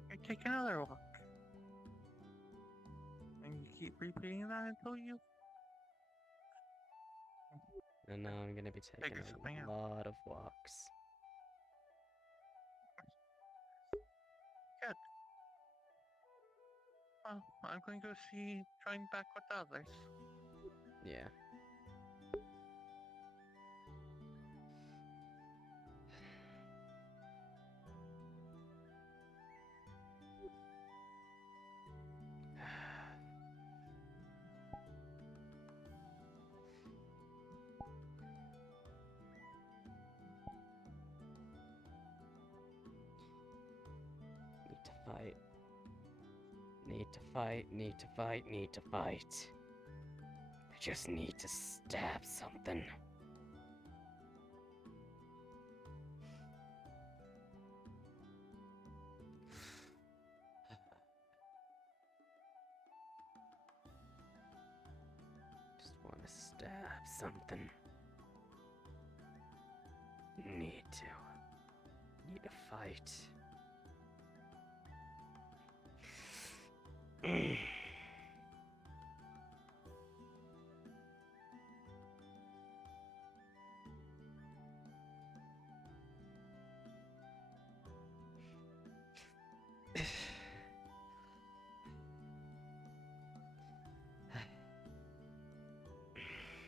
you take another walk. And you keep repeating that until you And now I'm gonna be taking figure something a out. lot of walks. Good. Well, I'm going to go join back with the others. Yeah. Need to fight. Need to fight, need to fight, need to fight. I just need to stab something. Just want to stab something. Need to fight.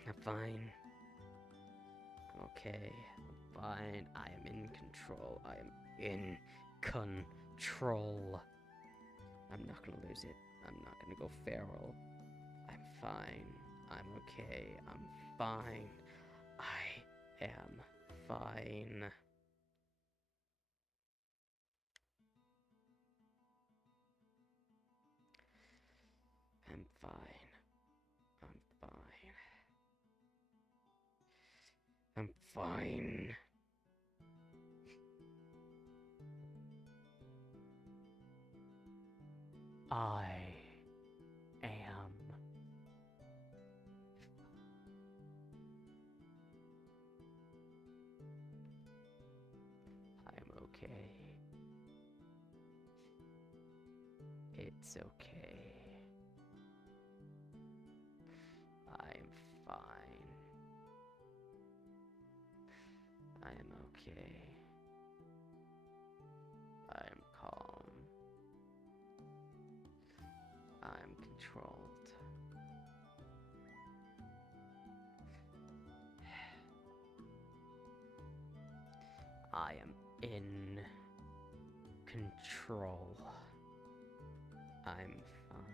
I'm fine. Okay, I'm fine. I am in control. I am in control. control. I'm not gonna lose it. I'm not gonna go feral. I'm fine. I'm okay. I'm fine. I am fine. I'm fine. I'm fine. I'm fine. I am. I'm okay. It's okay. I'm fine. I'm okay. I'm calm. I'm controlled. I am in control. I'm fine.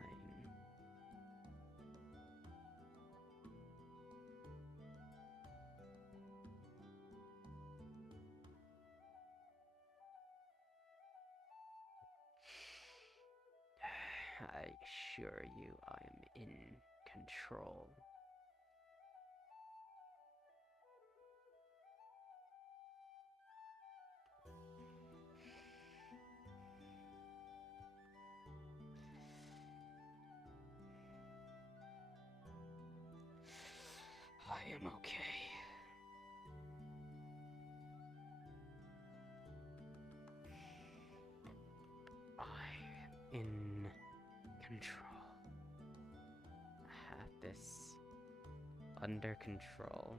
I assure you I am in control. I am okay. I am in control. I have this under control.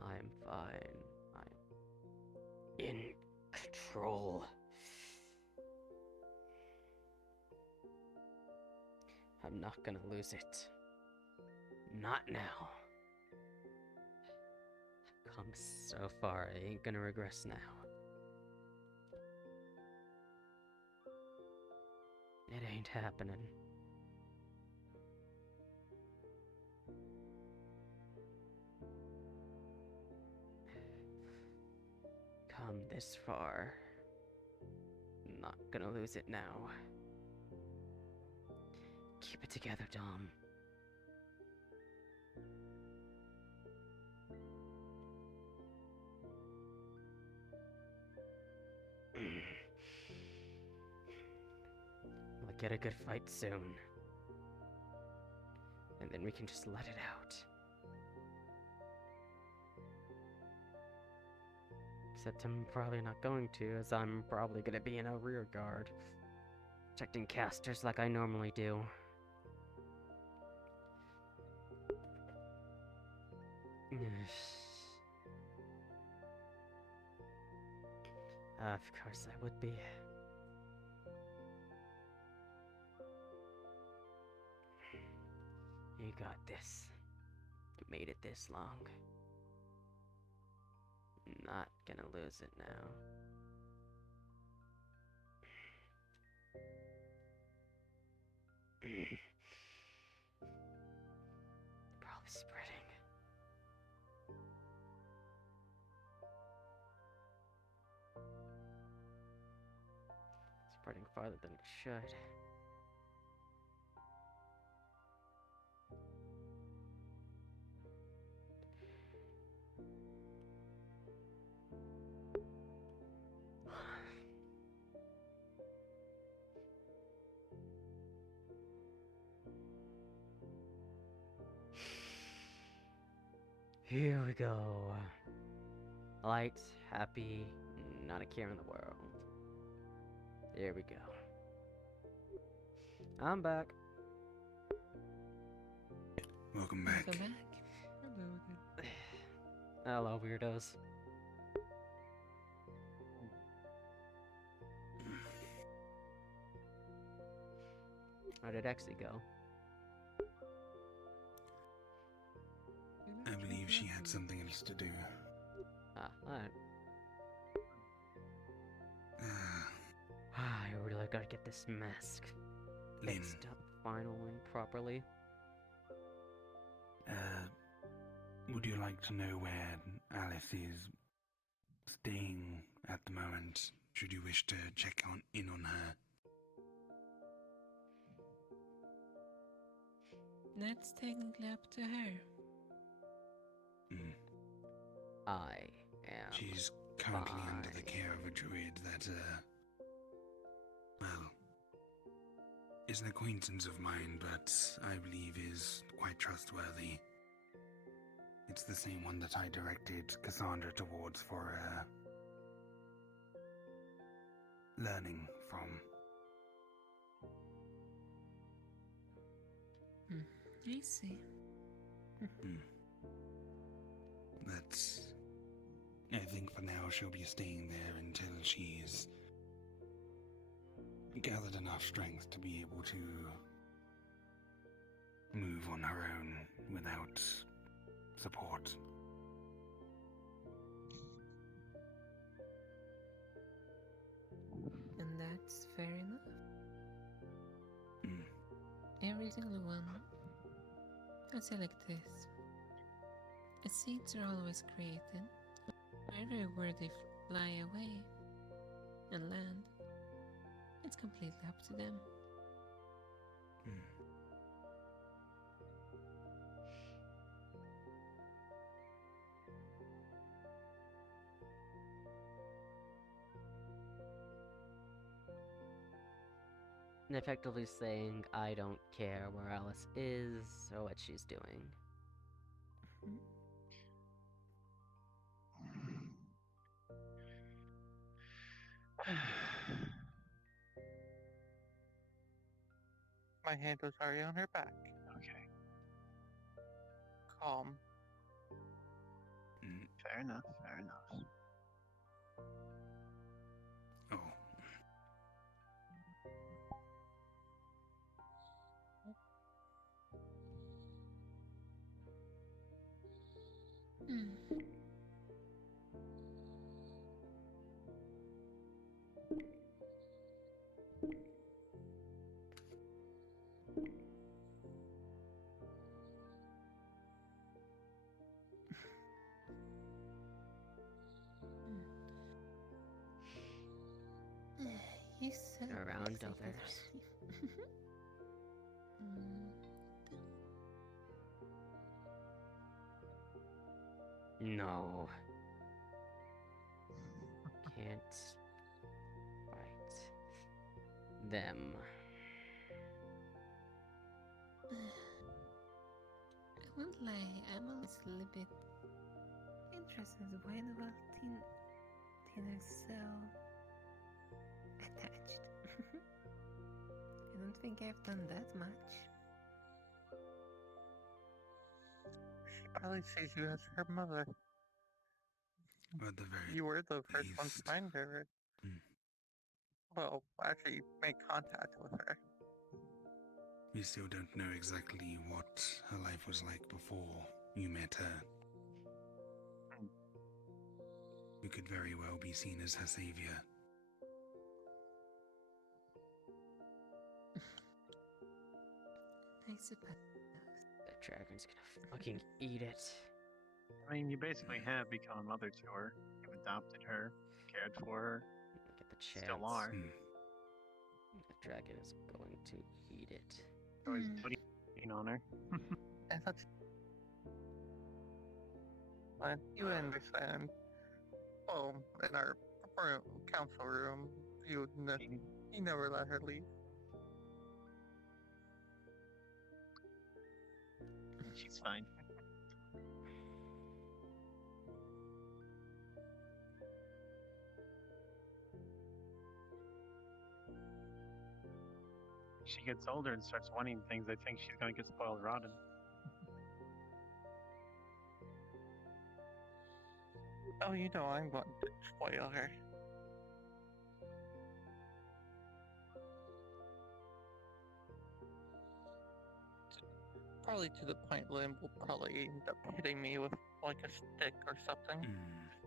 I'm fine. I'm in control. I'm not gonna lose it. Not now. I've come so far, I ain't gonna regress now. It ain't happening. Come this far. Not gonna lose it now. Keep it together, Dom. We'll get a good fight soon. And then we can just let it out. Except I'm probably not going to, as I'm probably gonna be in a rear guard. Protecting casters like I normally do. Of course I would be. You got this. You made it this long. Not gonna lose it now. Probably spreading. Spreading farther than it should. Here we go. Light, happy, not a care in the world. There we go. I'm back. Welcome back. Welcome back. Hello again. Hello, weirdos. How did Exie go? I believe she had something else to do. Ah, alright. Ah, I really gotta get this mask Lynn, fixed up finally, properly. would you like to know where Alice is staying at the moment? Should you wish to check in on her? That's technically up to her. Mm. I am. She's currently under the fine. care of a druid that, well, is an acquaintance of mine, but I believe is quite trustworthy. It's the same one that I directed Cassandra towards for, learning from. I see. That's... I think for now she'll be staying there until she's gathered enough strength to be able to move on her own without support. And that's fair enough. Mm. Every single one. I'll say like this. Seeds are always created. Where they fly away and land, it's completely up to them. And effectively saying, I don't care where Alice is or what she's doing. My hand was already on her back. Okay, Calm. fair enough, fair enough. Oh, You said Around exactly others. No. Can't fight them. I won't lie, I'm always a little bit interested why the world Tina is so attached. I don't think I've done that much. She probably sees you as her mother. at the very You were the first one to least. find her. Mm. Well, actually, make contact with her. We still don't know exactly what her life was like before you met her. You could very well be seen as her savior. I suppose. That dragon's gonna fucking eat it. I mean, you basically have become a mother to her. You've adopted her, cared for her, Get the chance. still are. The dragon is going to eat it. Always putting on her. And that's fine. You understand. Well, in our council room, you never let her leave. She's fine. she gets older and starts wanting things, I think she's gonna get spoiled rotten. Oh, you know I'm going to spoil her. Probably to the point Lynn will probably end up hitting me with like a stick or something.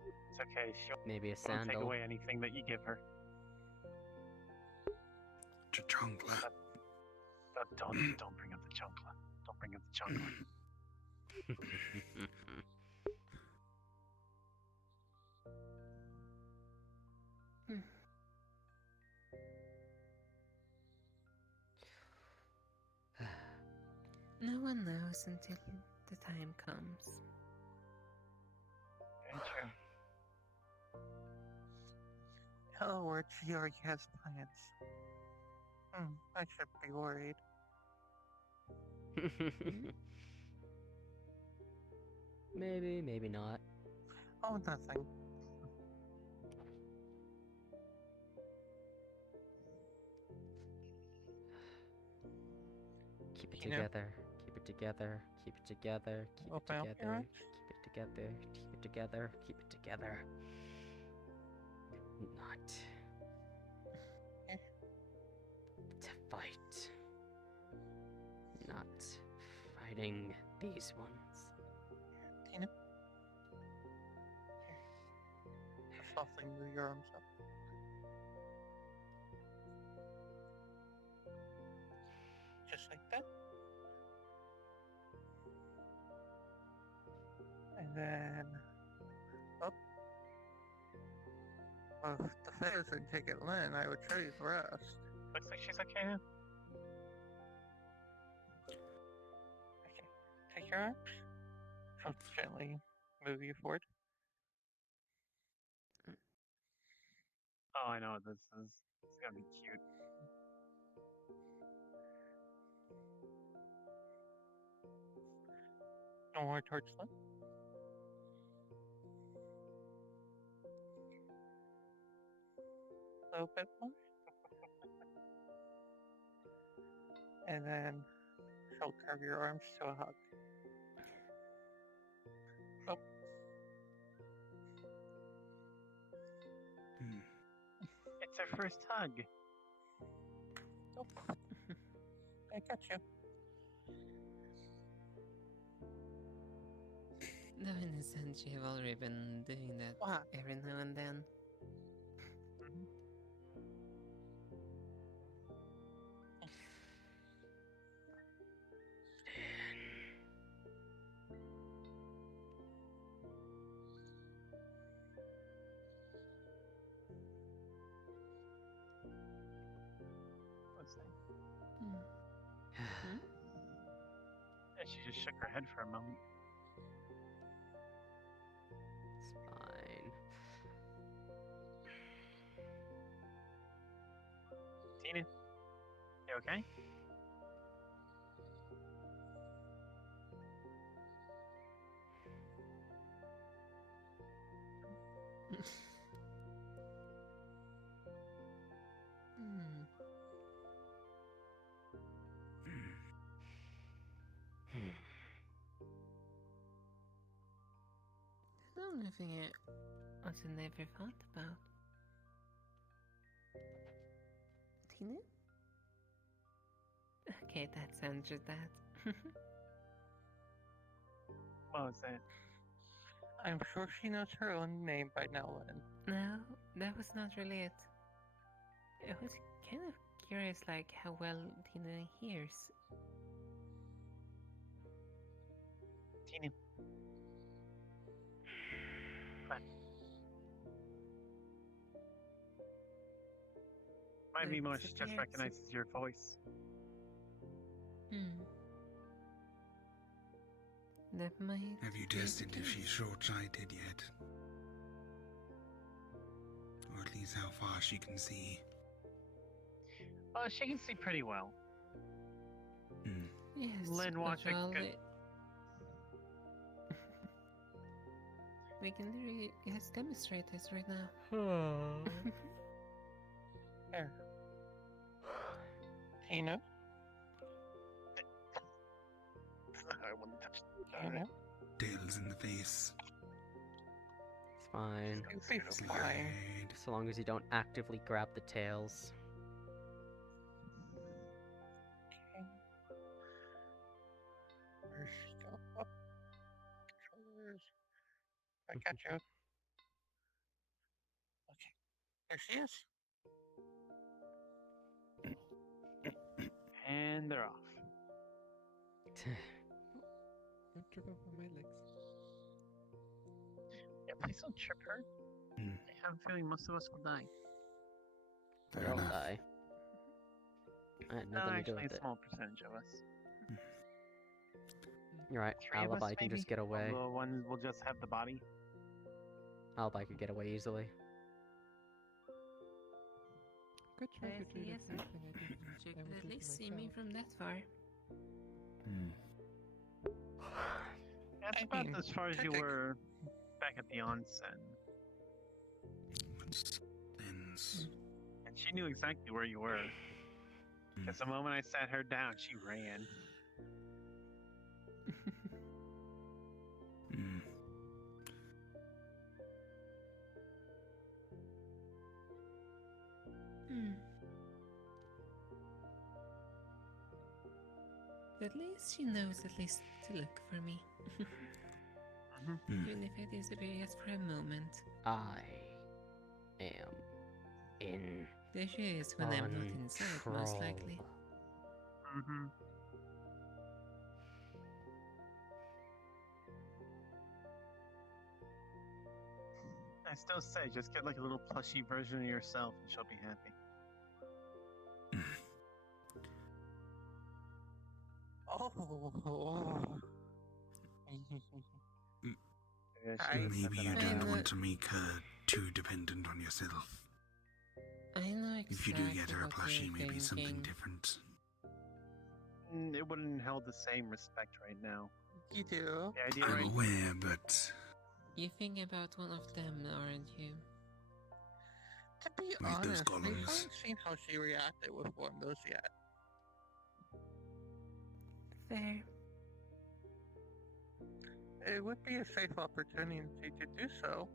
It's okay. She Maybe a won't take sandal. away anything that you give her. Chachankla. Don't bring up the chunkla. Don't bring up the chunkla. No one knows until the time comes. Very true. Hello, word, she already has plans. I should be worried. Maybe, maybe not. Oh, nothing. Keep it You know- together. Keep it together. Keep it together. Keep it Open up your together. eyes. Keep it together. Keep it together. Keep it together. Not Eh. to fight. Not fighting these ones. Tina? Just softly move your arms up. Just like that. And then up. Well, if the fairs would take it Lynn, I would show you the rest. Looks like she's okay now. Okay. Take your arms. I'll gently move you forward. Oh, I know what this is. It's gonna be cute. No more towards Lynn. A little bit more. And then she'll curve your arms to a hug. Oh, It's her first hug. oh. I got you. Though in a sense you have already been doing that What? every now and then. What's that? Hmm. Yeah, she just shook her head for a moment. It's fine. Tina, you okay? Hmm. The only thing I also never thought about. Tina? Okay, that answers that. What was that? I'm sure she knows her own name by now, Lynn. No, that was not really it. I was kind of curious, like, how well Tina hears. Tina. Fine. Might be more, she just Disappeared. recognizes your voice. That might. Have you be the tested if case. she's short-sighted yet? Or at least how far she can see? Well, she can see pretty well. Yes. Lynn watched a good- overall, we can yes, demonstrate this right now. There. Tina? Tina. Tails in the face. It's fine. You feel fine. Slide. So long as you don't actively grab the tails. Okay. Where's she go? Up. Controllers. I got you. Okay. There she is. And they're off. Don't trip up on my legs. Yeah, please don't trip her. Hmm. I have a feeling most of us will die. Fair Don't enough. die. I had No, nothing to do actually, with a it. small percentage of us. You're right. 3 of us, Alibi can maybe? just get away. The one will just have the body. Alibi could get away easily. Good choice to do the Yes, same thing I did. She I could would at do to least see me myself. from that far. That's I about mean, as far as you technic- were back at the onsen. Ends. And she knew exactly where you were. Because the moment I sat her down, she ran. Hmm. Hmm. At least she knows at least to look for me. Mhm. Even if I disappear just for a moment. I am in There she is when I'm not inside, most likely. Mm-hmm. I still say, just get like a little plushy version of yourself and she'll be happy. Oh. Yeah, I- she would Maybe set you that don't up. want to make her too dependent on yourself. I know exactly If you do get her a what plushie, you're maybe something thinking. different. It wouldn't hold the same respect right now. You do? The idea I'm right aware, but You think about one of them, aren't you? To be Like those honest, we golems. haven't seen how she reacted with one of those yet. Fair. It would be a safe opportunity to do so.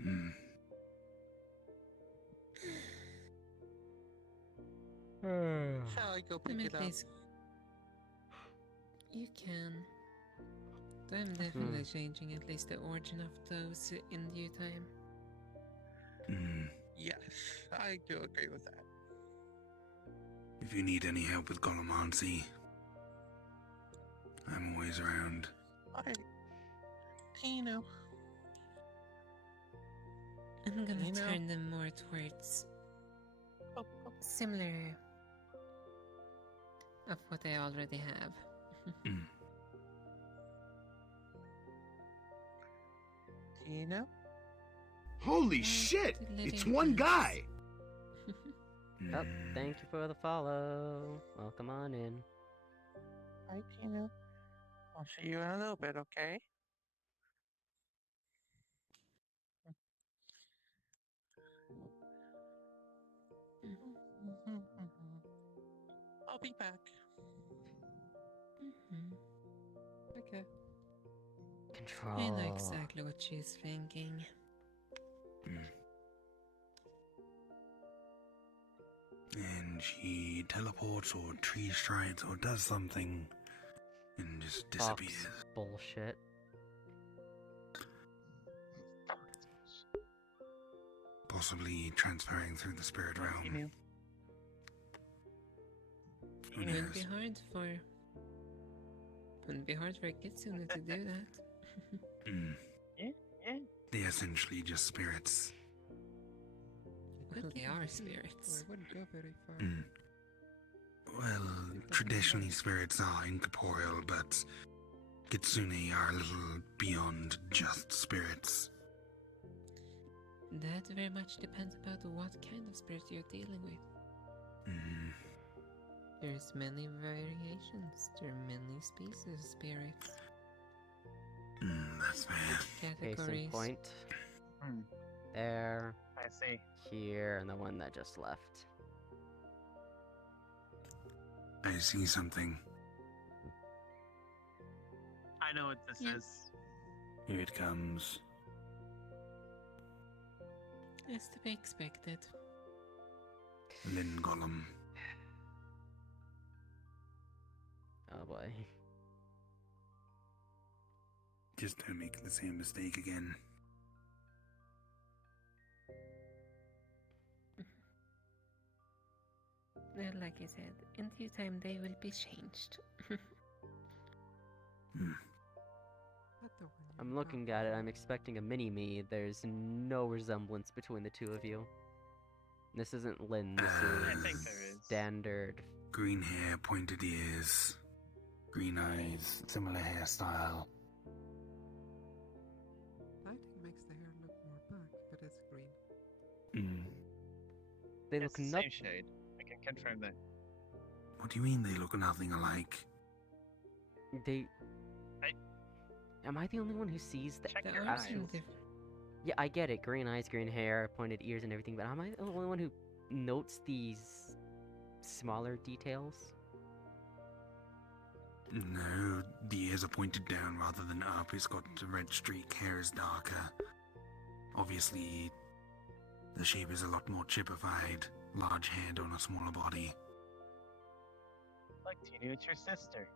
hmm, Shall I go pick it up? Please. You can. Though I'm definitely changing at least the origin of those in due time. hmm. Yes, I do agree with that. If you need any help with Golomancy, I'm always around. Alright. Tino. I'm gonna You know- turn them more towards Oh, similar of what I already have. Hmm. Tino? Holy Yeah, shit! diddly It's ding one dongs. guy! Oh, Hmm. thank you for the follow. Welcome on in. Hi, Tino. I'll see you in a little bit, okay? I'll be back. Mhm. Okay. Control. I know exactly what she's thinking. And she teleports or tree strides or does something and just Fox disappears. bullshit. Possibly transferring through the spirit realm. Tino. Who It wouldn't be knows? hard for Kitsune to do that. Hmm. Yeah. They're essentially just spirits. But they are Or spirits. I wouldn't go very far. Hmm. Well, traditionally spirits are incorporeal, but Kitsune are a little beyond just spirits. That very much depends about what kind of spirit you're dealing with. Hmm. There's many variations. There are many species of spirits. That's fair. Case Categories. in point. Hmm. There, I see. here, and the one that just left. I see something. I know what this Yeah. is. Here it comes. It's to be expected. Lynn Gollum. Oh boy. Just don't make the same mistake again. Well, like I said, in due time they will be changed. Hmm. Not the one you I'm got looking at it, before. I'm expecting a mini-me. There's no resemblance between the two of you. This isn't Lynn, this I is think there is. standard. Green hair, pointed ears, green eyes, similar hairstyle. Lighting makes the hair look more black, but it's green. Hmm. They It's look the not. same shade. I can confirm that. What do you mean they look nothing alike? They. I- Am I the only one who sees the Check The your arms eyes. seem different. Yeah, I get it. Green eyes, green hair, pointed ears, and everything. But am I the only one who notes these smaller details? No, the ears are pointed down rather than up. He's got a red streak, hair is darker. Obviously, the shape is a lot more chipified. Large head on a smaller body. Like Tina, it's your sister.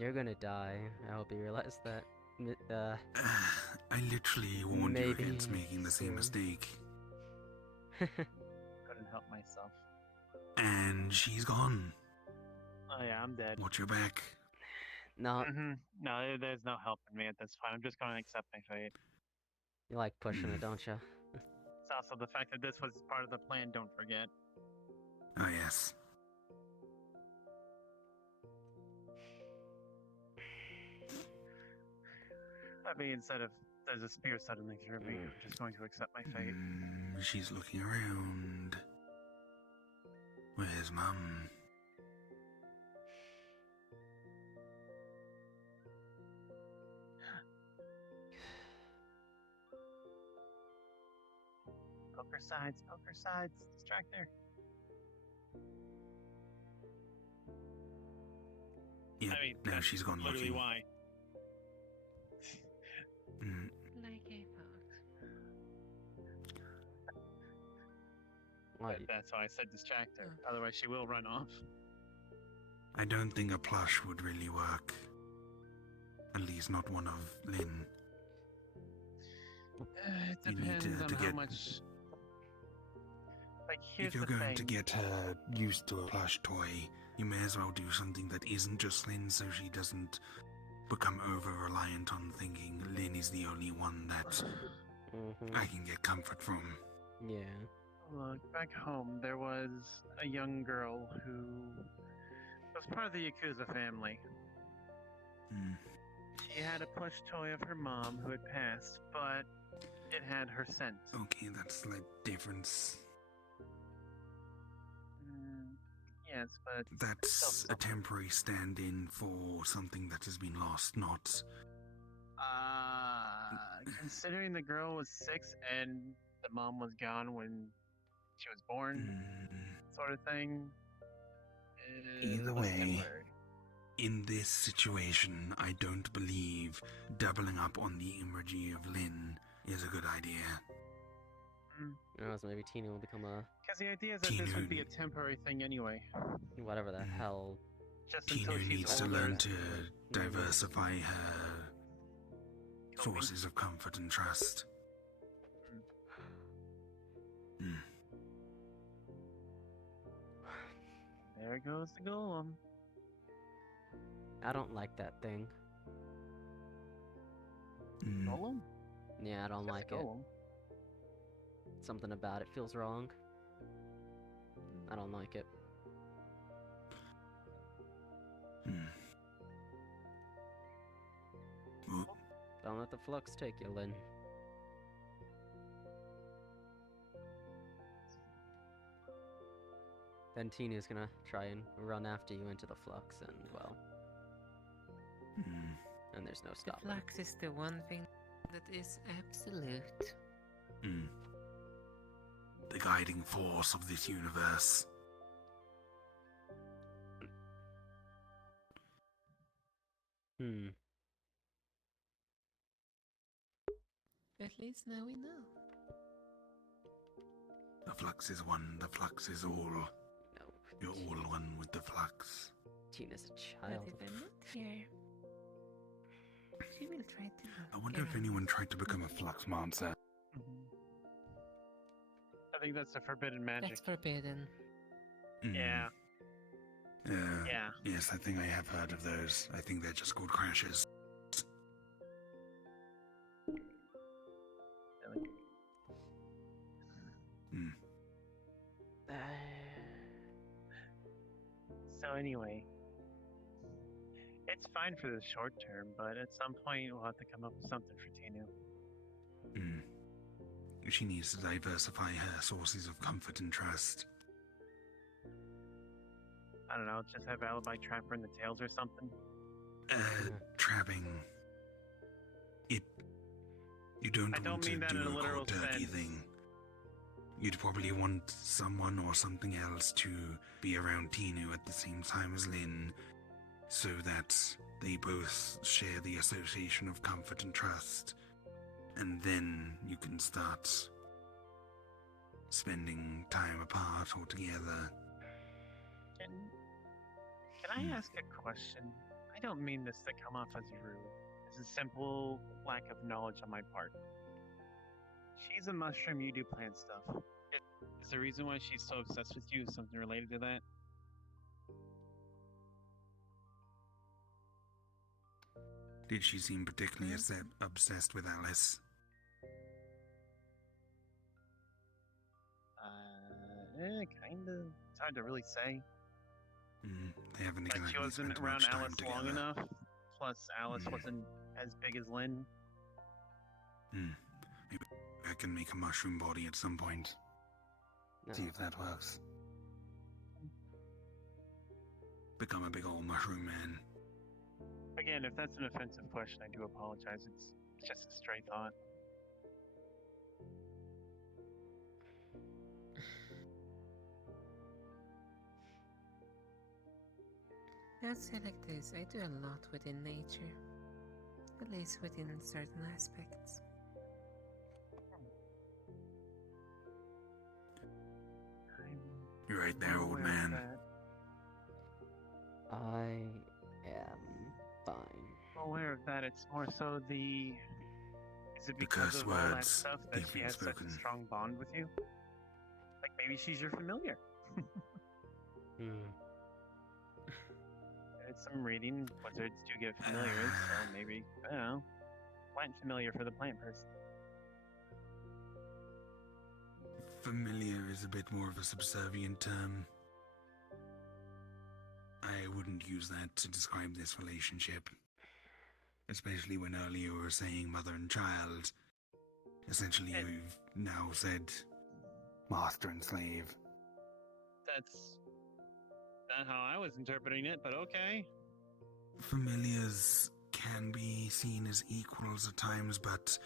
You're gonna die. I hope you realize that. I literally warned you Maybe against making the same soon. mistake. Couldn't help myself. And she's gone. Oh yeah, I'm dead. Watch your back. No, No, there's no helping me at this point. I'm just going to accept my fate. you like pushing it, don't you? It's also the fact that this was part of the plan, don't forget. Oh, yes. That being said, if there's a spear suddenly through me, I'm just going to accept my fate. She's looking around. Where's Mum? Poker sides, distract her. Yep, I mean, now that's she's gone literally looking. why. Mm, Like a fox. Why? That's why I said distract her. Otherwise, she will run off. I don't think a plush would really work. At least not one of Lynn. It You need depends to on how get- much. Like, If here's you're the going to thing. get her used to a plush toy, you may as well do something that isn't just Lynn so she doesn't become over-reliant on thinking Lynn is the only one that I can get comfort from. Yeah. Look, back home, there was a young girl who was part of the Yakuza family. Hmm. She had a plush toy of her mom who had passed, but it had her scent. Okay, that's a slight difference. Yes, but That's a temporary stand-in for something that has been lost, not... considering the girl was 6 and the mom was gone when she was born, sort of thing. Either it was way, temporary. in this situation, I don't believe doubling up on the emoji of Lynn is a good idea. Who knows, maybe Tina will become a Because the idea is that this would be a temporary thing anyway. whatever the hell. Just until Tinu she's needs to older. learn to diversify her sources of comfort and trust. There goes the golem. I don't like that thing. Golem? Yeah, I don't Just like it. golem. Something about it feels wrong. I don't like it. Don't let the flux take you, Lynn. Then Tina's gonna try and run after you into the flux, and well, and there's no The stopping. flux is the one thing that is absolute. The guiding force of this universe. Hmm. At least now we know. The flux is one, the flux is all. No. You're all one with the flux. Tina's a But child. if I'm not here, she will try to. I wonder if anyone tried to become a flux monster. I think that's a forbidden magic. That's forbidden. Yeah. Yeah. Yes, I think I have heard of those. I think they're just called crashes. Really? So anyway, it's fine for the short term, but at some point we'll have to come up with something for Tinu. She needs to diversify her sources of comfort and trust. I don't know, just have Alibi trap her in the tails or something. Trapping. You don't I don't want mean to that in do a a literal cold turkey sense. thing. You'd probably want someone or something else to be around Tinu at the same time as Lynn, so that they both share the association of comfort and trust, and then you can start spending time apart or together. Can I ask a question? I don't mean this to come off as rude. It's a simple lack of knowledge on my part. She's a mushroom, you do plant stuff. Is the reason why she's so obsessed with you something related to that? Did she seem particularly obsessed with Alice? Kinda. It's hard to really say. They haven't Like, she exactly wasn't spent around much time Alice long together. enough. Plus, Alice wasn't as big as Lynn. Maybe I can make a mushroom body at some point. No. See if that works. Become a big old mushroom man. Again, if that's an offensive question, I do apologize. It's just a stray thought. Let's say like this, I do a lot within nature. At least within certain aspects. You're right there, old aware of man. that. I am fine. Aware of that. It's more so the. Is it The because curse of all that words, stuff that they've she been has such spoken. a strong bond with you? Like maybe she's your familiar. It's some reading. Wizards do get familiars, so maybe, I don't know, plant familiar for the plant person. Familiar is a bit more of a subservient term. I wouldn't use that to describe this relationship. Especially when earlier you were saying mother and child. Essentially, you've now said master and slave. That's not how I was interpreting it, but okay. Familiars can be seen as equals at times, but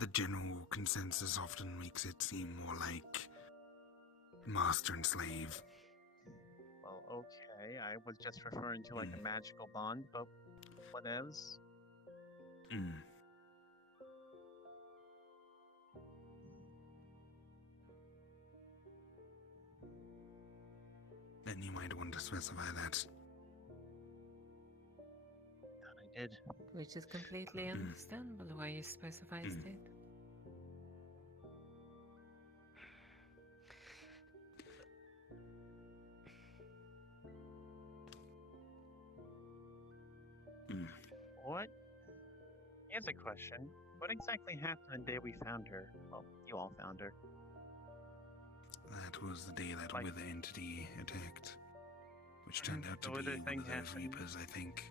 the general consensus often makes it seem more like master and slave. Well, okay, I was just referring to like a magical bond, but whatevs. Then you might want to specify that. I did. Which is completely understandable why he specifies it. What? Here's a question. What exactly happened the day we found her? Well, you all found her. That was the day that Like- Wither entity attacked. Which turned out to The be Wither one thing of those happened. Reapers, I think.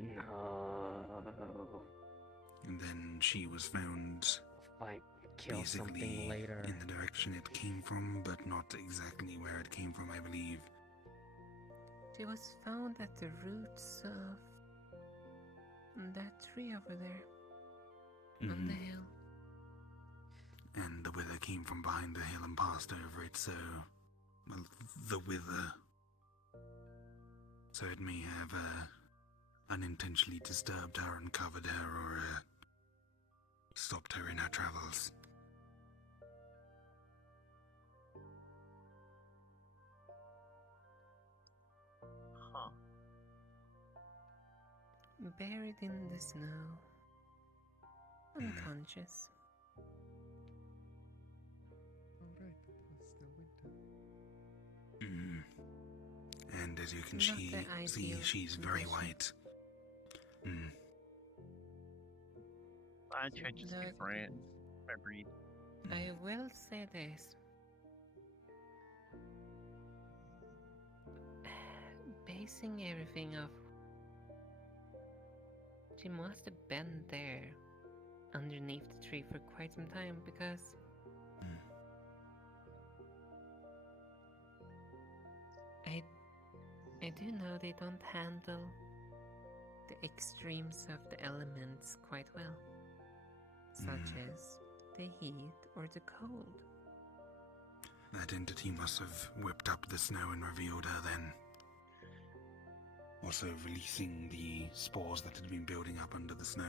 No. And then she was found Might kill something basically later. in the direction it came from, but not exactly where it came from, I believe. She was found at the roots of that tree over there on the hill. And the Wither came from behind the hill and passed over it, so... Well, the Wither So it may have unintentionally disturbed her, uncovered her, or stopped her in her travels. Huh. Buried in the snow. Unconscious. Alright, it was still winter. And as you can Not the see, ideal she's very condition. white. I could just be Look. brand. My breed. I will say this. Basing everything off. She must have been there underneath the tree for quite some time because I do know they don't handle the extremes of the elements quite well, such as the heat or the cold. That entity must have whipped up the snow and revealed her then. Also releasing the spores that had been building up under the snow.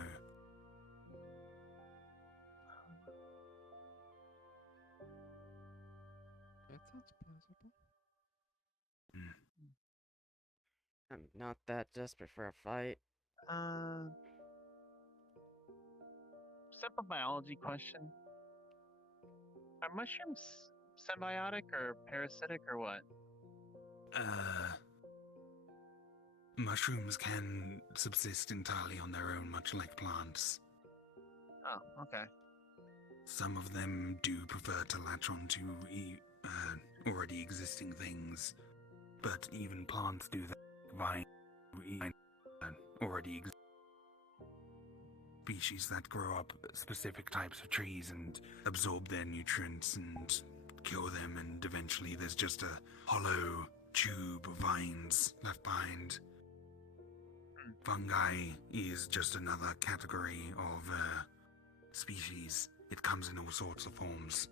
That sounds plausible. I'm not that desperate for a fight. Simple biology question. Are mushrooms symbiotic or parasitic or what? Mushrooms can subsist entirely on their own, much like plants. Oh, okay. Some of them do prefer to latch onto already existing things, but even plants do that. Vine already exist. Species that grow up specific types of trees and absorb their nutrients and kill them, and eventually there's just a hollow tube of vines left behind. Fungi is just another category of species. It comes in all sorts of forms.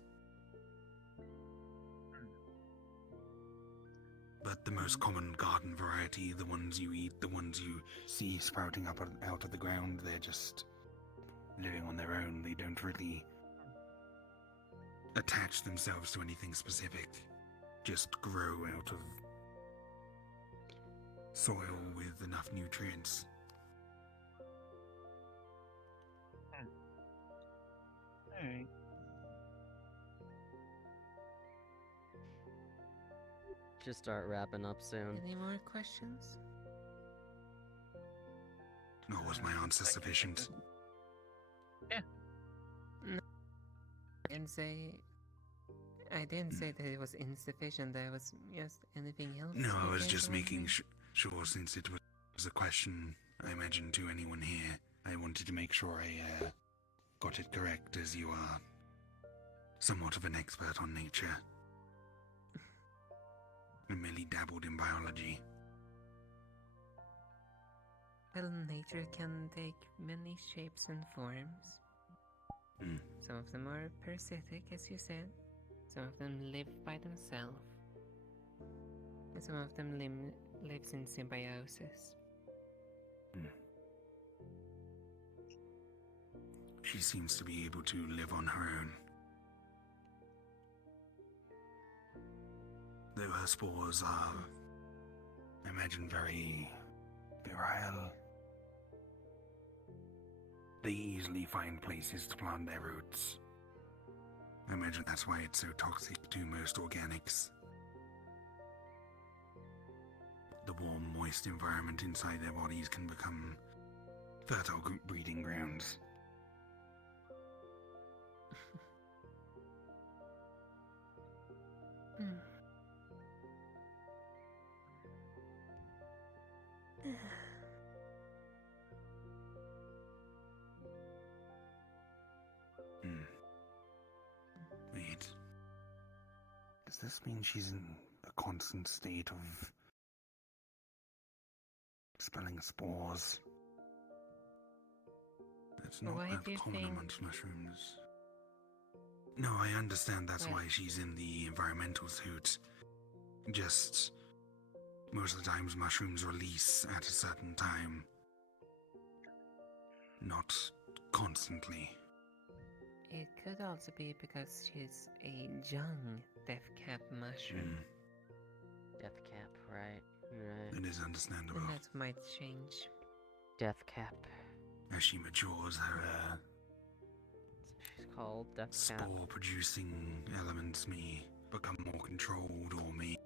But the most common garden variety, the ones you eat, the ones you see sprouting up out of the ground, they're just living on their own. They don't really attach themselves to anything specific. Just grow out of soil with enough nutrients. Alright. Just start wrapping up soon. Any more questions? Nor was my answer sufficient. I didn't say that it was insufficient. That was just anything else. No, I you was guys just wanna making know? sure, since it was a question, I imagine, to anyone here. I wanted to make sure I got it correct, as you are somewhat of an expert on nature. I merely dabbled in biology. Well, nature can take many shapes and forms. Some of them are parasitic, as you said. Some of them live by themselves. And some of them lives in symbiosis. She seems to be able to live on her own. Though her spores are, I imagine, very virile. They easily find places to plant their roots. I imagine that's why it's so toxic to most organics. The warm, moist environment inside their bodies can become fertile breeding grounds. Wait. Does this mean she's in a constant state of expelling spores? That's not Why that do you common think- amongst mushrooms. No, I understand that's Right. why she's in the environmental suit. Just Most of the times mushrooms release at a certain time. Not constantly. It could also be because she's a young deathcap mushroom. Death cap, right? Right. It is understandable. And that might change. Death cap. As she matures, her She's called Death Cap. spore-producing elements may become more controlled or may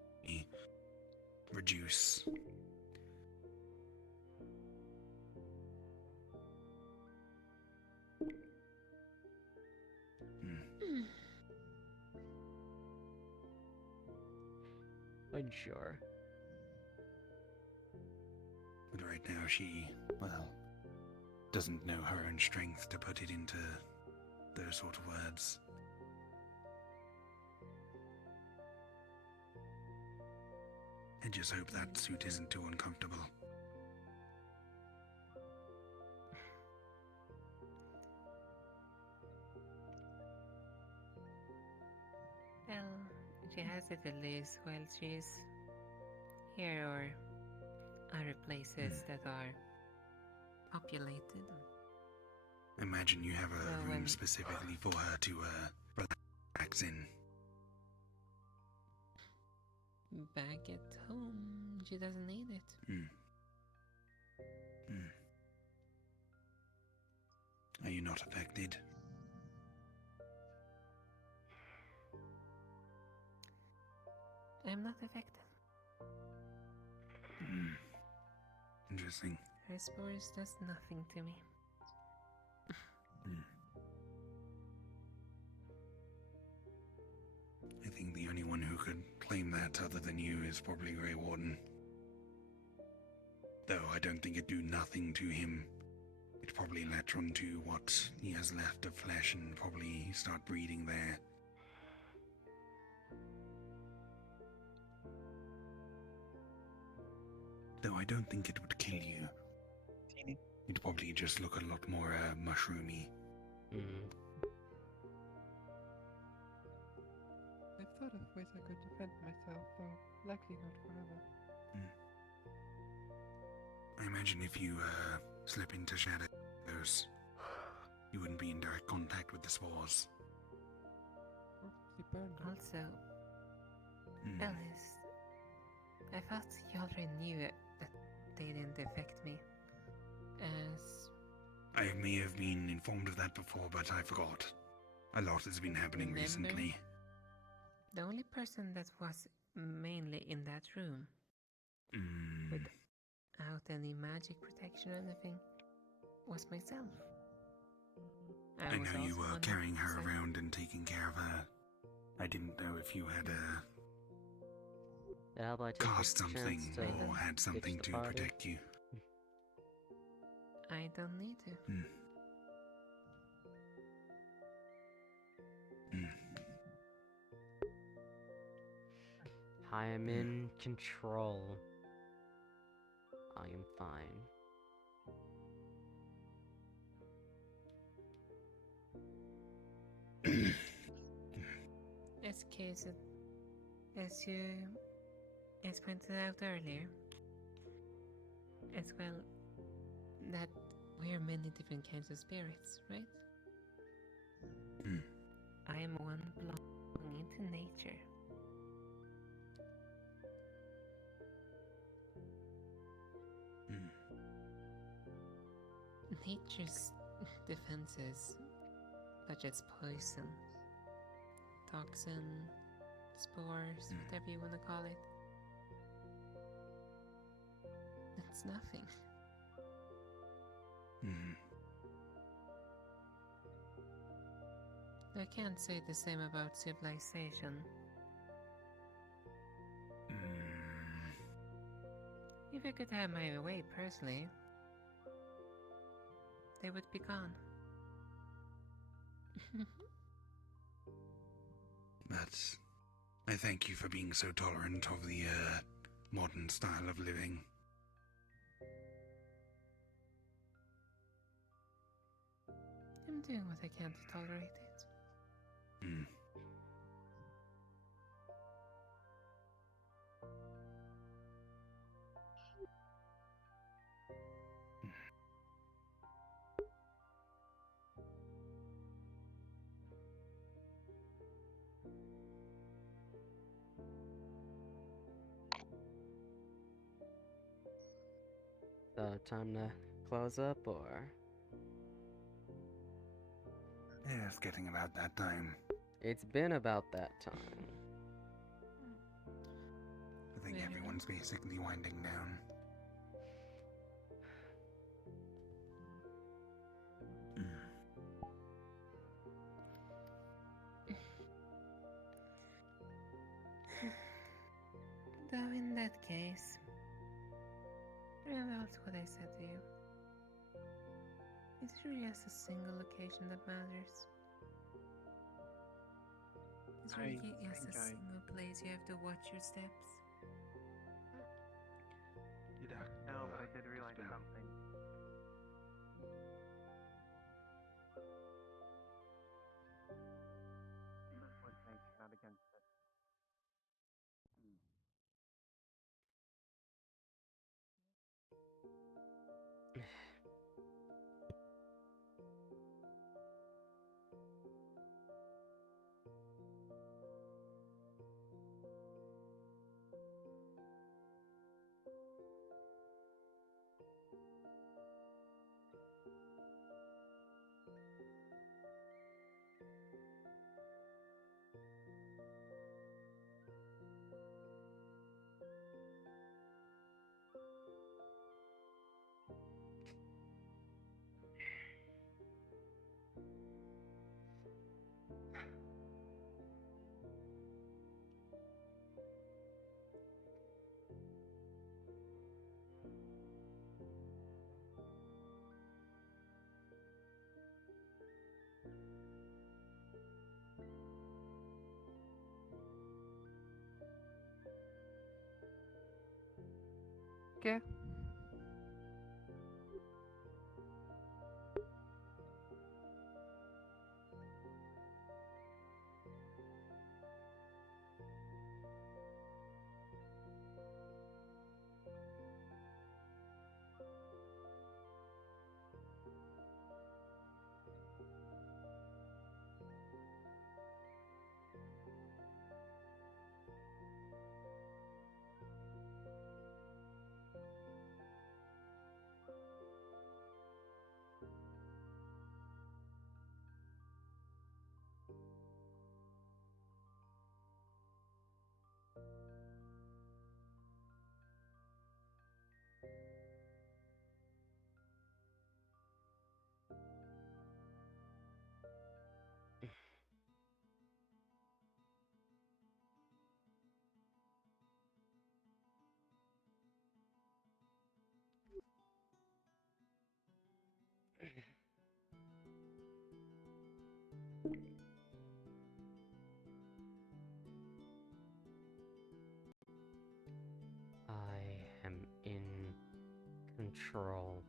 reduce. Unsure. But right now she, well, doesn't know her own strength to put it into those sort of words. I just hope that suit isn't too uncomfortable. Well, she has it at least while she's here or other places that are populated. Imagine you have a Well, room when- specifically for her to relax in. Back at home, she doesn't need it. Are you not affected? I'm not affected. Interesting. Her spores does nothing to me. I think the only one who could claim that other than you is probably Greywarden. Though I don't think it'd do nothing to him. It'd probably latch onto what he has left of flesh and probably start breeding there. Though I don't think it would kill you. It'd probably just look a lot more mushroomy. I've thought of ways I could defend myself, though likely not forever. I imagine if you slip into shadows, you wouldn't be in direct contact with the spores. Probably burn them. Also, Alice, I thought you already knew that they didn't affect me. As I may have been informed of that before, but I forgot. A lot has been happening Remember? recently. the only person that was mainly in that room without any magic protection or anything was myself. I was know you also were one carrying her side- around and taking care of her. I didn't know if you had How about I take cast this something chance to or had something the to party? protect you. I don't need to. I am in control. I am fine. As you pointed out earlier, as well, that we're many different kinds of spirits, right? I am one belonging to nature. Nature's defenses, such as poison, toxin, spores, whatever you want to call it, it's nothing. I can't say the same about civilization. If I could have my way personally, they would be gone. But I thank you for being so tolerant of the modern style of living. I'm doing what I can to tolerate it. time to close up, or? Yeah, it's getting about that time. It's been about that time. I think everyone's basically winding down. Though in that case, remember what I said to you. It's really just a single location that matters. It's really just a single place. You have to watch your steps. No, but I did realize something. With me, not against it. Okay. I am in control.